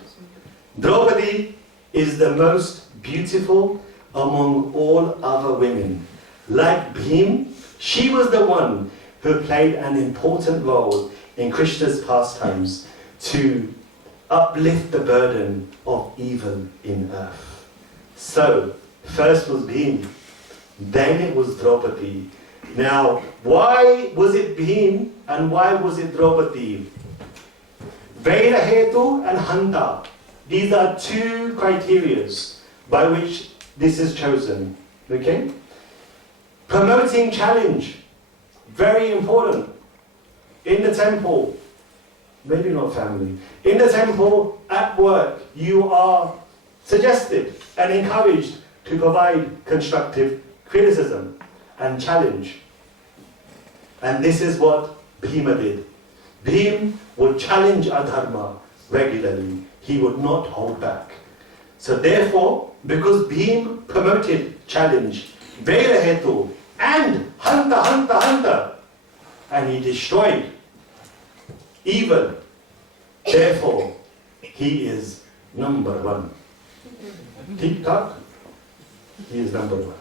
Draupadi is the most beautiful among all other women. Like Bhim, she was the one who played an important role in Krishna's pastimes to uplift the burden of evil in earth. So, first was Bhim, then it was Draupadi. Now, why was it Bhim and why was it Draupadi? Veda Hetu and Hanta. These are two criteria by which this is chosen. Okay? Promoting challenge. Very important. In the temple, maybe not family. In the temple, at work, you are suggested and encouraged to provide constructive criticism and challenge. And this is what Bhima did. Bhim would challenge adharma regularly. He would not hold back. So therefore, because Bhim promoted challenge, Veda Hetu, and Hanta, and he destroyed evil, therefore, he is number one. Tik-tak, he is number one.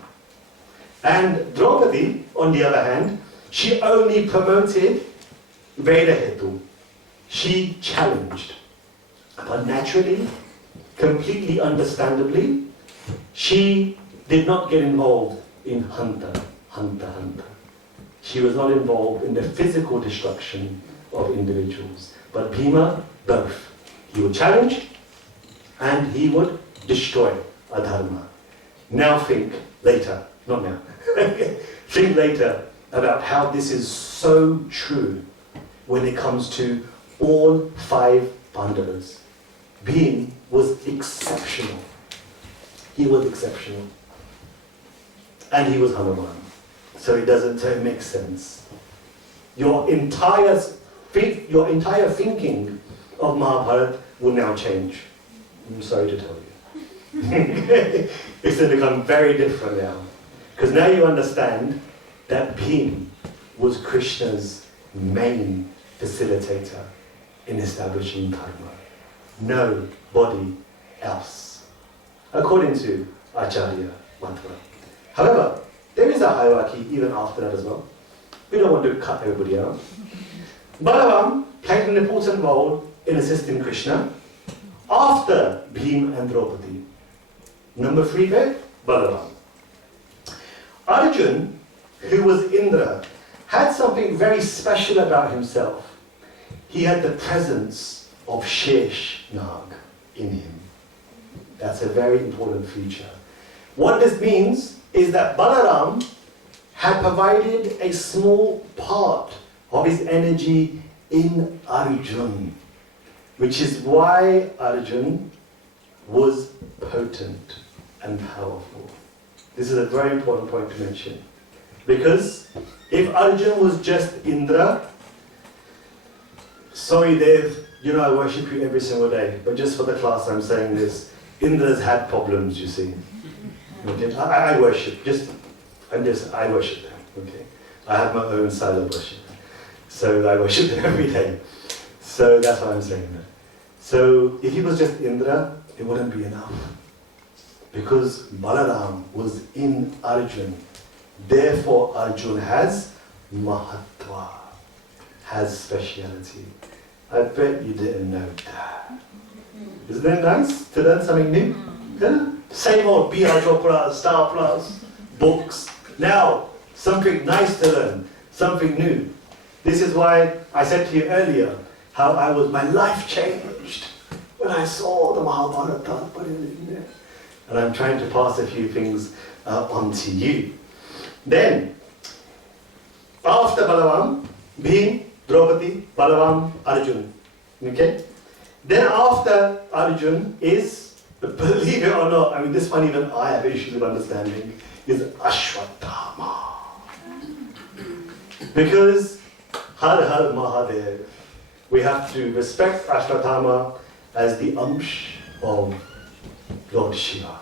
And Draupadi, on the other hand, she only promoted Veda Hetu. She challenged. But naturally, completely understandably, she did not get involved in hunter. She was not involved in the physical destruction of individuals. But Bhima, both. He would challenge and he would destroy adharma. Now think later, not now, think later about how this is so true when it comes to all 5 Pandavas. Bhim was exceptional. He was exceptional. And he was Hanuman. So it doesn't make sense. Your entire thinking of Mahabharata will now change. I'm sorry to tell you. It's going to become very different now. Because now you understand that Bhim was Krishna's main facilitator in establishing dharma. Nobody else. According to Acharya Madhva. However, there is a hierarchy even after that as well. We don't want to cut everybody out. Balaram played an important role in assisting Krishna after Bhim and Draupadi. Number 3 there, Balaram. Arjun, who was Indra, had something very special about himself. He had the presence of Sheshnag in him. That's a very important feature. What this means is that Balaram had provided a small part of his energy in Arjun, which is why Arjun was potent and powerful. This is a very important point to mention. Because if Arjun was just Indra, sorry Dev, you know I worship you every single day, but just for the class I'm saying this, Indra's had problems, you see. Okay? I worship, I worship them, okay? I have my own style of worship. So I worship them every day. So that's why I'm saying that. So if he was just Indra, it wouldn't be enough. Because Balaram was in Arjun. Therefore Arjun has Mahatva, has speciality. I bet you didn't know that. Isn't it nice to learn something new? Yeah? Same old B.R. Chopra, Star Plus, books. Now, something nice to learn, something new. This is why I said to you earlier how my life changed when I saw the Mahabharata put it in there. And I'm trying to pass a few things on to you. Then, after Balaram, Bhim, Draupadi, Balaram, Arjun. Okay? Then after Arjun is, believe it or not, I mean this one even I have issues with understanding, is Ashwatthama. Because Har Har Mahadev, we have to respect Ashwatthama as the Amsh of Lord Shiva.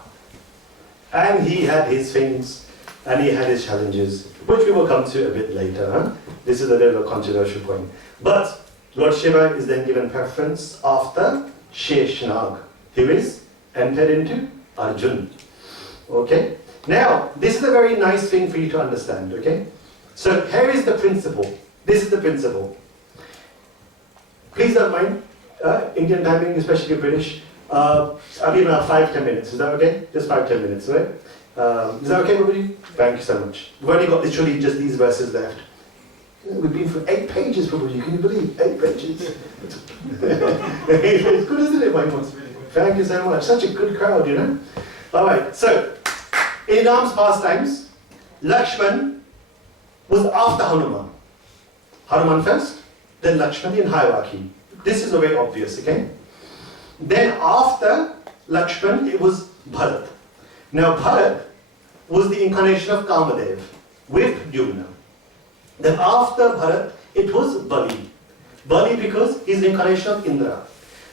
And he had his things, and he had his challenges, which we will come to a bit later. Huh? This is a little controversial point. But Lord Shiva is then given preference after Sheshnag, who is entered into Arjun. Okay? Now, this is a very nice thing for you to understand, okay? So here is the principle. This is the principle. Please don't mind, Indian timing, especially British. I'll give now 5-10 minutes. Is that okay? Just 5-10 minutes, right? Is that okay, everybody? Thank you so much. We've only got literally just these verses left. We've been through 8 pages, probably. Can you believe 8 pages? It's good, isn't it, my ones? Thank you so much. Such a good crowd, you know. All right. So, in Ram's pastimes, Lakshman was after Hanuman. Hanuman first, then Lakshman in hierarchy. This is very obvious, okay? Then after Lakshman, it was Bharat. Now Bharat was the incarnation of Kamadev with Yumna. Then after Bharat, it was Bali. Bali because he's the incarnation of Indra.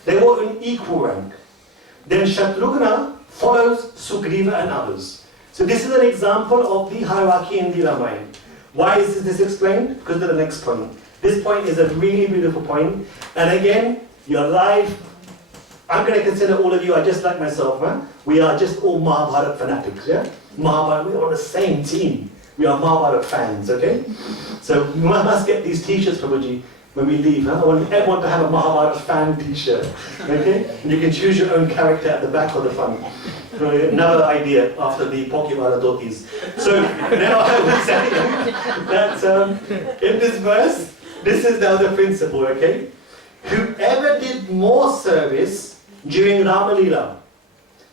They were in equal rank. Then Shatrughna follows Sugriva and others. So this is an example of the hierarchy in the Ramayana. Why is this explained? Because of the next point. This point is a really beautiful point. And again, your life, I'm going to consider all of you are just like myself. Huh? We are just all Mahabharata fanatics. Yeah? Mahabharata, we're on the same team. We are Mahabharata fans, okay? So we must get these t-shirts, Prabhuji, when we leave. Huh? I want everyone to have a Mahabharata fan t-shirt. Okay? And you can choose your own character at the back or the front. Another idea after the Pokiwala dhotis. So now I was saying that in this verse, this is the other principle, okay? Whoever did more service during Rama Leela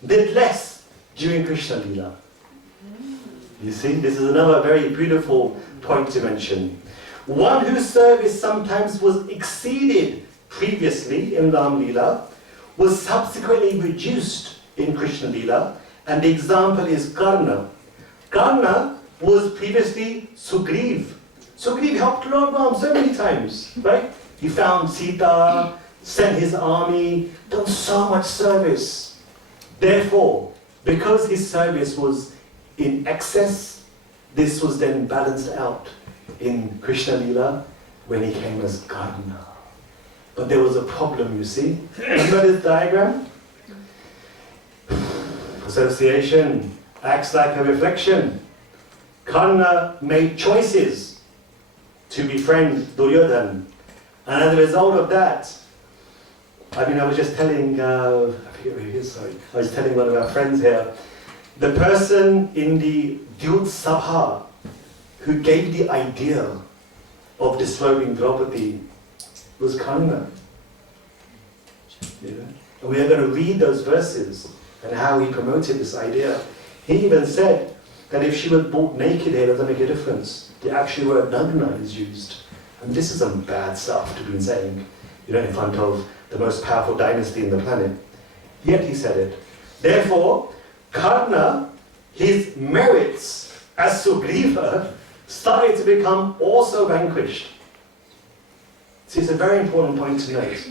did less during Krishna Leela. You see, this is another very beautiful point to mention. One whose service sometimes was exceeded previously in Ram Leela was subsequently reduced in Krishna Leela, and the example is Karna. Karna was previously Sugriv. Sugriv helped Lord Ram so many times, right? He found Sita, sent his army, done so much service. Therefore, because his service was in excess, this was then balanced out in Krishna Leela when he came as Karna. But there was a problem, you see. Remember this diagram? Association acts like a reflection. Karna made choices to befriend Duryodhana. And as a result of that, I was just telling, I forget who he is, sorry. I was telling one of our friends here, the person in the Dyut Sabha who gave the idea of disrobing Draupadi was Karna. And we are going to read those verses and how he promoted this idea. He even said that if she was brought naked here, it doesn't make a difference. The actual word nagna is used. And this is some bad stuff to be saying, in front of the most powerful dynasty in the planet. Yet he said it. Therefore, Karna, his merits as Sugriva, started to become also vanquished. See, it's a very important point to note.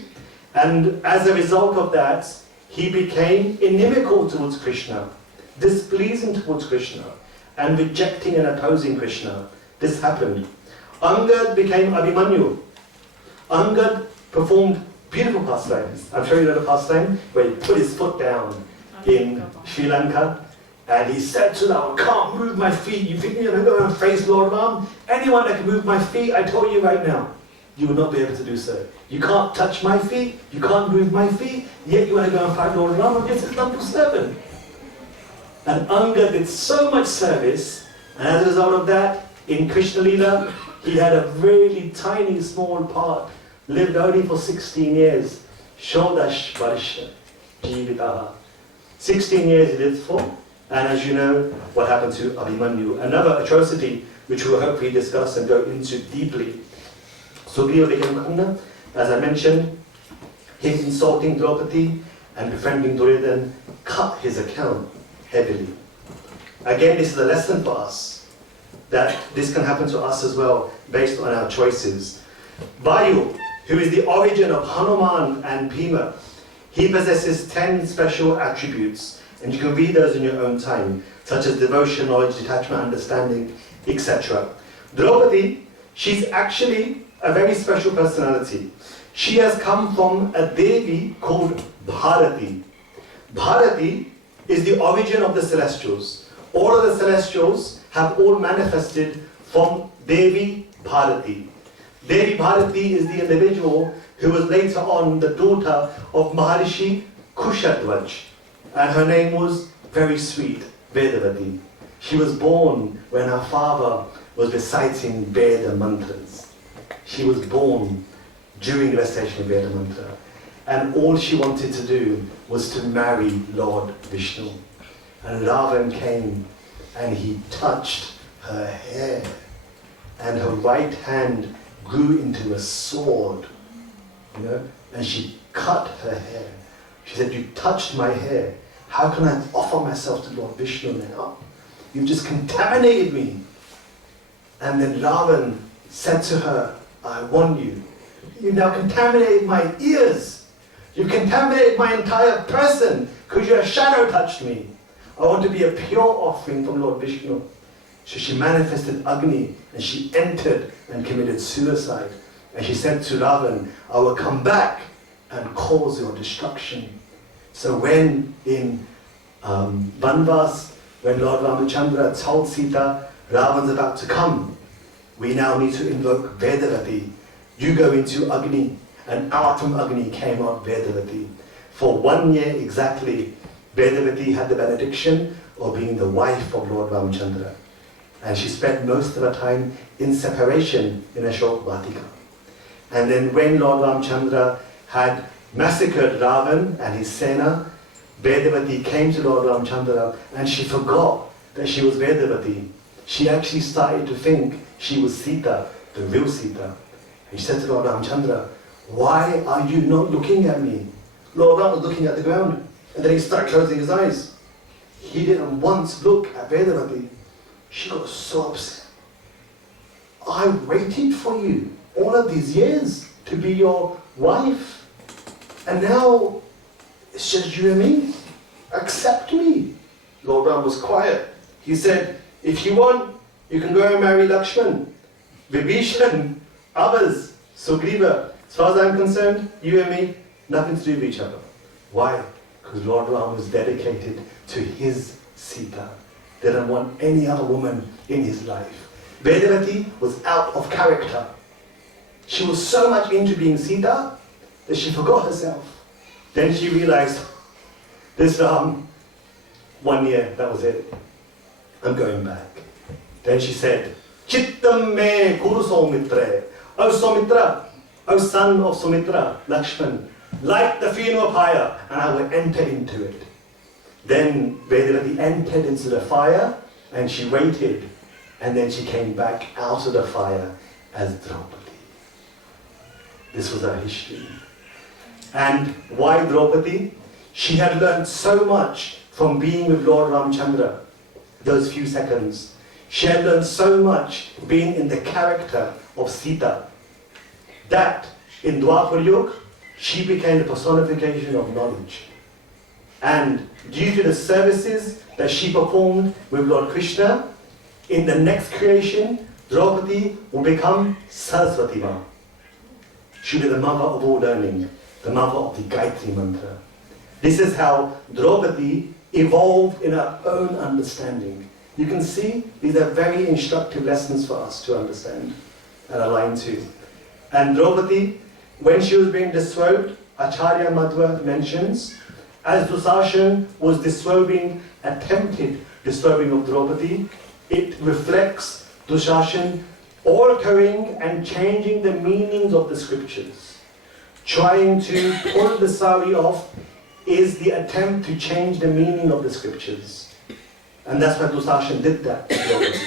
And as a result of that, he became inimical towards Krishna, displeasing towards Krishna, and rejecting and opposing Krishna. This happened. Angad became Abhimanyu. Angad performed beautiful pastimes. I'm sure you know the pastime where he put his foot down in Sri Lanka and he said to them, I can't move my feet. You think you're going to face Lord Ram? Anyone that can move my feet, I told you right now, you will not be able to do so. You can't touch my feet, you can't move my feet, yet you want to go and fight Lord Ram. I'm just a humble servant. And Angad did so much service, and as a result of that, in Krishna Leela, he had a really tiny, small part, lived only for 16 years. Shodash Varsha Jivitaha. 16 years he lived for, and as you know, what happened to Abhimanyu. Another atrocity, which we'll hopefully discuss and go into deeply. Sugriva became Karna, as I mentioned, him insulting Draupadi and befriending Duryodhana cut his account heavily. Again, this is a lesson for us, that this can happen to us as well, based on our choices. Vayu, who is the origin of Hanuman and Bhima, he possesses 10 special attributes, and you can read those in your own time, such as devotion, knowledge, detachment, understanding, etc. Draupadi, she's actually a very special personality. She has come from a Devi called Bharati. Bharati is the origin of the celestials. All of the celestials have all manifested from Devi Bharati. Devi Bharati is the individual who was later on the daughter of Maharishi Kushadvaj, and her name was very sweet, Vedavati. She was born when her father was reciting Veda mantras. She was born during the recitation of Veda mantra, and all she wanted to do was to marry Lord Vishnu. And Ravan came and he touched her hair, and her right hand grew into a sword, and she cut her hair. She said, you touched my hair. How can I offer myself to Lord Vishnu now? You've just contaminated me. And then Ravan said to her, I warn you, you now contaminated my ears. You contaminated my entire person because your shadow touched me. I want to be a pure offering from Lord Vishnu. So she manifested Agni and she entered and committed suicide. And she said to Ravan, I will come back and cause your destruction. So when in Vanvas, when Lord Ramachandra told Sita, Ravan's about to come, we now need to invoke Vedavati. you go into Agni. And out from Agni came out Vedavati. For 1 year exactly, Vedavati had the benediction of being the wife of Lord Ramchandra. And she spent most of her time in separation in Ashok Vatika. And then when Lord Ramchandra had massacred Ravan and his Sena, Vedavati came to Lord Ramchandra and she forgot that she was Vedavati. She actually started to think she was Sita, the real Sita. And she said to Lord Ramchandra, why are you not looking at me? Lord Ram was looking at the ground and then he started closing his eyes. He didn't once look at Vedavati. She got so upset. I waited for you all of these years to be your wife. And now it's just you and me. Accept me. Lord Ram was quiet. He said, if you want, you can go and marry Lakshman, Vibhishan, others, Sugriva. As far as I'm concerned, you and me, nothing to do with each other. Why? Because Lord Ram was dedicated to his Sita. Didn't want any other woman in his life. Vedavati was out of character. She was so much into being Sita that she forgot herself. Then she realized, this Ram, 1 year, that was it. I'm going back. Then she said, Chittam me Guru Saumitre. Oh Saumitra, O son of Sumitra, Lakshman, light the funeral pyre and I will enter into it. Then Vedavati entered into the fire and she waited and then she came back out of the fire as Draupadi. This was her history. And why Draupadi? She had learned so much from being with Lord Ramchandra, those few seconds. She had learned so much being in the character of Sita, that in Dwapar Yuga, she became the personification of knowledge. And due to the services that she performed with Lord Krishna, in the next creation, Draupadi will become Saraswati Ma. She will be the mother of all learning, the mother of the Gayatri Mantra. This is how Draupadi evolved in her own understanding. You can see these are very instructive lessons for us to understand and align to. And Draupadi, when she was being disrobed, Acharya Madhva mentions, as Dusashan was attempted disrobing of Draupadi, it reflects Dusashan altering and changing the meanings of the scriptures. Trying to pull the sari off is the attempt to change the meaning of the scriptures. And that's why Dusashan did that to Draupadi.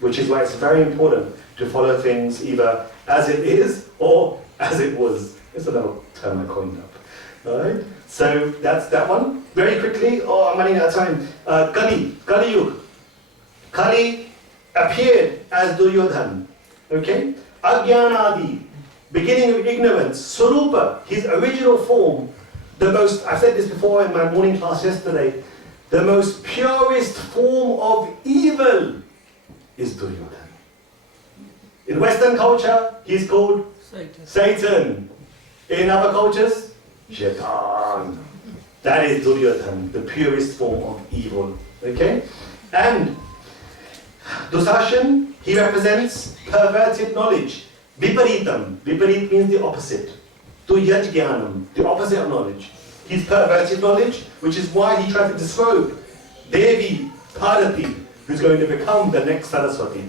Which is why it's very important to follow things either as it is or as it was. It's another term I coined up. Alright? So that's that one. Very quickly, I'm running out of time. Kali Yuga. Kali appeared as Duryodhan. Okay? Ajnanadi, beginning of ignorance. Surupa, his original form, the most, I said this before in my morning class yesterday, the most purest form of evil is Duryodhan. In Western culture, he's called Satan. In other cultures, Shaitan. That is Duryodhan, the purest form of evil. Okay? And Dusashan, he represents perverted knowledge. Viparitam. Viparit means the opposite. Tuyajgyanam, the opposite of knowledge. He's perverted knowledge, which is why he tried to disrobe Devi Parvati, who's going to become the next Saraswati.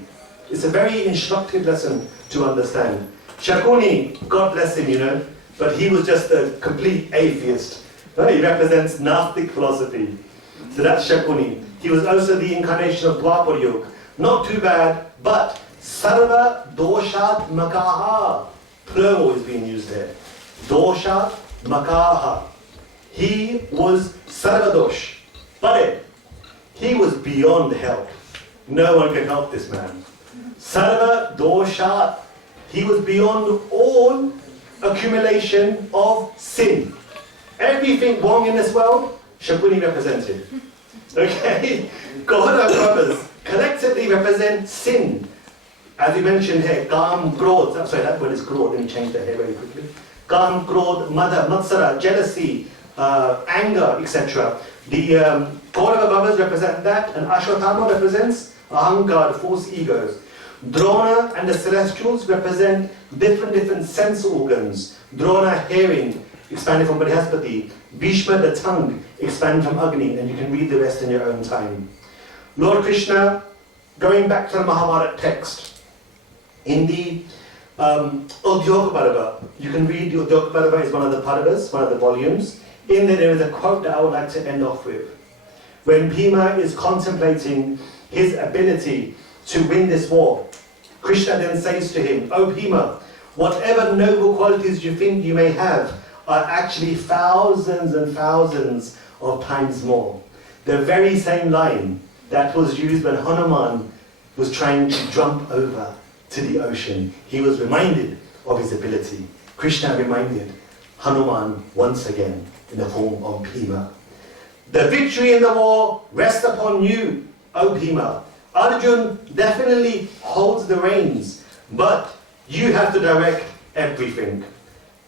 It's a very instructive lesson to understand. Shakuni, God bless him, but he was just a complete atheist. He represents Gnostic philosophy. So that's Shakuni. He was also the incarnation of Dwapar Yuga. Not too bad, but Sarva Doshat Makaha. Plural is being used there. Doshat Makaha. He was Sarvadosh. But he was beyond help. No one can help this man. Sarva Doshat. He was beyond all accumulation of sin. Everything wrong in this world, Shakuni represented. Okay? God, our brothers, collectively represent sin. As we mentioned here, Kam, Krodh. Sorry, that word is Krodh. Let me change that here very quickly. Kam, Krodh, Madha, Matsara, jealousy, anger, etc. The God of our brothers represent that, and Ashwatthama represents Ahankar, false egos. Drona and the celestials represent different sense organs. Drona, hearing, expanded from Brihaspati. Bhishma, the tongue, expanded from Agni, and you can read the rest in your own time. Lord Krishna, going back to the Mahabharata text, in the Udyoga Parva, you can read the Udyoga Parva is one of the Parvas, one of the volumes. In there is a quote that I would like to end off with. When Bhima is contemplating his ability to win this war, Krishna then says to him, "O Bhima, whatever noble qualities you think you may have are actually thousands and thousands of times more." The very same line that was used when Hanuman was trying to jump over to the ocean. He was reminded of his ability. Krishna reminded Hanuman once again in the form of Bhima. The victory in the war rests upon you, O Bhima. Arjun definitely holds the reins, but you have to direct everything.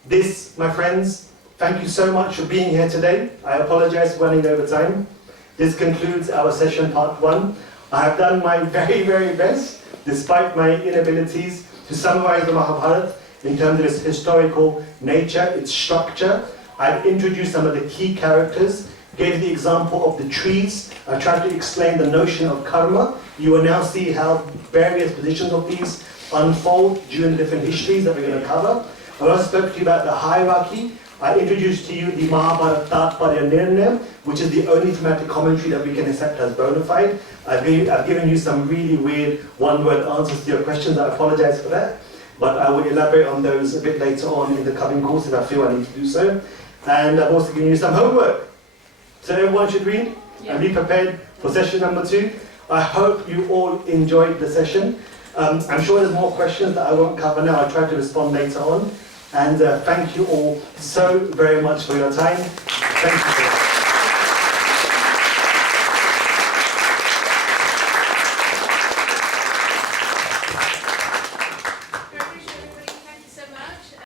This, my friends, thank you so much for being here today. I apologize for running over time. This concludes our session part 1. I have done my very best, despite my inabilities, to summarize the Mahabharata in terms of its historical nature, its structure. I've introduced some of the key characters, gave the example of the trees. I tried to explain the notion of karma. You will now see how various positions of these unfold during the different histories that we're going to cover. I also spoke to you about the hierarchy. I introduced to you the Mahabharata Tatparya Nirnaya, which is the only thematic commentary that we can accept as bona fide. I've given you some really weird one-word answers to your questions. I apologize for that. But I will elaborate on those a bit later on in the coming course if I feel I need to do so. And I've also given you some homework. So everyone should read and be prepared for session number 2. I hope you all enjoyed the session. I'm sure there's more questions that I won't cover now. I'll try to respond later on. And thank you all so very much for your time. Thank you.